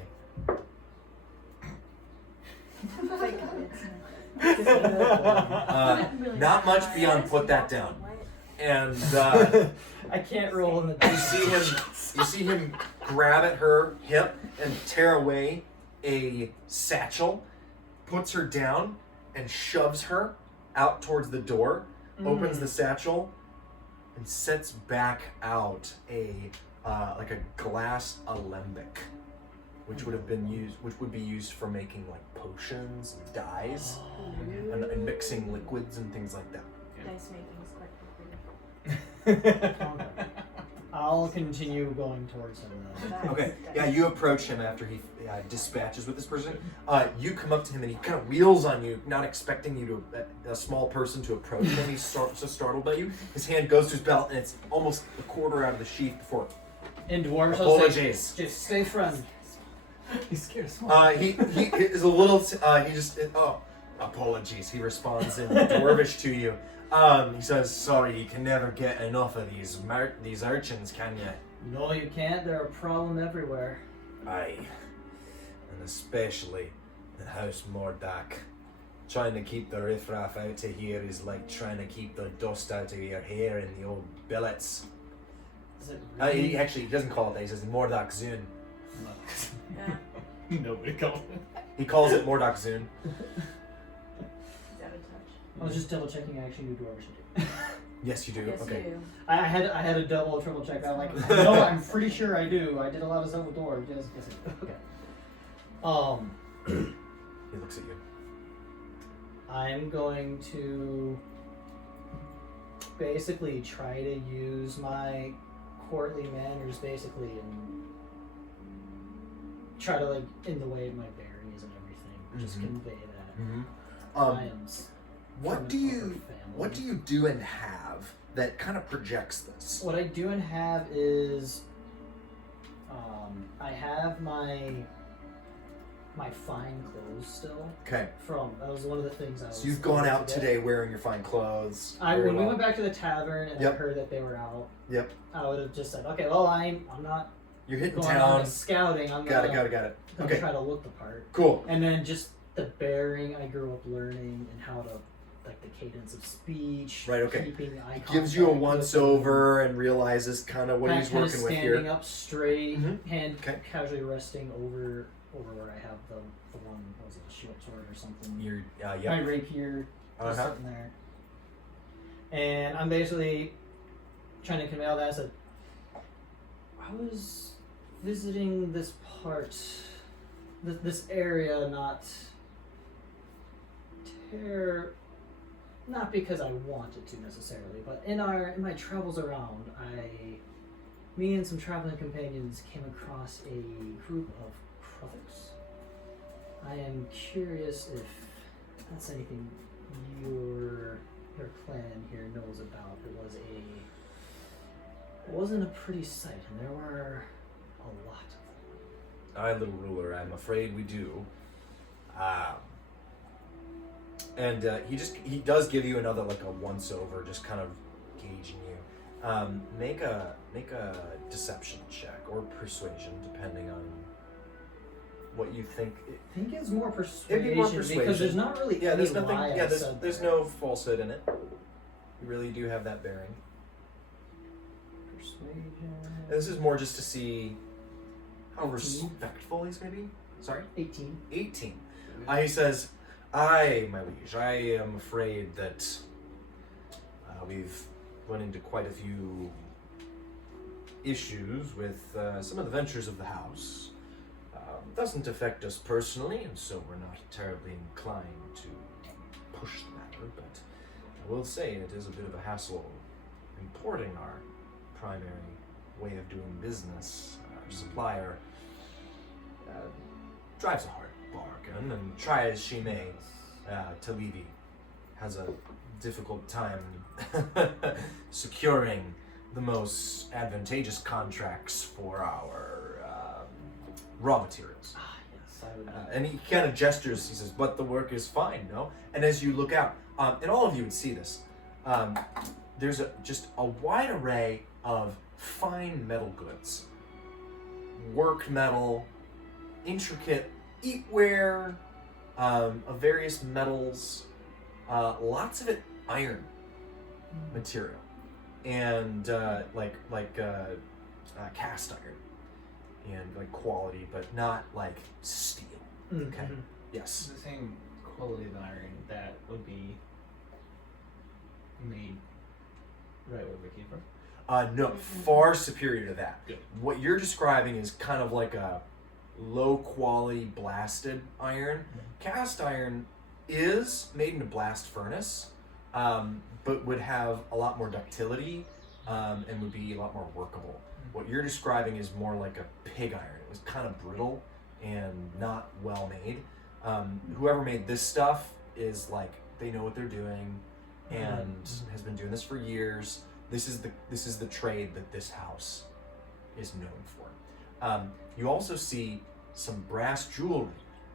Not much beyond put that down. And I can't roll in the you see him grab at her hip and tear away a satchel, puts her down, and shoves her out towards the door, opens the satchel, and sets back out a like a glass alembic, which would be used for making like potions and dyes, and mixing liquids and things like that. Dice making is quite popular. I'll continue going towards him then. Okay, yeah, you approach him after he dispatches with this person. You come up to him and he kind of wheels on you, not expecting you to, a small person to approach him. He's so startled by you. His hand goes to his belt and it's almost a quarter out of the sheath before. In dwarves, Apologies. Just stay friendly. He's scared of small. He is a little. Apologies. He responds in Dwarvish to you. He says, "Sorry, you can never get enough of these urchins, can you?" No, you can't. They're a problem everywhere. Aye, and especially in House Mordak. Trying to keep the riffraff out of here is like trying to keep the dust out of your hair in the old billets. Is it really? He doesn't call it that. He says Mordak Zun. Yeah. Nobody called it. He calls it Mordak Zun. He's out of touch. I was just double checking. I actually knew dwarves. Yes, you do. Yes, Okay. you do. I had a double triple check. I'm like, no, I'm pretty sure I do. I did a lot of stuff with dwarves. Yes, I do. Okay. He looks at you. I'm going to basically try to use my courtly manners, basically, and try to, like, in the way of my bearings and everything, just convey that. I am What from do an you upper family. What do you do and have that kind of projects this? What I do and have is, I have my fine clothes still. Okay. That was one of the things I was. So you've gone able out to get. today wearing your fine clothes. When we went back to the tavern and Yep. I heard that they were out, Yep. I would have just said, okay, well, I'm not You're hitting going town. on to scouting. I'm Got gonna, it. gonna Okay. try to look the part. Cool. And then just the bearing I grew up learning and how to, like, the cadence of speech. Right, okay. Keeping eye Gives you a contact once with over and realizes kind of what he's kind of working with standing here. up straight, Mhm. hand Okay. casually resting over where I have the one, what was it, the shield sword or something. You're My yeah. rapier just Uh-huh. sitting there. And I'm basically trying to convey all that. So I was visiting this part, this area, not because I wanted to necessarily, but in my travels around, me and some traveling companions came across a group of Kruthiks. I am curious if that's anything your clan here knows about. It wasn't a pretty sight, and there were a lot of them. Aye, little ruler. I'm afraid we do. And he does give you another like a once over, just kind of gauging you. Make a deception check or persuasion, depending on what you think. I think it's more persuasion, It'd be more persuasion. because there's not really Yeah, any there's nothing. lie Yeah, I there's said there's there. no falsehood in it. You really do have that bearing. Persuasion. And this is more just to see how 18. respectful he's gonna be. Sorry, 18. 18. He says, "Aye, my liege. I am afraid that we've run into quite a few issues with some of the ventures of the house. Doesn't affect us personally, and so we're not terribly inclined to push the matter, but I will say it is a bit of a hassle importing our primary way of doing business. Our supplier drives a hard bargain, and try as she may, Talivi has a difficult time securing the most advantageous contracts for our raw materials. Yes, I would. And he kind of gestures, he says, but the work is fine, no? And as you look out, and all of you would see this, there's just a wide array of fine metal goods. Worked metal, intricate eatware, of various metals, lots of it iron material, and cast iron, and like quality, but not like steel. Okay. It's Yes. the same quality of iron that would be made right where we came from. No, far superior to that. Good. What you're describing is kind of like a low quality blasted iron. Cast iron is made in a blast furnace, but would have a lot more ductility and would be a lot more workable. What you're describing is more like a pig iron. It was kind of brittle and not well made. Whoever made this stuff is like, they know what they're doing and has been doing this for years. This is the trade that this house is known for. You also see some brass jewelry,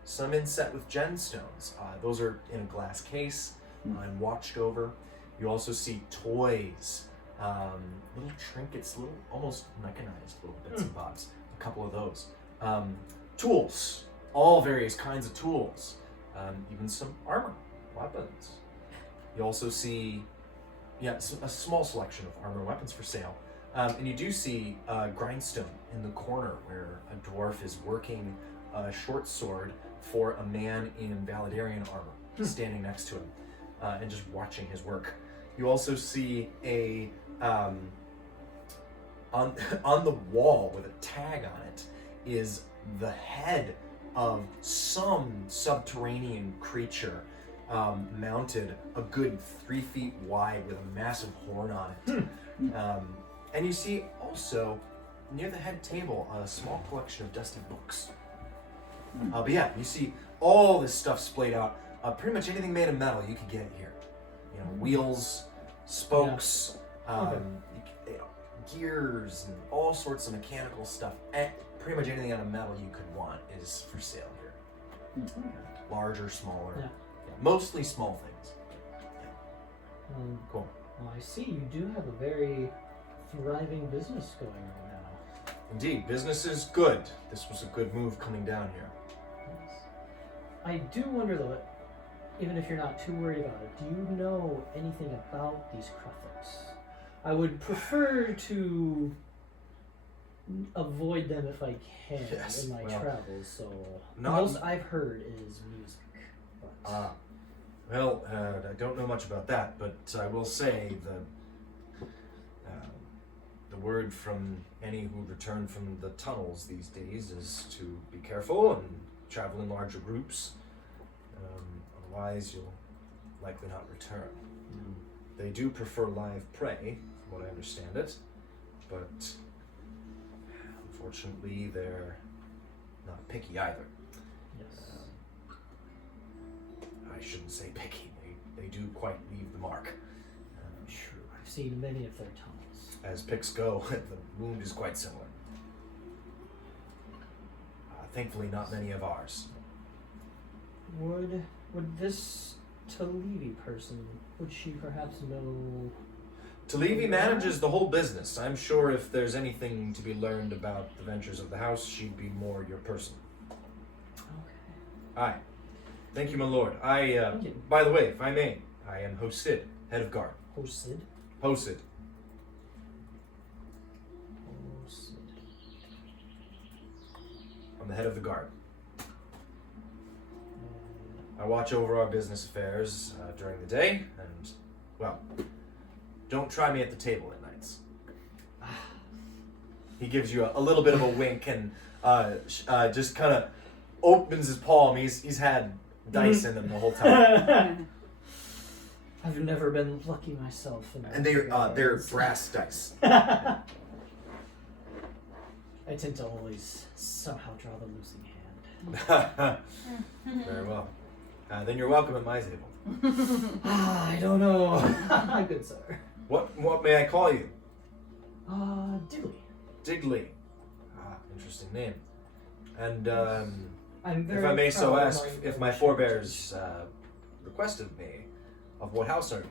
some inset with gemstones. Those are in a glass case and watched over. You also see toys, little trinkets, little almost mechanized little bits and bobs. A couple of those. Tools, all various kinds of tools, even some armor, weapons. You also see, a small selection of armor weapons for sale. And you do see a grindstone in the corner where a dwarf is working a short sword for a man in Valadarian armor, standing next to him, and just watching his work. You also see a on the wall with a tag on it is the head of some subterranean creature, mounted a good 3 feet wide with a massive horn on it. And you see also near the head table a small collection of dusty books. But yeah, you see all this stuff splayed out. Pretty much anything made of metal you could get here. Wheels, spokes, gears, and all sorts of mechanical stuff. Pretty much anything out of metal you could want is for sale here. Larger, smaller. Yeah. Mostly small things. Cool. Well, I see you do have a very thriving business going right now. Indeed, business is good. This was a good move coming down here. Yes. I do wonder though, even if you're not too worried about it, do you know anything about these Kruthiks? I would prefer to avoid them if I can in my travels, so the most I've heard is music. But I don't know much about that, but I will say the word from any who return from the tunnels these days is to be careful and travel in larger groups. Otherwise, you'll likely not return. They do prefer live prey, from what I understand it, but unfortunately, they're not picky either. yes. I shouldn't say picky. They do quite leave the mark. True. I've seen many of their tunnels. As picks go, the wound is quite similar. Thankfully, not many of ours. Would this Talivi person, would she perhaps know? Talivi manages the whole business. I'm sure if there's anything to be learned about the ventures of the house, she'd be more your person. Okay. Aye. Thank you, my lord. Thank you. By the way, if I may, I am Hosid, head of guard. Hosid? Hosid. Hosid. I'm the head of the guard. I watch over our business affairs during the day, and, well, don't try me at the table at nights. He gives you a little bit of a wink and just kind of opens his palm. He's had dice in them the whole time. I've never been lucky myself. And they're brass dice. I tend to always somehow draw the losing hand. Very well. Then you're welcome at my table. I don't know. Good sir. What may I call you? Diddley. Digley. Interesting name. And I'm very if I may so proud of ask, if my forebears requested me, of what house are you,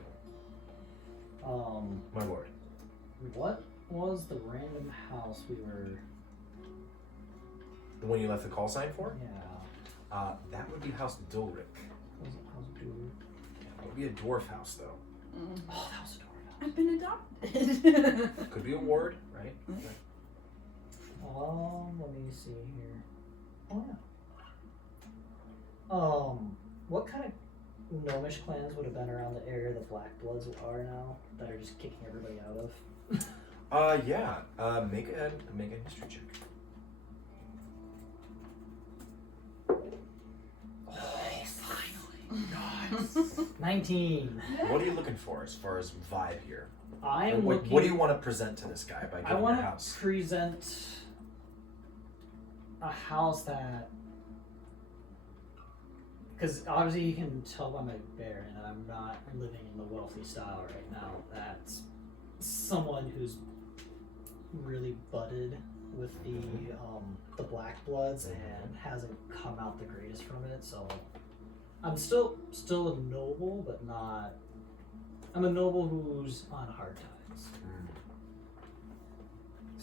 my lord? What was the random house we were? The one you left the call sign for? Yeah. That would be House Dulric. Was it House Dulric? It would be a dwarf house, though. Oh, that was a dwarf house. I've been adopted. Could be a ward, right? Let me see here. Oh yeah. What kind of gnomish clans would have been around the area the Black Bloods are now that are just kicking everybody out of? Yeah. Make a history check. Oh, finally. Nice. 19. What are you looking for as far as vibe here? I am What, looking. what do you want to present to this guy by I giving want your to house? present a house that, because obviously you can tell by my bear, and I'm not living in the wealthy style right now. That's someone who's really budded with the Black Bloods and hasn't come out the greatest from it. So I'm still a noble, but not. I'm a noble who's on hard times.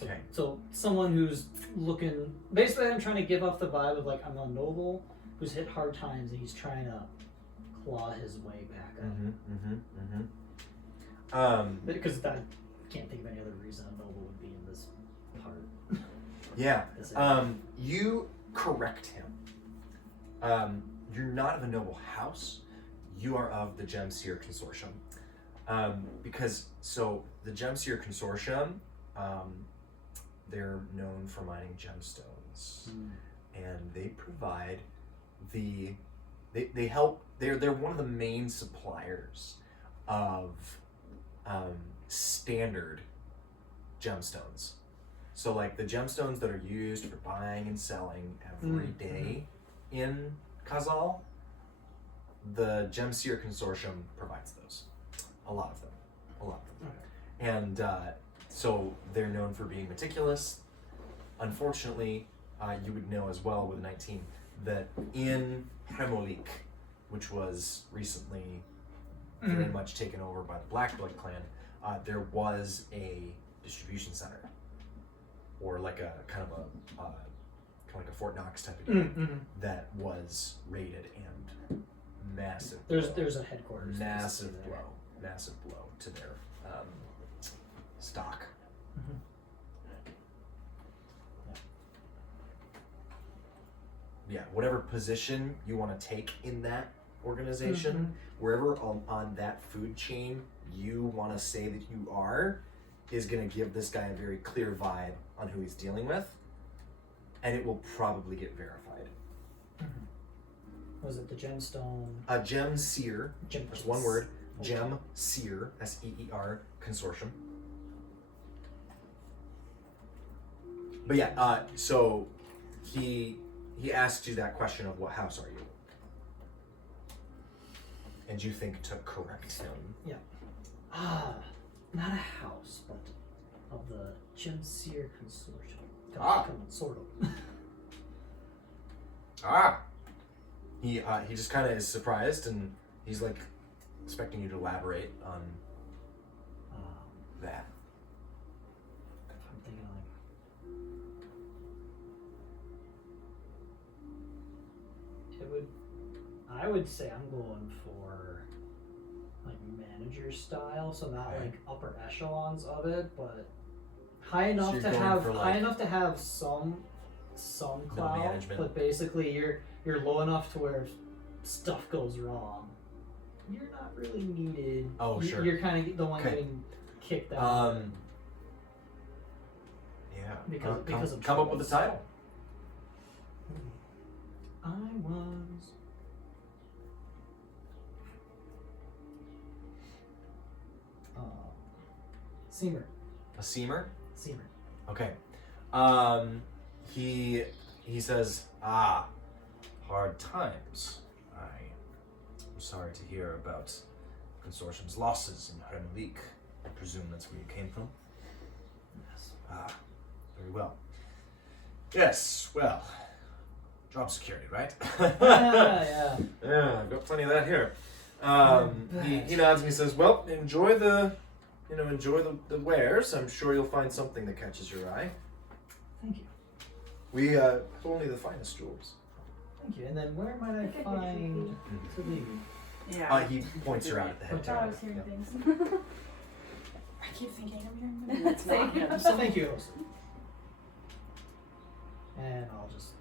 Okay. So someone who's looking, basically I'm trying to give off the vibe of like I'm a noble who's hit hard times and he's trying to claw his way back up. Because I can't think of any other reason a noble would be in this part. Yeah. This area. You correct him. You're not of a noble house. You are of the Gemseer Consortium. Because the Gemseer Consortium, they're known for mining gemstones, and they provide they help. They're one of the main suppliers of standard gemstones. So like the gemstones that are used for buying and selling every day in Kazal, the Gemseer Consortium provides those. A lot of them. Okay. And so they're known for being meticulous. Unfortunately, you would know as well with 19 that in Hemolik, which was recently very much taken over by the Black Blood clan, there was a distribution center, or like a kind of like a Fort Knox type of deal that was raided and massive. There's a headquarters. Massive blow to their stock. Yeah, whatever position you want to take in that organization, wherever on that food chain you want to say that you are, is going to give this guy a very clear vibe on who he's dealing with, and it will probably get verified. Was it the gemstone? Gemseer. That's one word. Gemseer, S-E-E-R, Consortium. But yeah, so he asked you that question of what house are you? And you think to correct him. Yeah. Not a house, but of the Gemseer Consortium. Come on, sort of. He just kind of is surprised, and he's like expecting you to elaborate on that. I'm thinking I would say I'm going for like manager style, so not like upper echelons of it, but high enough you're to going have for, like, high enough to have some clout, management. but basically you're low enough to where if stuff goes wrong, you're not really needed. Oh, sure. You're kind of the one Okay. getting kick that. Yeah. Because of come up with a trolls. title. I was. Seamer. A seamer. Seamer. Okay. He says, hard times. I'm sorry to hear about Consortium's losses in Hremlik. I presume that's where you came from? Yes. Very well. Yes, well, job security, right? Yeah. Yeah, I've got plenty of that here. He nods and he says, well, enjoy the wares. I'm sure you'll find something that catches your eye. Thank you. We have only the finest jewels. Thank you. And then where might I find Talib? Yeah. He points her out at the head. I was hearing things. I keep thinking I'm hearing them. It's not him. So thank you. And I'll just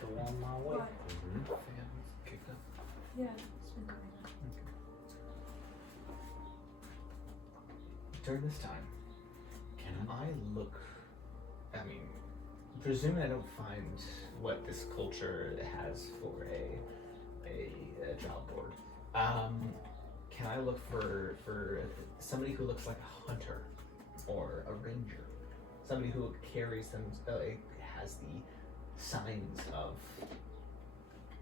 go on my way. What? Yeah. During this time, can I look? I mean, presuming I don't find what this culture has for a job board, can I look for somebody who looks like a hunter or a ranger, somebody who carries them has the signs of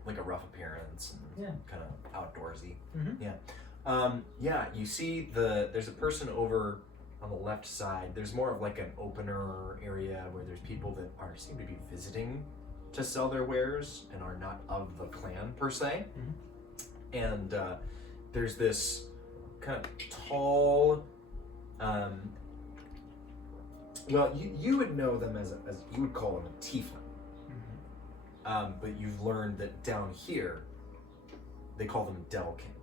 Like a rough appearance and Yeah. kind of outdoorsy. Mhm. Yeah. You see there's a person over on the left side. There's more of like an opener area where there's people that seem to be visiting to sell their wares and are not of the clan per se. And there's this kind of tall, well, you would know them as you would call them a tiefling. But you've learned that down here, they call them Delkin.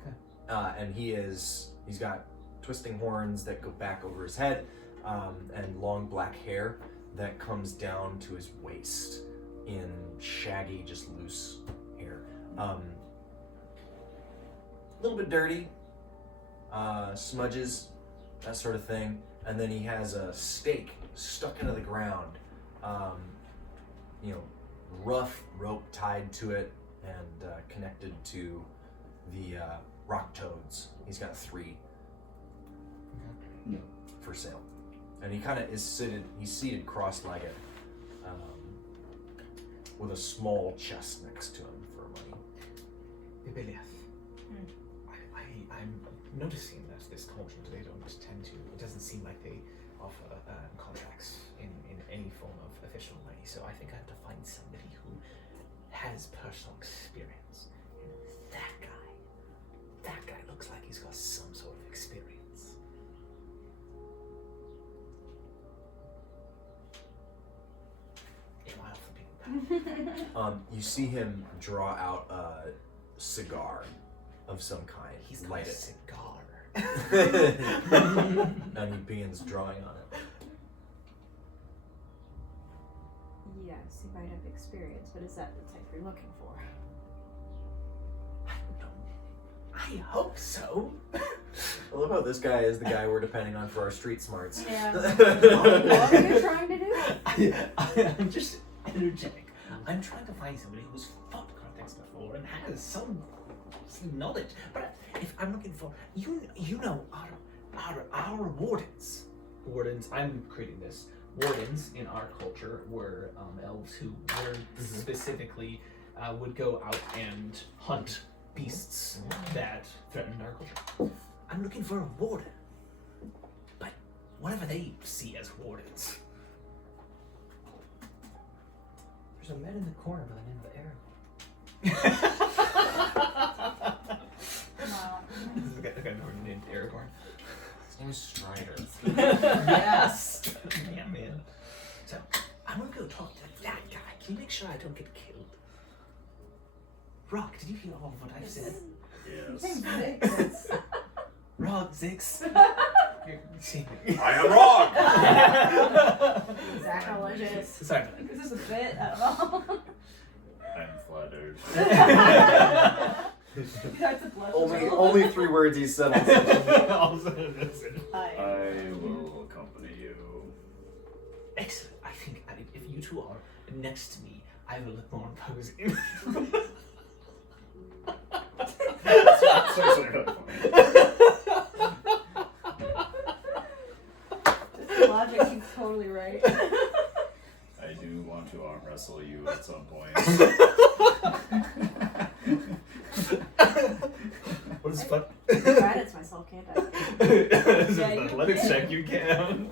Okay. And he's got twisting horns that go back over his head, and long black hair that comes down to his waist in shaggy, just loose hair. A little bit dirty, smudges, that sort of thing. And then he has a stake stuck into the ground. Rough rope tied to it and connected to the rock toads. He's got 3 for sale. And he kind of is seated cross-legged with a small chest next to him for money. Bibeliath. I'm noticing that this culture, they don't tend to, it doesn't seem like they offer contracts in any form of official way, so I think I have to find somebody who has personal experience. And that guy looks like he's got some sort of experience. Am I off the beaten path? You see him draw out a cigar of some kind. He's got light a it. cigar. And he begins drawing on it. Yes, he might have experience, but is that the type you're looking for? I hope so. I love how this guy is the guy we're depending on for our street smarts. Yeah. What are you trying to do? I'm just energetic. I'm trying to find somebody who's fought Cortex before and has some knowledge. But if I'm looking for, you know, our wardens. Wardens. I'm creating this. Wardens in our culture were elves who were specifically would go out and hunt beasts that threatened our culture. I'm looking for a warden, but whatever they see as wardens. There's a man in the corner by the name of Eric. Wow. This is a guy named Aragorn. His name is Strider. Yes. Yeah, man. So I'm gonna go talk to that guy. Can you make sure I don't get killed? Rock, did you hear all of what I've said? Yes. Rock, Zix. I am wrong! Sacrilegious. Sorry. Is this a bit? I don't know. I'm flattered. That's a blush. Only 3 words he said on session. Also, that's it. I will accompany you. Excellent. I think if you two are next to me, I will look more imposing. That's actually really funny. This logic seems totally right. I do want to arm wrestle you at some point. What is fun? I can guidance myself, can't I? As Yeah, an you athletics can. check, you can.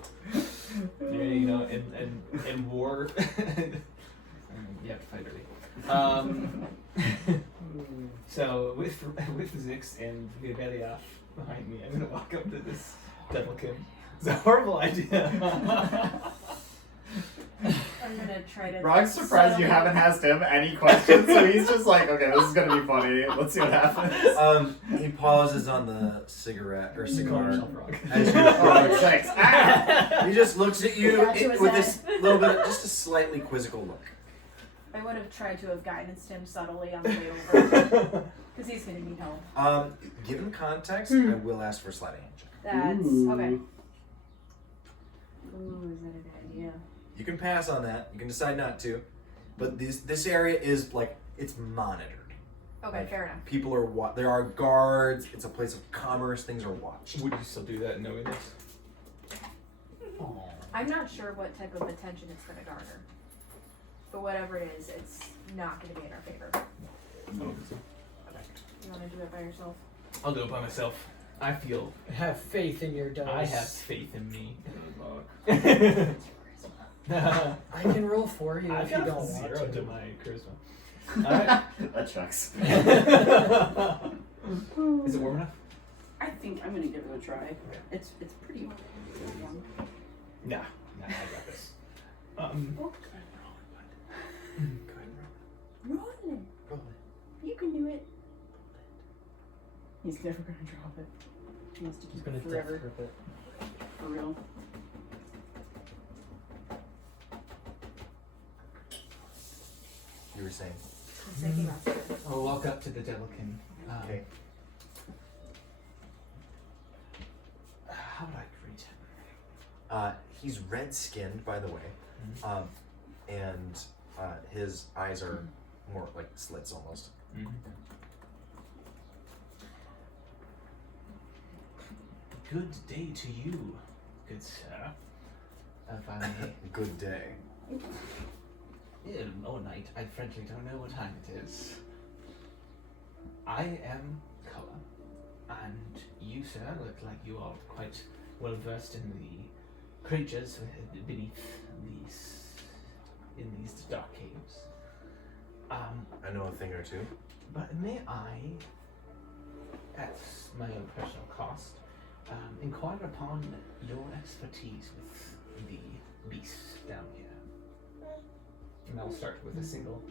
You know, in war. Yeah, fight early. So with Zix and Vibeliaf behind me, I'm gonna walk up to this devilkin. It's a horrible idea. I'm gonna try to. Rog's surprised you haven't asked him any questions, so he's just like, okay, this is gonna be funny. Let's see what happens. He pauses on the cigarette or cigar Rog. as you Oh, approach. it's like, ah! He just looks at you Yeah, to his with head. this little bit, just a slightly quizzical look. I would have tried to have guidance him subtly on the way over. Because he's gonna need help. Given context, I will ask for a sleight of hand check. That's. Ooh. Okay. Ooh, is that a good idea? You can pass on that. You can decide not to. But this area is like, it's monitored. Okay, fair enough. People are there are guards. It's a place of commerce. Things are watched. Would you still do that knowing this? Aw. I'm not sure what type of attention it's gonna garner. But whatever it is, it's not gonna be in our favor. You wanna do it by yourself? I'll do it by myself. I feel. Have faith in your dice. I have faith in me. Good luck. I can roll for you I've if you got don't want 0 to. to my charisma. Alright. That checks. Is it warm enough? I think I'm gonna give it a try. It's pretty young. Nah, I got this. Roll it. You can do it. He's never gonna drop it. He wants to He's keep gonna it forever. death grip it. For real. You were saying. I'm thinking about it. I'll walk up to the Delican. Okay. How would I greet him? He's red-skinned, by the way, and his eyes are more like slits almost. Good day to you, good sir. If I may. Good day. Or night. I frankly don't know what time it is. I am Koa, and you, sir, look like you are quite well versed in the creatures beneath these dark caves. I know a thing or two. But may I, at my own personal cost, inquire upon your expertise with the beasts down here? And I'll start with a single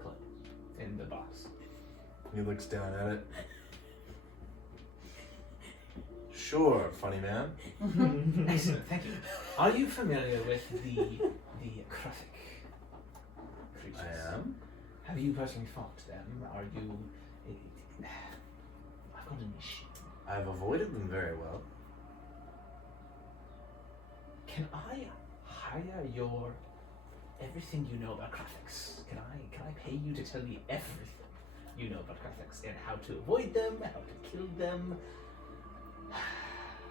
clip in the box. He looks down at it. Sure, funny man. Excellent, thank you. Are you familiar with the Kruthic creatures? I am. Have you personally fought them? Are you? I've got an issue. I've avoided them very well. Can I hire your everything you know about Kruthics? Can I pay you to tell me everything you know about Kruthics and how to avoid them, how to kill them?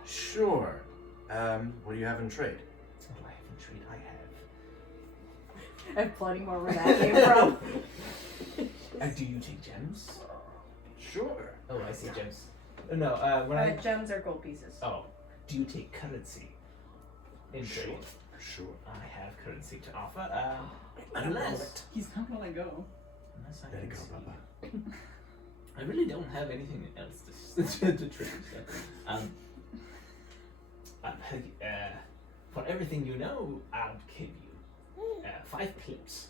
Sure. What do you have in trade? What do I have in trade? I have. I have plenty more where that came from. Do you take gems? Sure. Oh, I see gems. No, when I. Gems are gold pieces. Oh, do you take currency in trade? Sure. I have currency to offer. I don't know Unless, it. He's not gonna let go. unless I Let it can go, see. Papa. I really don't have anything else to trade. So, for everything you know, I'll give you 5 clips.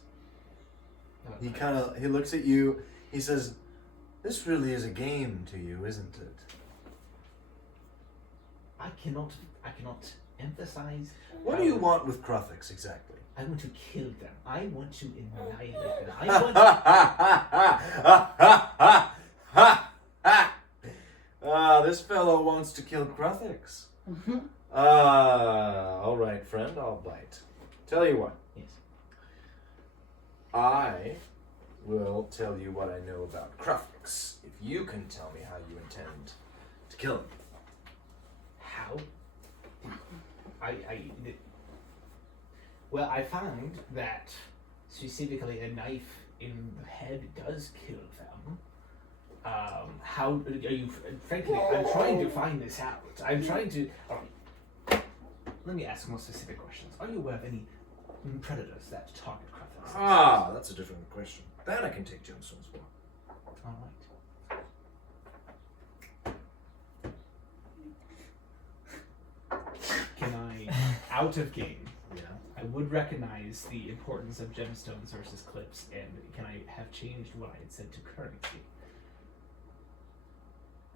He looks at you. He says, "This really is a game to you, isn't it?" I cannot emphasize. What do you want with Kruthics exactly? I want to kill them. I want to annihilate them. I want. this fellow wants to kill Kruthiks. All right, friend, I'll bite. Tell you what. Yes. I will tell you what I know about Kruthiks, if you can tell me how you intend to kill him. How? Well, I found that specifically a knife in the head does kill them. How are you? Frankly, I'm trying to find this out. I'm trying to. All right. Let me ask more specific questions. Are you aware of any predators that target Kruthiks? Ah, that's a different question. That I can take gemstones for. All right. Can I, out of game, Yeah. I would recognize the importance of gemstones versus clips, and can I have changed what I had said to currency?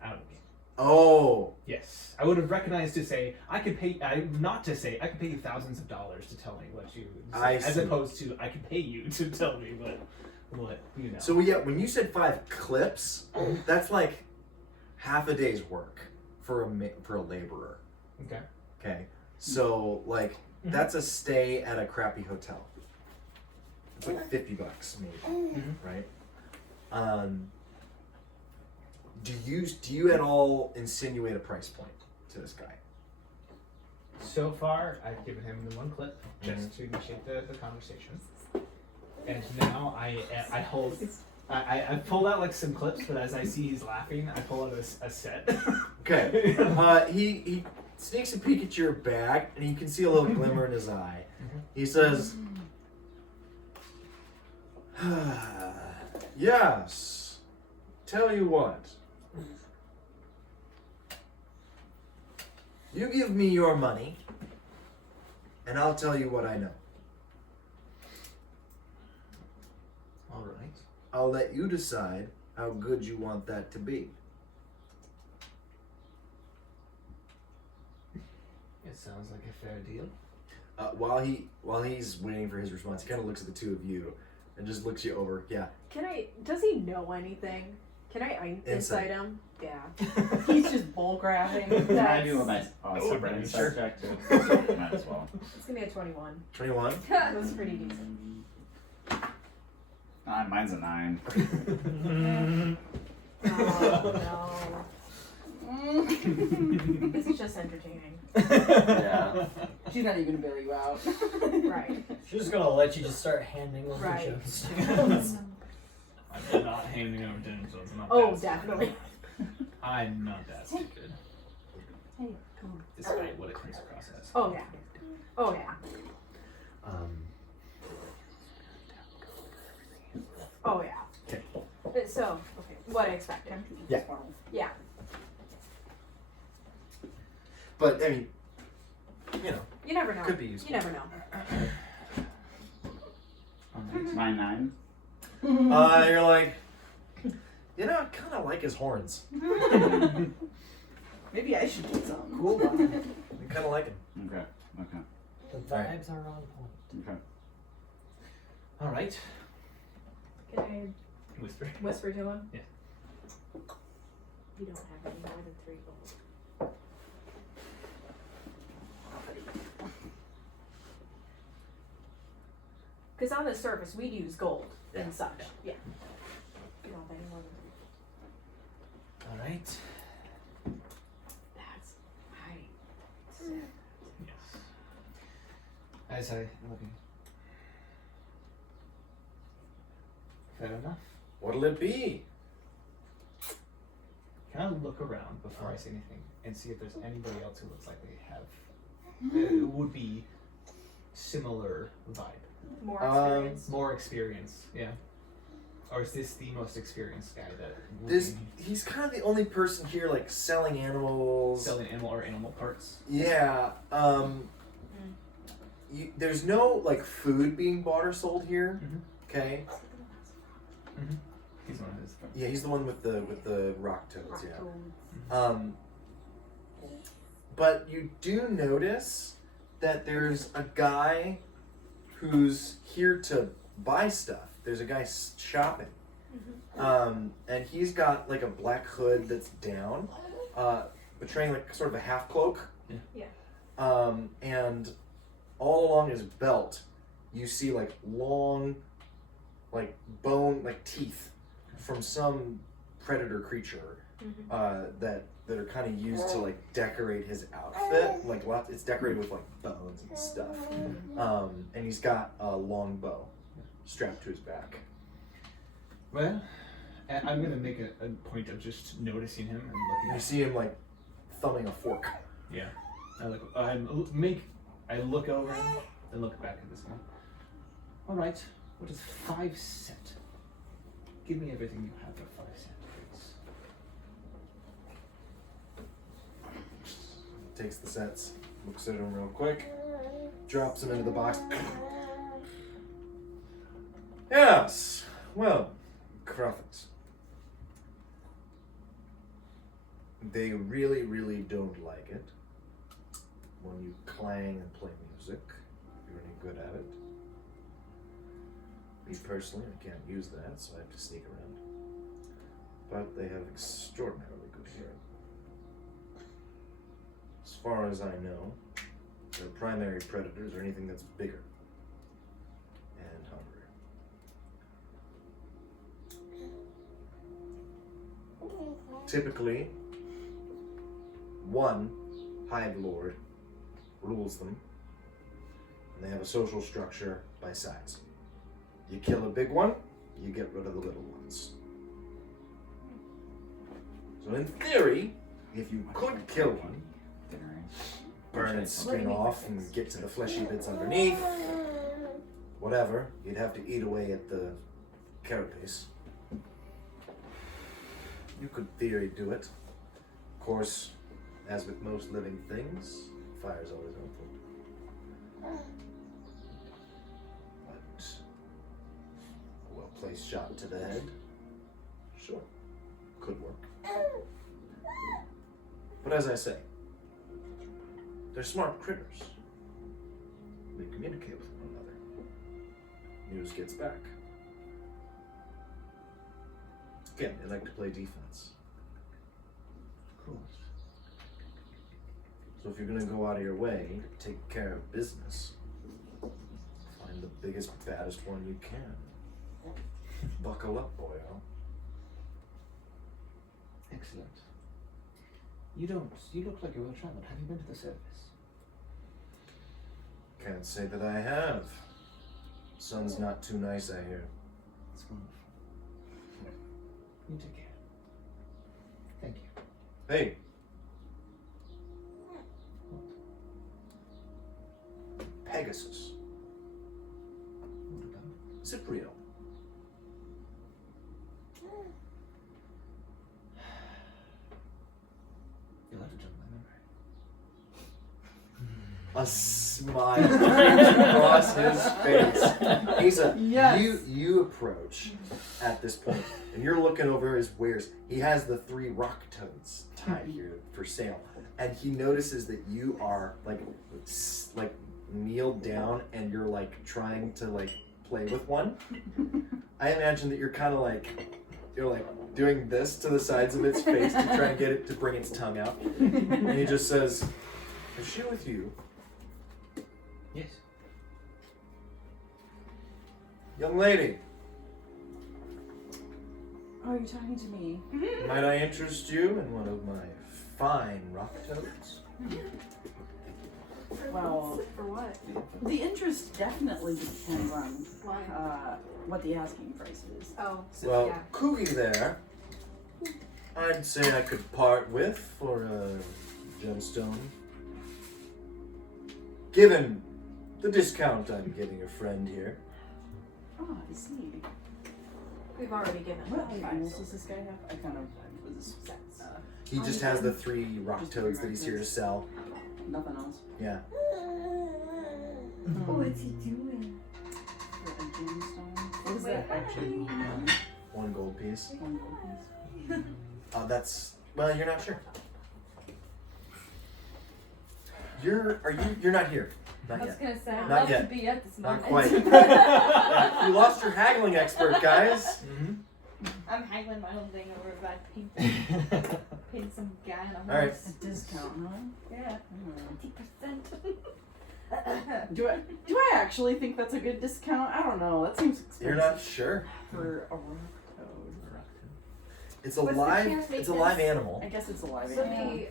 Out of game. Oh, Yes, I would have recognized to say I could pay. Not to say I could pay you thousands of dollars to tell me what you. I as see. opposed to I could pay you to tell me what you know. so yeah, when you said 5 clips, that's like half a day's work for a laborer. Okay. Okay, so like that's a stay at a crappy hotel. It's like $50 maybe, right? Do you at all insinuate a price point to this guy? So far, I've given him the one clip just to initiate the conversation, and now I hold. I pulled out like some clips, but as I see he's laughing, I pull out a set. Okay. He sneaks a peek at your bag, and you can see a little glimmer in his eye. He says, "Yes. Tell you what. You give me your money, and I'll tell you what I know. All right. I'll let you decide how good you want that to be." It sounds like a fair deal. While he's waiting for his response, he kind of looks at the two of you and just looks you over. Yeah. Does he know anything? Can I Insight. insight him? Yeah. He's just bull grabbing. Can I do a That's, separate insight check too? Might as well. it's gonna be a 21. 21. That was pretty decent. Mine's a 9. Oh no. This is just entertaining. Yeah. She's not even gonna bail you out. Right. She's just gonna let you just start handing over Right. gemstones. I'm not handing over gemstones. I'm not Oh, that definitely. stupid. I'm not that stupid. Hey, come on. Despite what it comes across as. Oh yeah. Oh yeah. Oh yeah. Okay. So, what I expected. Yeah. Yeah. But I mean, you know, You never know. could be useful. You never know. My 9. You're like, you know, I kind of like his horns. Maybe I should get some. Cool. You kind of like him. Okay. Okay. The vibes are on point. Okay. All right. Can I Whisper. whisper to him? Yeah. You don't have any more than 3 gold. Because on the surface, we'd use gold and such. Yeah. You don't have any more than 3. All right. That's right. Yes. As I looking. Fair enough. What'll it be? Can I look around before I say anything and see if there's anybody else who looks like they have would be similar vibe, More experience. more experience, yeah. Or is this the most experienced guy that would He's kind of the only person here, like, selling animals. selling animal or animal parts? Yeah. There's no, like, food being bought or sold here. Okay. He's one of his. Yeah, he's the one with the rock toads. Yeah. But you do notice that there's a guy who's here to buy stuff. There's a guy shopping. And he's got like a black hood that's down. betraying like sort of a half cloak. Yeah. And all along his belt, you see like long, like bone, like teeth from some predator creature that are kind of used to like decorate his outfit. Like it's decorated with like bones and stuff. And he's got a long bow strapped to his back. Well, I'm gonna make a point of just noticing him and looking. You see him like thumbing a fork. Yeah. I look over him and look back at this one. All right. What is 5 cent? Give me everything you have for 5 cent, please. Takes the sets, looks at him real quick, drops them into the box. Yes. Well, Crofts. They really, really don't like it when you clang and play music. If you're any good at it. Me personally, I can't use that, so I have to sneak around. But they have extraordinarily good hearing. As far as I know, their primary predators are anything that's bigger and hungrier. Typically, one Hive Lord rules them, and they have a social structure by size. You kill a big one, you get rid of the little ones. So in theory, if you could kill one, burn its skin off and get to the fleshy bits underneath, whatever, you'd have to eat away at the carapace. You could theory do it. Of course, as with most living things, fire's always helpful. But a well-placed shot to the head, sure, could work. But as I say, they're smart critters. They communicate with one another. News gets back. Again, they like to play defense. Of course. So if you're gonna go out of your way to take care of business, find the biggest, baddest one you can. Buckle up, boyo. Excellent. You look like you're well traveled. Have you been to the surface? Can't say that I have. Sun's not too nice, I hear. That's wonderful. You take care. Thank you. Hey. Pegasus. What about? Cypriel. You'll have to jump my memory. A smile across his face. Asa, you approach at this point, and you're looking over his wares. He has the 3 rock toads tied here for sale, and he notices that you are like kneeled down, and you're like trying to like play with one. I imagine that you're kind of like doing this to the sides of its face to try and get it to bring its tongue out, and he just says, "Is she with you?" Yes. Young lady, Oh, you're talking to me. might I interest you in one of my fine rock toads? Well, For what? the interest definitely depends on Why? what the asking price is. Oh, Well, yeah. Coogie there, I'd say I could part with for a gemstone. Given the discount I'm giving a friend here. Oh, I see. We've already given What them animals 5. does this guy have? I kind of was He just has the 3 rock Just toads 3 that he's rock here to toads. sell. nothing else. Yeah. What's he doing? For a gemstone. What does Wait, that actually mean? 1 gold piece. One gold piece. That's, well, you're not sure. You're not here. I Not was yet. gonna say, I'd Not love yet. to be at this Not moment. quite. Yeah, you lost your haggling expert, guys. I'm haggling my own thing over a bad painting. Paid some guy on a All right. horse. A discount, huh? Yeah. Hmm. 50%. Do I actually think that's a good discount? I don't know. That seems expensive. You're not sure. For a rock toad. It's a What's the live. chance It's a they live miss? animal. I guess it's a live So animal.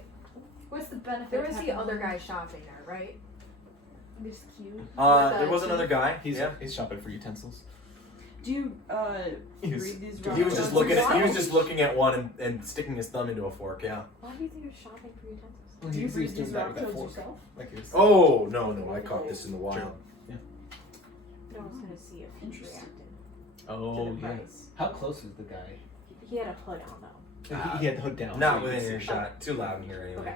what's the benefit? There of was the having other one? guy shopping there, right? Just cute. There was another guy. He's yeah. he's shopping for utensils. Do you Yes. read these? He was just rock looking toads? at. He was just looking at one and sticking his thumb into a fork. Yeah. Why do you think you're shopping for utensils? Well, Do you he's read doing these that rock with that toads fork. yourself? Like his. Oh no! I caught this in the wild. No, I was gonna see if he Interesting. reacted. Oh To the yeah. price. How close is the guy? He had a hood on though. He had the hood down. Not so you within could see. earshot. Too loud in here anyway. Okay.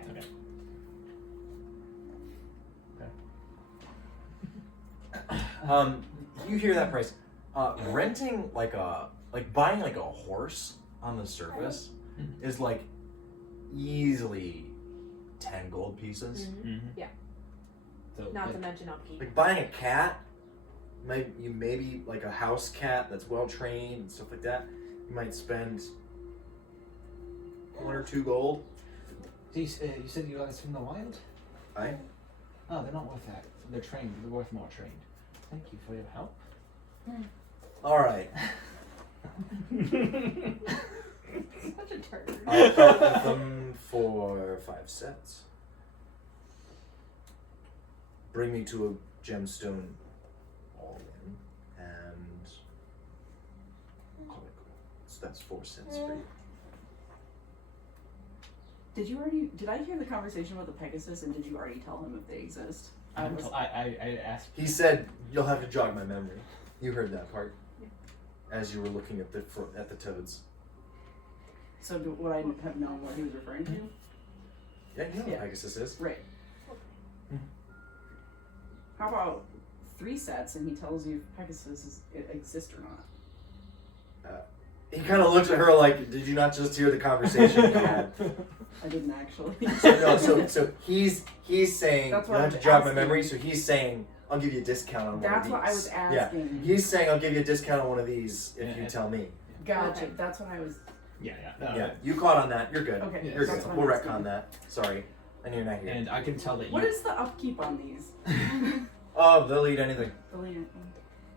You hear that price? Renting buying like a horse on the surface is like easily 10 gold pieces. Mm-hmm. So Not like, to mention upkeep. Like buying a cat, maybe like a house cat that's well trained and stuff like that. You might spend 1 or 2 gold. so you said you guys from the wild? Aye. Oh, they're not worth that. They're trained. They're worth more trained. Thank you for your help. All right. Such a turd. I'll part with them for 5 sets. Bring me to a gemstone all in, and call it cool. So that's 4 cents for you. Did I hear the conversation with the Pegasus, and did you already tell him if they exist? I asked. He said, "You'll have to jog my memory." You heard that part, as you were looking at the toads. So would I have known what he was referring to? Yeah, you know Yeah. what Pegasus is. Right. How about 3 sets, and he tells you if Pegasus exists or not? He kind of looks at her like, "Did you not just hear the conversation we had?" I didn't actually. So he's saying, That's "You'll what have I to was jog my asking. memory." So he's saying, "I'll give you a discount on one That's of these." what I was asking. He's saying, "I'll give you a discount on one of these if you Yeah. tell me." Gotcha. Okay. That's what I was. Yeah. Yeah, you caught on that. You're good. Okay. You're that's good. what We'll I'm asking. retcon that. Sorry, I knew you're not here. And I can tell that you. What is the upkeep on these? Oh, they'll eat anything.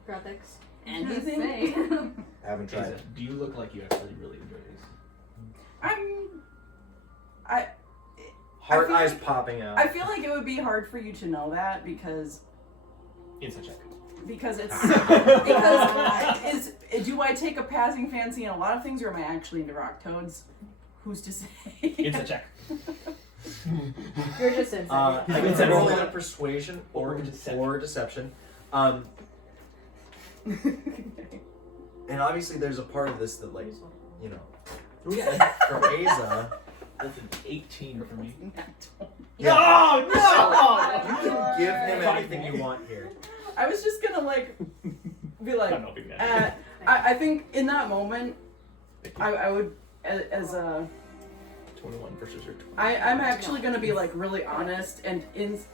Graphics. Anything? Haven't tried. Isa, do you look like you actually really enjoy these? Heart feel eyes like- popping out. I feel like it would be hard for you to know that because It's a check. it's do I take a passing fancy in a lot of things, or am I actually into rock toads? Who's to say? It's a check. You're just insane. I It's can a roll roll. a persuasion or Or deception. And obviously there's a part of this that, like, you know, for Asa, That's an 18 for me. yeah, Oh you can give him anything you want here. I was just gonna be like, I'm not being that. I think in that moment, I would as a 21 versus your 20. I'm actually gonna be like really honest, and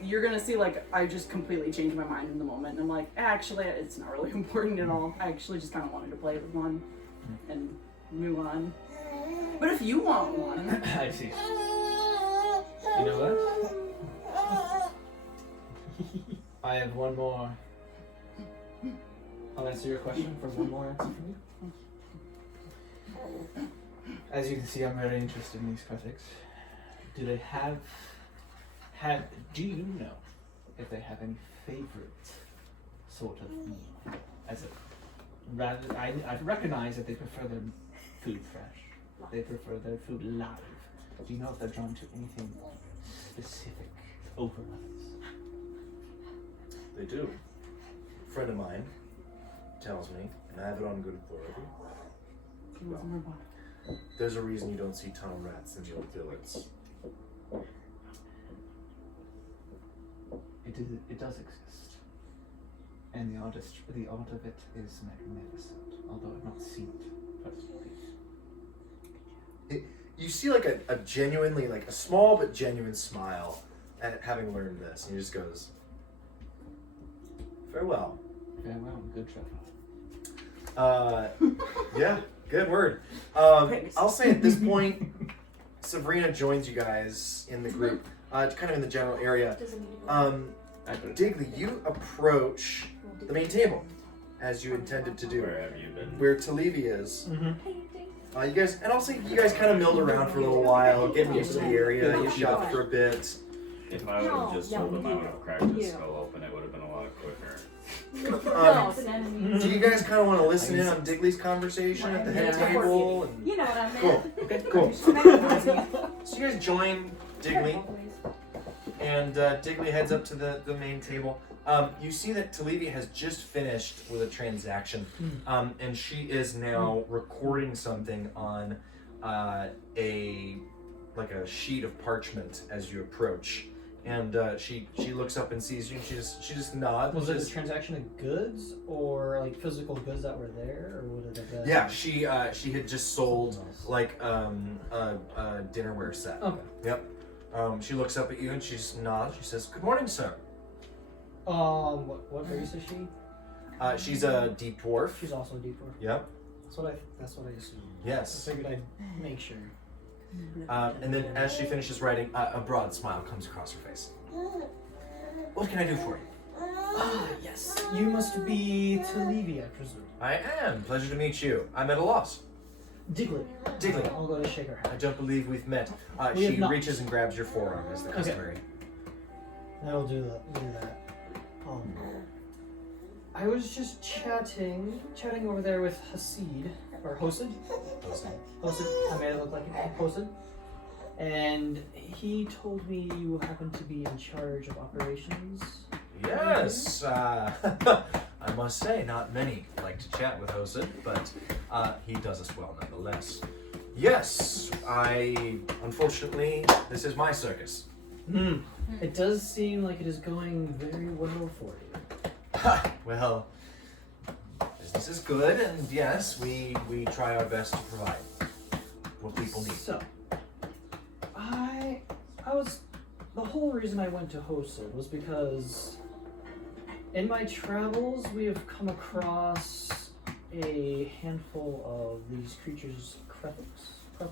you're gonna see like I just completely changed my mind in the moment, and I'm like, actually, it's not really important at all. I actually just kind of wanted to play with one and move on. But if you want one, I see. You know what? I have one more. I'll answer your question for one more answer from you. As you can see, I'm very interested in these critics. Do they do you know if they have any favorite sort of meal? I recognize that they prefer their food fresh. They prefer their food live. Do you know if they're drawn to anything specific over others? They do. A friend of mine tells me, and I have it on good authority, there's a reason you don't see tunnel rats in the old village. It does exist, and the art of it is magnificent. Although I've not seen it personally. You see like a genuinely, like a small but genuine smile at having learned this, and he just goes, "Farewell." Farewell, good travel. Yeah, good word. I'll say at this point, Sabrina joins you guys in the group, kind of in the general area. Doesn't need to go. Digley, you approach the main table as you intended to do, Where have you been? where Talivia is. Mm-hmm. You guys, and I'll say you guys kind of milled around for a little while, getting used to the area. You shopped for a bit. If I would have just told them I would have cracked his skull open, it would have been a lot quicker. No, it's an enemy. Do you guys kind of want to listen in on Digley's conversation at the head Yeah. table? And... You know what I Cool. meant. Okay, cool. So you guys join Digley, and Digley heads up to the main table. You see that Talivia has just finished with a transaction, and she is now recording something on a sheet of parchment as you approach. And she looks up and sees you, and she just nods. Was it a transaction of goods or like physical goods that were there, or would it have been? Yeah, she had just sold like a dinnerware set. Okay. Yep. She looks up at you and she just nods. She says, "Good morning, sir." What race is she? She's a deep dwarf. She's also a deep dwarf. Yep. That's what I assumed. Yes. I figured I'd make sure. And then as she finishes writing, a broad smile comes across her face. What can I do for you? Ah, yes. You must be Talivia, I presume. I am. Pleasure to meet you. I'm at a loss. Digley. Digley. I'll go to shake her I hand. don't believe we've met. We have She not. reaches and grabs your forearm as the customary. I'll do that. I was just chatting over there with Hasid, or Hosid. Hosid. I made it look like Hosid. And he told me you happen to be in charge of operations. Yes. I must say, not many like to chat with Hosid, but he does us well nonetheless. Yes, unfortunately, this is my circus. It does seem like it is going very well for you. Well, business is good, and yes, we try our best to provide what people need. So, the whole reason I went to Hosid was because in my travels we have come across a handful of these creatures, Krethix.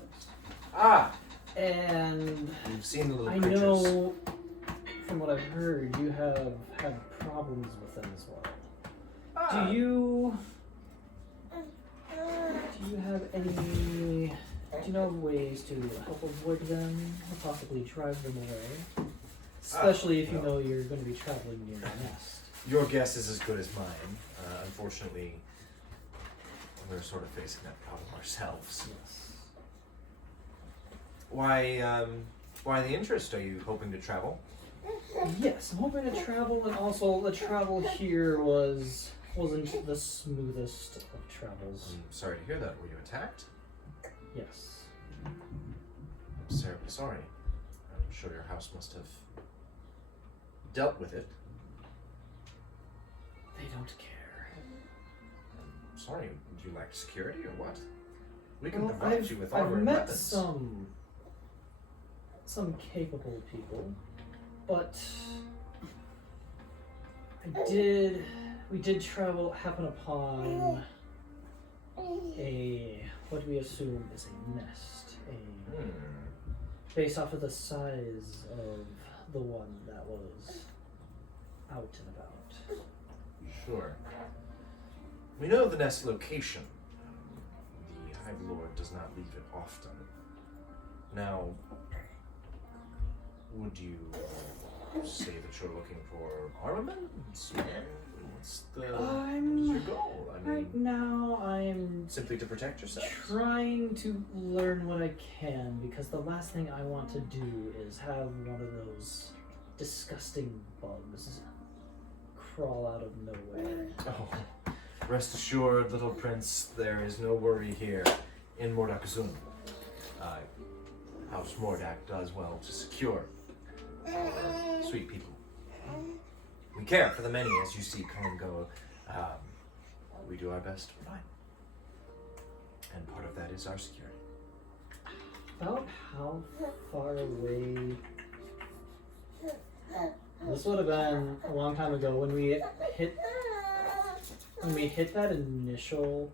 Ah, And we've seen the little I creatures. know from what I've heard you have had problems with them as well. Ah, Do you have any? Do you know of ways to help avoid them or possibly drive them away? Especially if you well. know you're going to be traveling near the nest. Your guess is as good as mine. Unfortunately, we're sort of facing that problem ourselves. Yes. Why the interest? Are you hoping to travel? Yes, I'm hoping to travel, and also the travel here wasn't the smoothest of travels. I'm sorry to hear that. Were you attacked? Yes. I'm terribly sorry. I'm sure your house must have dealt with it. They don't care. I'm sorry. Do you lack security or what? We can Well, provide you with I've armor and met weapons. some capable people, but we did happen upon what we assume is a nest, based off of the size of the one that was out and about. Sure. We know the nest location. The Hive Lord does not leave it often. Now, would you say that you're looking for armaments? What's what is your goal? I mean, Right now, I'm simply to protect yourself? trying to learn what I can, because the last thing I want to do is have one of those disgusting bugs crawl out of nowhere. Oh, rest assured, little prince, there is no worry here in Mordakazun. House Mordak does well to secure sweet people. We care for the many, as you see come and go. We do our best to provide. And part of that is our security. About how far away? This would have been a long time ago when we hit that initial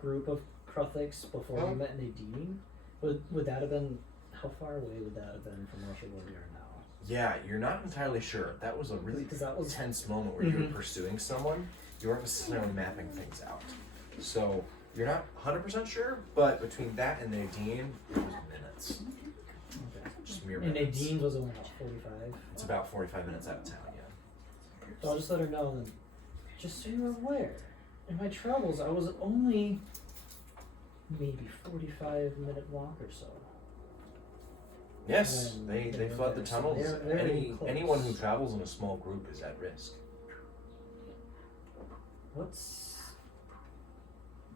group of Krethix before we met Nadine. Would that have been, how far away would that have been from roughly where we are now? Yeah, you're not entirely sure. That was a really 'Cause that was- tense moment where you were pursuing someone. You weren't necessarily mapping things out. So you're not 100% sure, but between that and Nadine, it was minutes. Okay. Just mere And minutes. Nadine's was only about 45. It's about 45 minutes out of town, yeah. So I'll just let her know then, just so you're aware, in my travels I was only maybe 45-minute walk or so. Yes, When they they were flood the there, so tunnels. they're very close. Anyone who travels in a small group is at risk.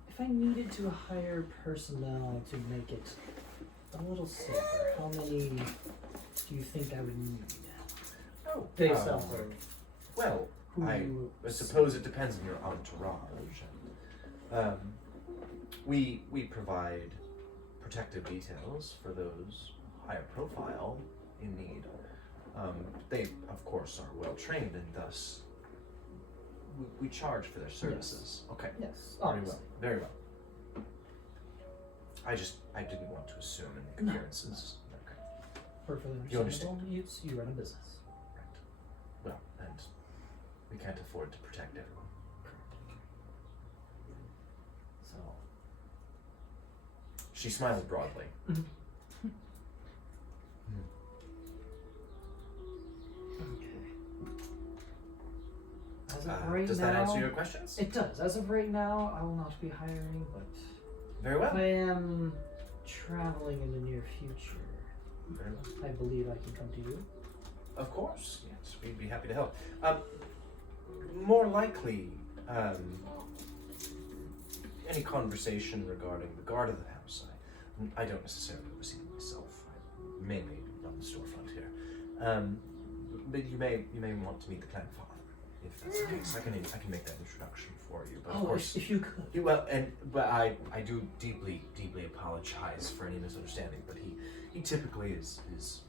If I needed to hire personnel to make it a little safer, how many do you think I would need? Oh, Based off of well, who I you suppose it depends on your entourage. We provide protective details for those higher profile in need. They, of course, are well trained and thus we charge for their services. Okay. Yes, Very obviously. well. Very well. I didn't want to assume any No. appearances. Okay. Perfectly You understandable. You run a business. Right. Well, and we can't afford to protect everyone. So She smiled broadly. okay. As of right Does now, that answer your questions? it does. As of right now, I will not be hiring, but Very well. I am traveling in the near future. Very well. I believe I can come to you. Of course, yes, we'd be happy to help. More likely, any conversation regarding the guard of the house, I don't necessarily oversee it myself. I mainly run the storefront here. But you may want to meet the clan father, if that's the case. I can make that introduction for you. But of course, if you could. But I do deeply apologize for any misunderstanding. But he typically is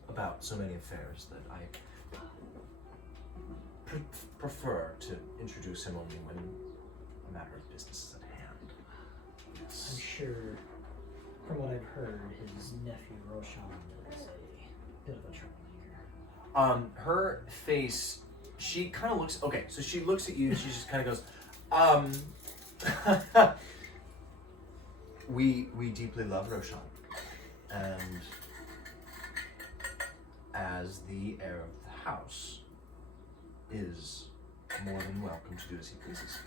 about so many affairs that I prefer to introduce him only when a matter of business is at hand. I'm Yes. sure, from what I've heard, his nephew Roshan is a bit of a troublemaker. Her face, she kind of looks, okay, so she looks at you and she just kind of goes, we deeply love Roshan, and as the heir of the house, is more than welcome to do as he pleases.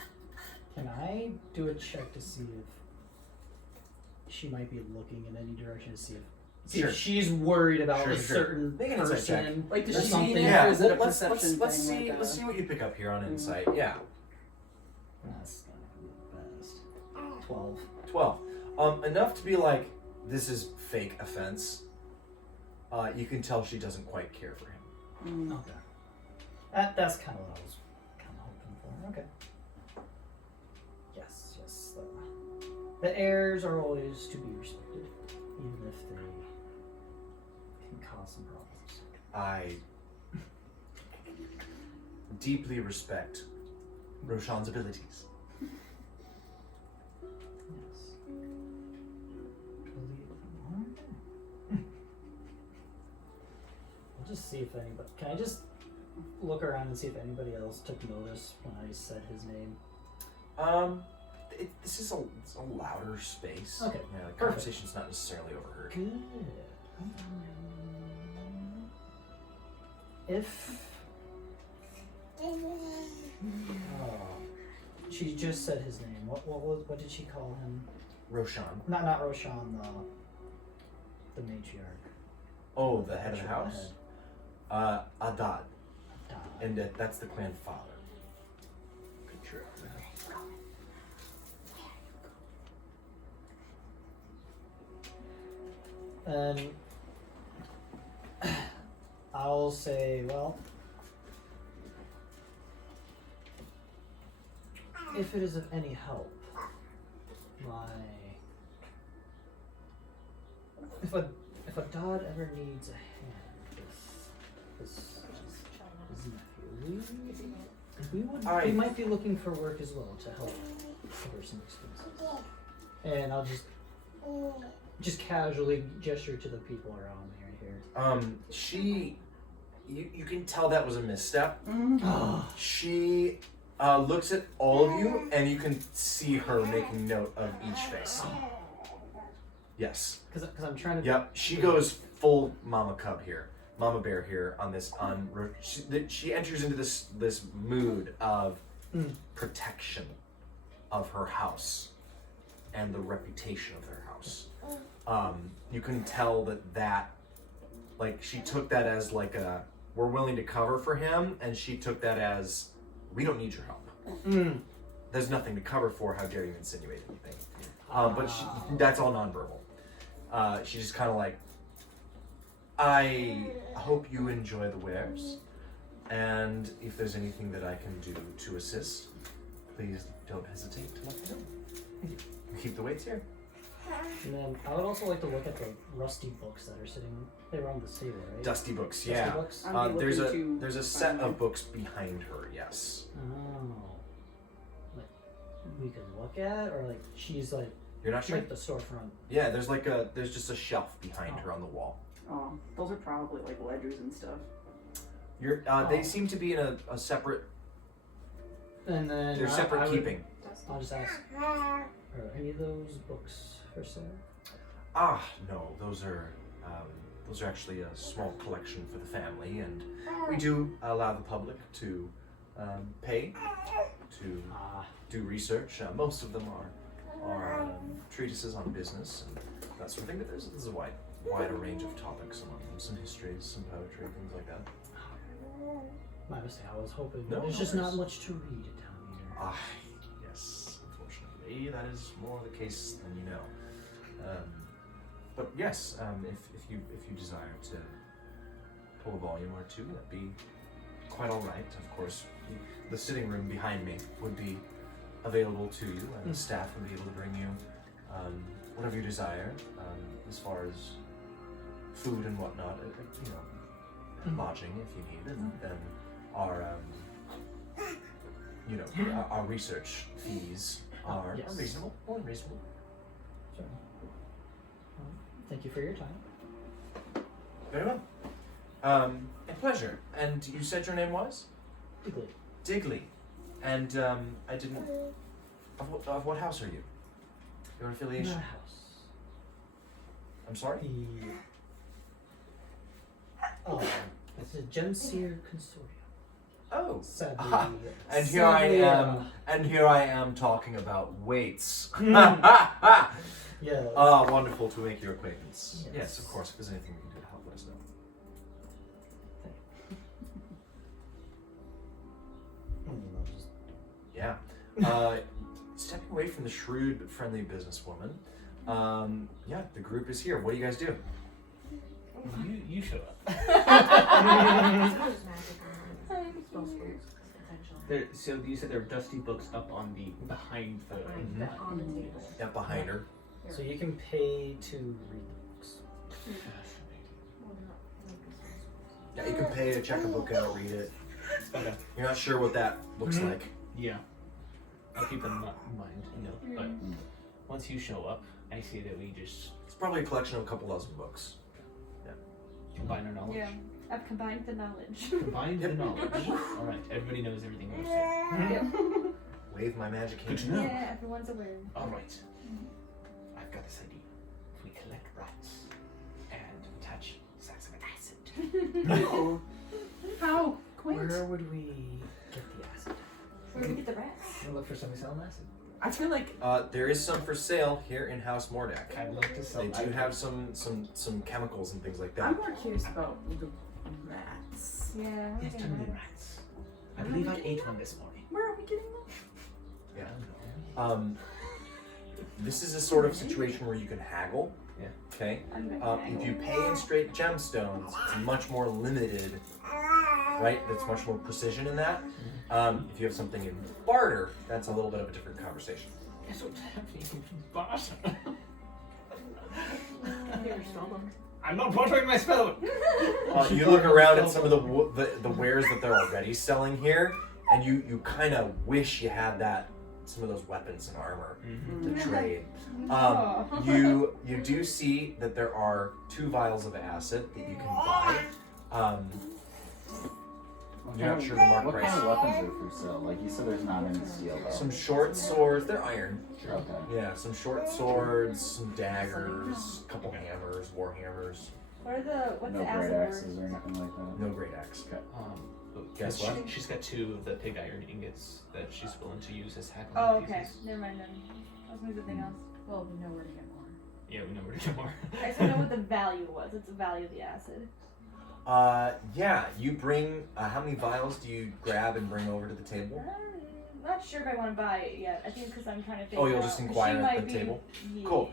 Can I do a check to see if she might be looking in any direction to see Sure. if she's worried about Sure, a sure. certain Make an insight check. person Like, does or she something? mean it? Yeah, Or is it a let's perception let's thing, see like let's see what you pick up here on insight. Yeah, That's gonna be the best. 12. 12. Enough to be like, this is fake offense. You can tell she doesn't quite care for him. Mm. Okay. That's kind of what I was kind of hoping for. Okay. Yes. The heirs are always to be respected, even if they can cause some problems. I deeply respect Roshan's abilities. Yes. I'll just see if anybody. Can I just look around and see if anybody else took notice when I said his name? This is it's a louder space. Okay, Yeah, the perfect. conversation's not necessarily overheard. Good. If. Oh, she just said his name. What did she call him? Roshan. Not Roshan. The matriarch. Oh, the head of the Actual house? head. Adad. Dad. And that's the clan father. Picture it. And I'll say, well, if it is of any help, if a Dodd ever needs a hand with his nephew, we might be looking for work as well to help cover some expenses. And I'll just casually gesture to the people around me right here. You can tell that was a misstep. Oh. She looks at all of you, and you can see her making note of each face. Yes. Because I'm trying to. Yep. She goes full mama cub here, mama bear here on this. She enters into this mood of protection of her house and the reputation of their house. You can tell that like she took that as like we're willing to cover for him, and she took that as we don't need your help. There's nothing to cover for. How dare you insinuate anything? But that's all nonverbal. She's just kind of like, I hope you enjoy the wares, and if there's anything that I can do to assist, please don't hesitate to let me know. Keep the weights here. And then I would also like to look at the rusty books that are sitting. They were on the table, right? Dusty books, Dusty yeah. books? There's a set of books behind her. Yes. Oh. Like we could look at, or like she's like. You're not sure? Like the storefront. Yeah, there's just a shelf behind her on the wall. Oh, those are probably like ledgers and stuff. They seem to be in a separate. And then They're separate keeping. I'll just ask. Are any of those books for sale? No, those are actually a small collection for the family, and we do allow the public to pay to do research. Most of them are treatises on business and that sort of thing, but there's a wider range of topics among them. Some histories, some poetry, things like that. My mistake. I was hoping. No, There's no just worries. not much to read down here. Yes, unfortunately, that is more the case than you know. But yes, if you desire to pull a volume or two, that'd be quite all right. Of course, the sitting room behind me would be available to you, and the staff would be able to bring you whatever you desire, as far as food and whatnot, and lodging if you need, and then our research fees are Yes. reasonable, more than reasonable. Sure. Thank you for your time. Very well. A pleasure. And you said your name was? Digley. Digley. And I didn't. Of what house are you? Your affiliation? My house. I'm sorry? It's a Gemseer Consortium. Oh. Sadly. And here I am talking about weights. Yeah. Wonderful to make your acquaintance. Yes, of course. If there's anything we can do to help, let us know. Yeah. Stepping away from the shrewd but friendly businesswoman. The group is here. What do you guys do? You show up. So you said there are dusty books up on the behind the on the table. Yeah, behind her. So you can pay to read the books. Yeah, you can pay to check a book out, read it. Okay. You're not sure what that looks like. Yeah. I'll keep them in mind, but once you show up, I see that we just It's probably a collection of a couple dozen books. combine our knowledge. Yeah, I've combined the knowledge. Combine the knowledge. Alright, everybody knows everything we're saying. Wave my magic Good hand. to know. Yeah, everyone's aware. Alright. I've got this idea. If we collect rats and attach sacks of acid. Oh. How? Quint. Where would we get the acid? Where do we get the rats? We'll look for somebody selling acid. I feel like There is some for sale here in House Mordak. I'd love to sell They do have some chemicals and things like that. I'm more curious about the rats. Yeah. Yes, tell me the rats. I believe I ate one this morning. Where are we getting them? Yeah. This is a sort of situation where you can haggle. Yeah. Okay. I'm gonna If you pay in straight gemstones, it's much more limited. Right. That's much more precision in that. If you have something in barter, that's a little bit of a different conversation. Guess what's happening in barter? I'm not bartering my spell. You look around at some of the wares that they're already selling here, and you kind of wish you had that some of those weapons and armor Mm-hmm. to trade. Oh. You do see that there are 2 vials of acid that you can buy. You're not sure the mark What price. kind of weapons are for sale? Like you said, there's not any steel though. Some short swords. They're iron. Okay. Yeah, some short swords, some daggers, a couple hammers, war hammers. What's No the great acid word? axes or anything like that. No great axe. Guess she, what? She's got 2 of the pig iron ingots that she's willing to use as hackling Oh, okay. pieces. Never mind then. I was moving something else. Well, we know where to get more. Yeah, we know where to get more. I just don't know what the value was. What's the value of the acid? Yeah, you bring, how many vials do you grab and bring over to the table? I'm not sure if I want to buy it yet. I think because I'm trying to figure Oh, you'll out. just She inquire at might the be- table? Yeah. Cool.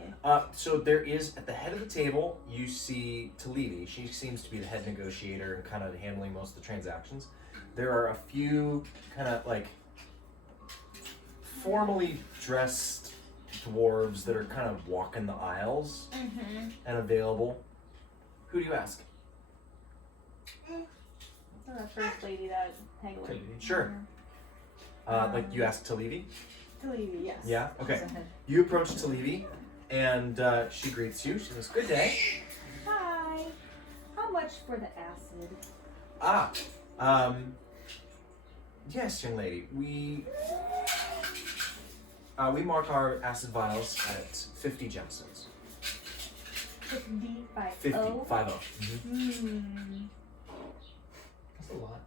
So there is, at the head of the table, you see Talibi. She seems to be the head negotiator and kind of handling most of the transactions. There are a few kind of like formally dressed dwarves that are kind of walking the aisles Mm-hmm. and available. Who do you ask? The first lady that Hagler. Talibi. Sure. Like you ask Talibi? Talibi, yes. Yeah? Okay. Go ahead. You approach Talibi and she greets you. She says, "Good day." Hi. How much for the acid? Yes, young lady. We mark our acid vials at 50 gemstones. 50 by 50, 50. Hmm. That's a lot.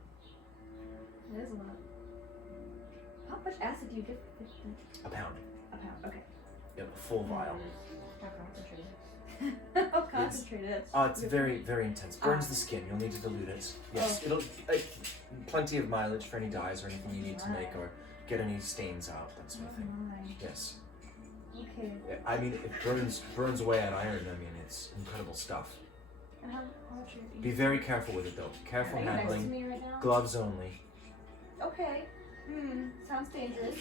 That is a lot. How much acid do you get for 50? A pound. A pound. Okay. Yep, a full vial. How concentrated. How concentrated. It's very, very intense. Burns the skin. You'll need to dilute it. Yes, it'll plenty of mileage for any dyes or anything you need to make or get any stains out, that sort of thing. My. Yes. Okay. I mean, it burns away at iron. I mean, it's incredible stuff. And how much are you? Be very careful with it, though. Careful Are you next to handling. me right now? Gloves only. Okay. Sounds dangerous.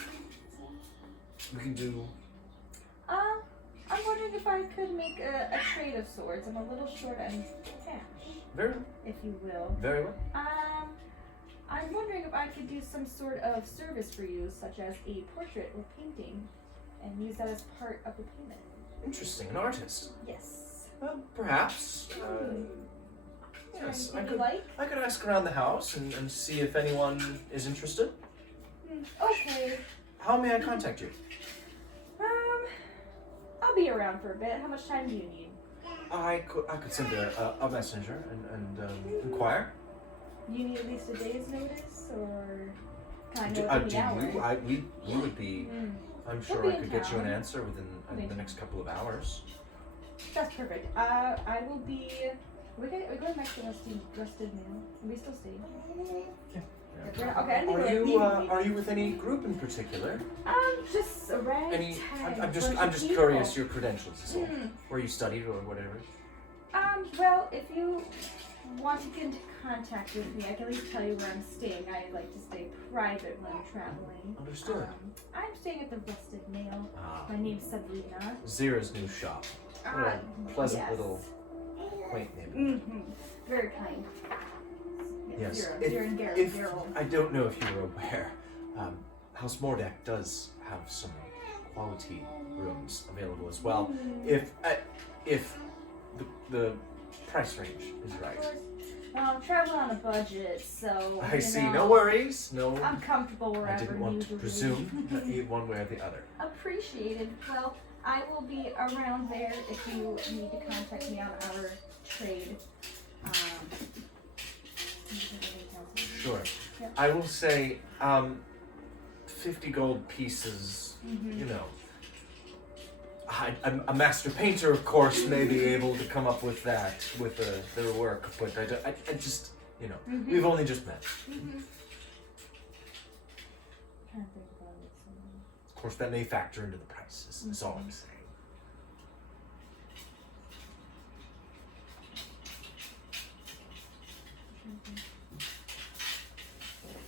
We can do. I'm wondering if I could make a trade of sorts. I'm a little short on cash, Very, if you will. very well. I'm wondering if I could do some sort of service for you, such as a portrait or painting, and use that as part of the payment. Interesting. An artist. Yes. Perhaps. Yes, Anything you like? I could ask around the house and see if anyone is interested. Okay. How may I contact you? I'll be around for a bit. How much time do you need? I could send a messenger and inquire. You need at least a day's notice, or kind Do of any hour? we would be. I'm We'll sure be I in could get you an town. answer within the next couple of hours. That's perfect. I will be. We're going back to Rusted Mail. Are we still staying? Yeah. Okay, I think we're leaving. Are you with any group in particular? Just a ragtag. Any? I'm bunch just of people. curious your credentials. Is all. Hmm. Where you studied or whatever. Well, if you want to get into contact with me, I can at least tell you where I'm staying. I like to stay private when I'm traveling. Understood. I'm staying at the Rusted Mail. Ah, My name's Sabrina. Zira's new shop. What a pleasant yes. little quaint neighborhood. Very kind. Yes. Zira and Geralt. If Geralt. I don't know if you were aware, House Mordak does have some quality rooms available as well. If the price range is right. Well, I'm traveling on a budget, so I you see. know, No worries. No. I'm comfortable wherever I didn't want to usually. presume one way or the other. Appreciated. Well, I will be around there if you need to contact me on our trade. Sure. Yeah. I will say, 50 gold pieces. You know. A master painter, of course, may be able to come up with that with their work, but I just, you know, we've only just met. Trying to think about it. Of course, that may factor into the price. Is all I'm saying.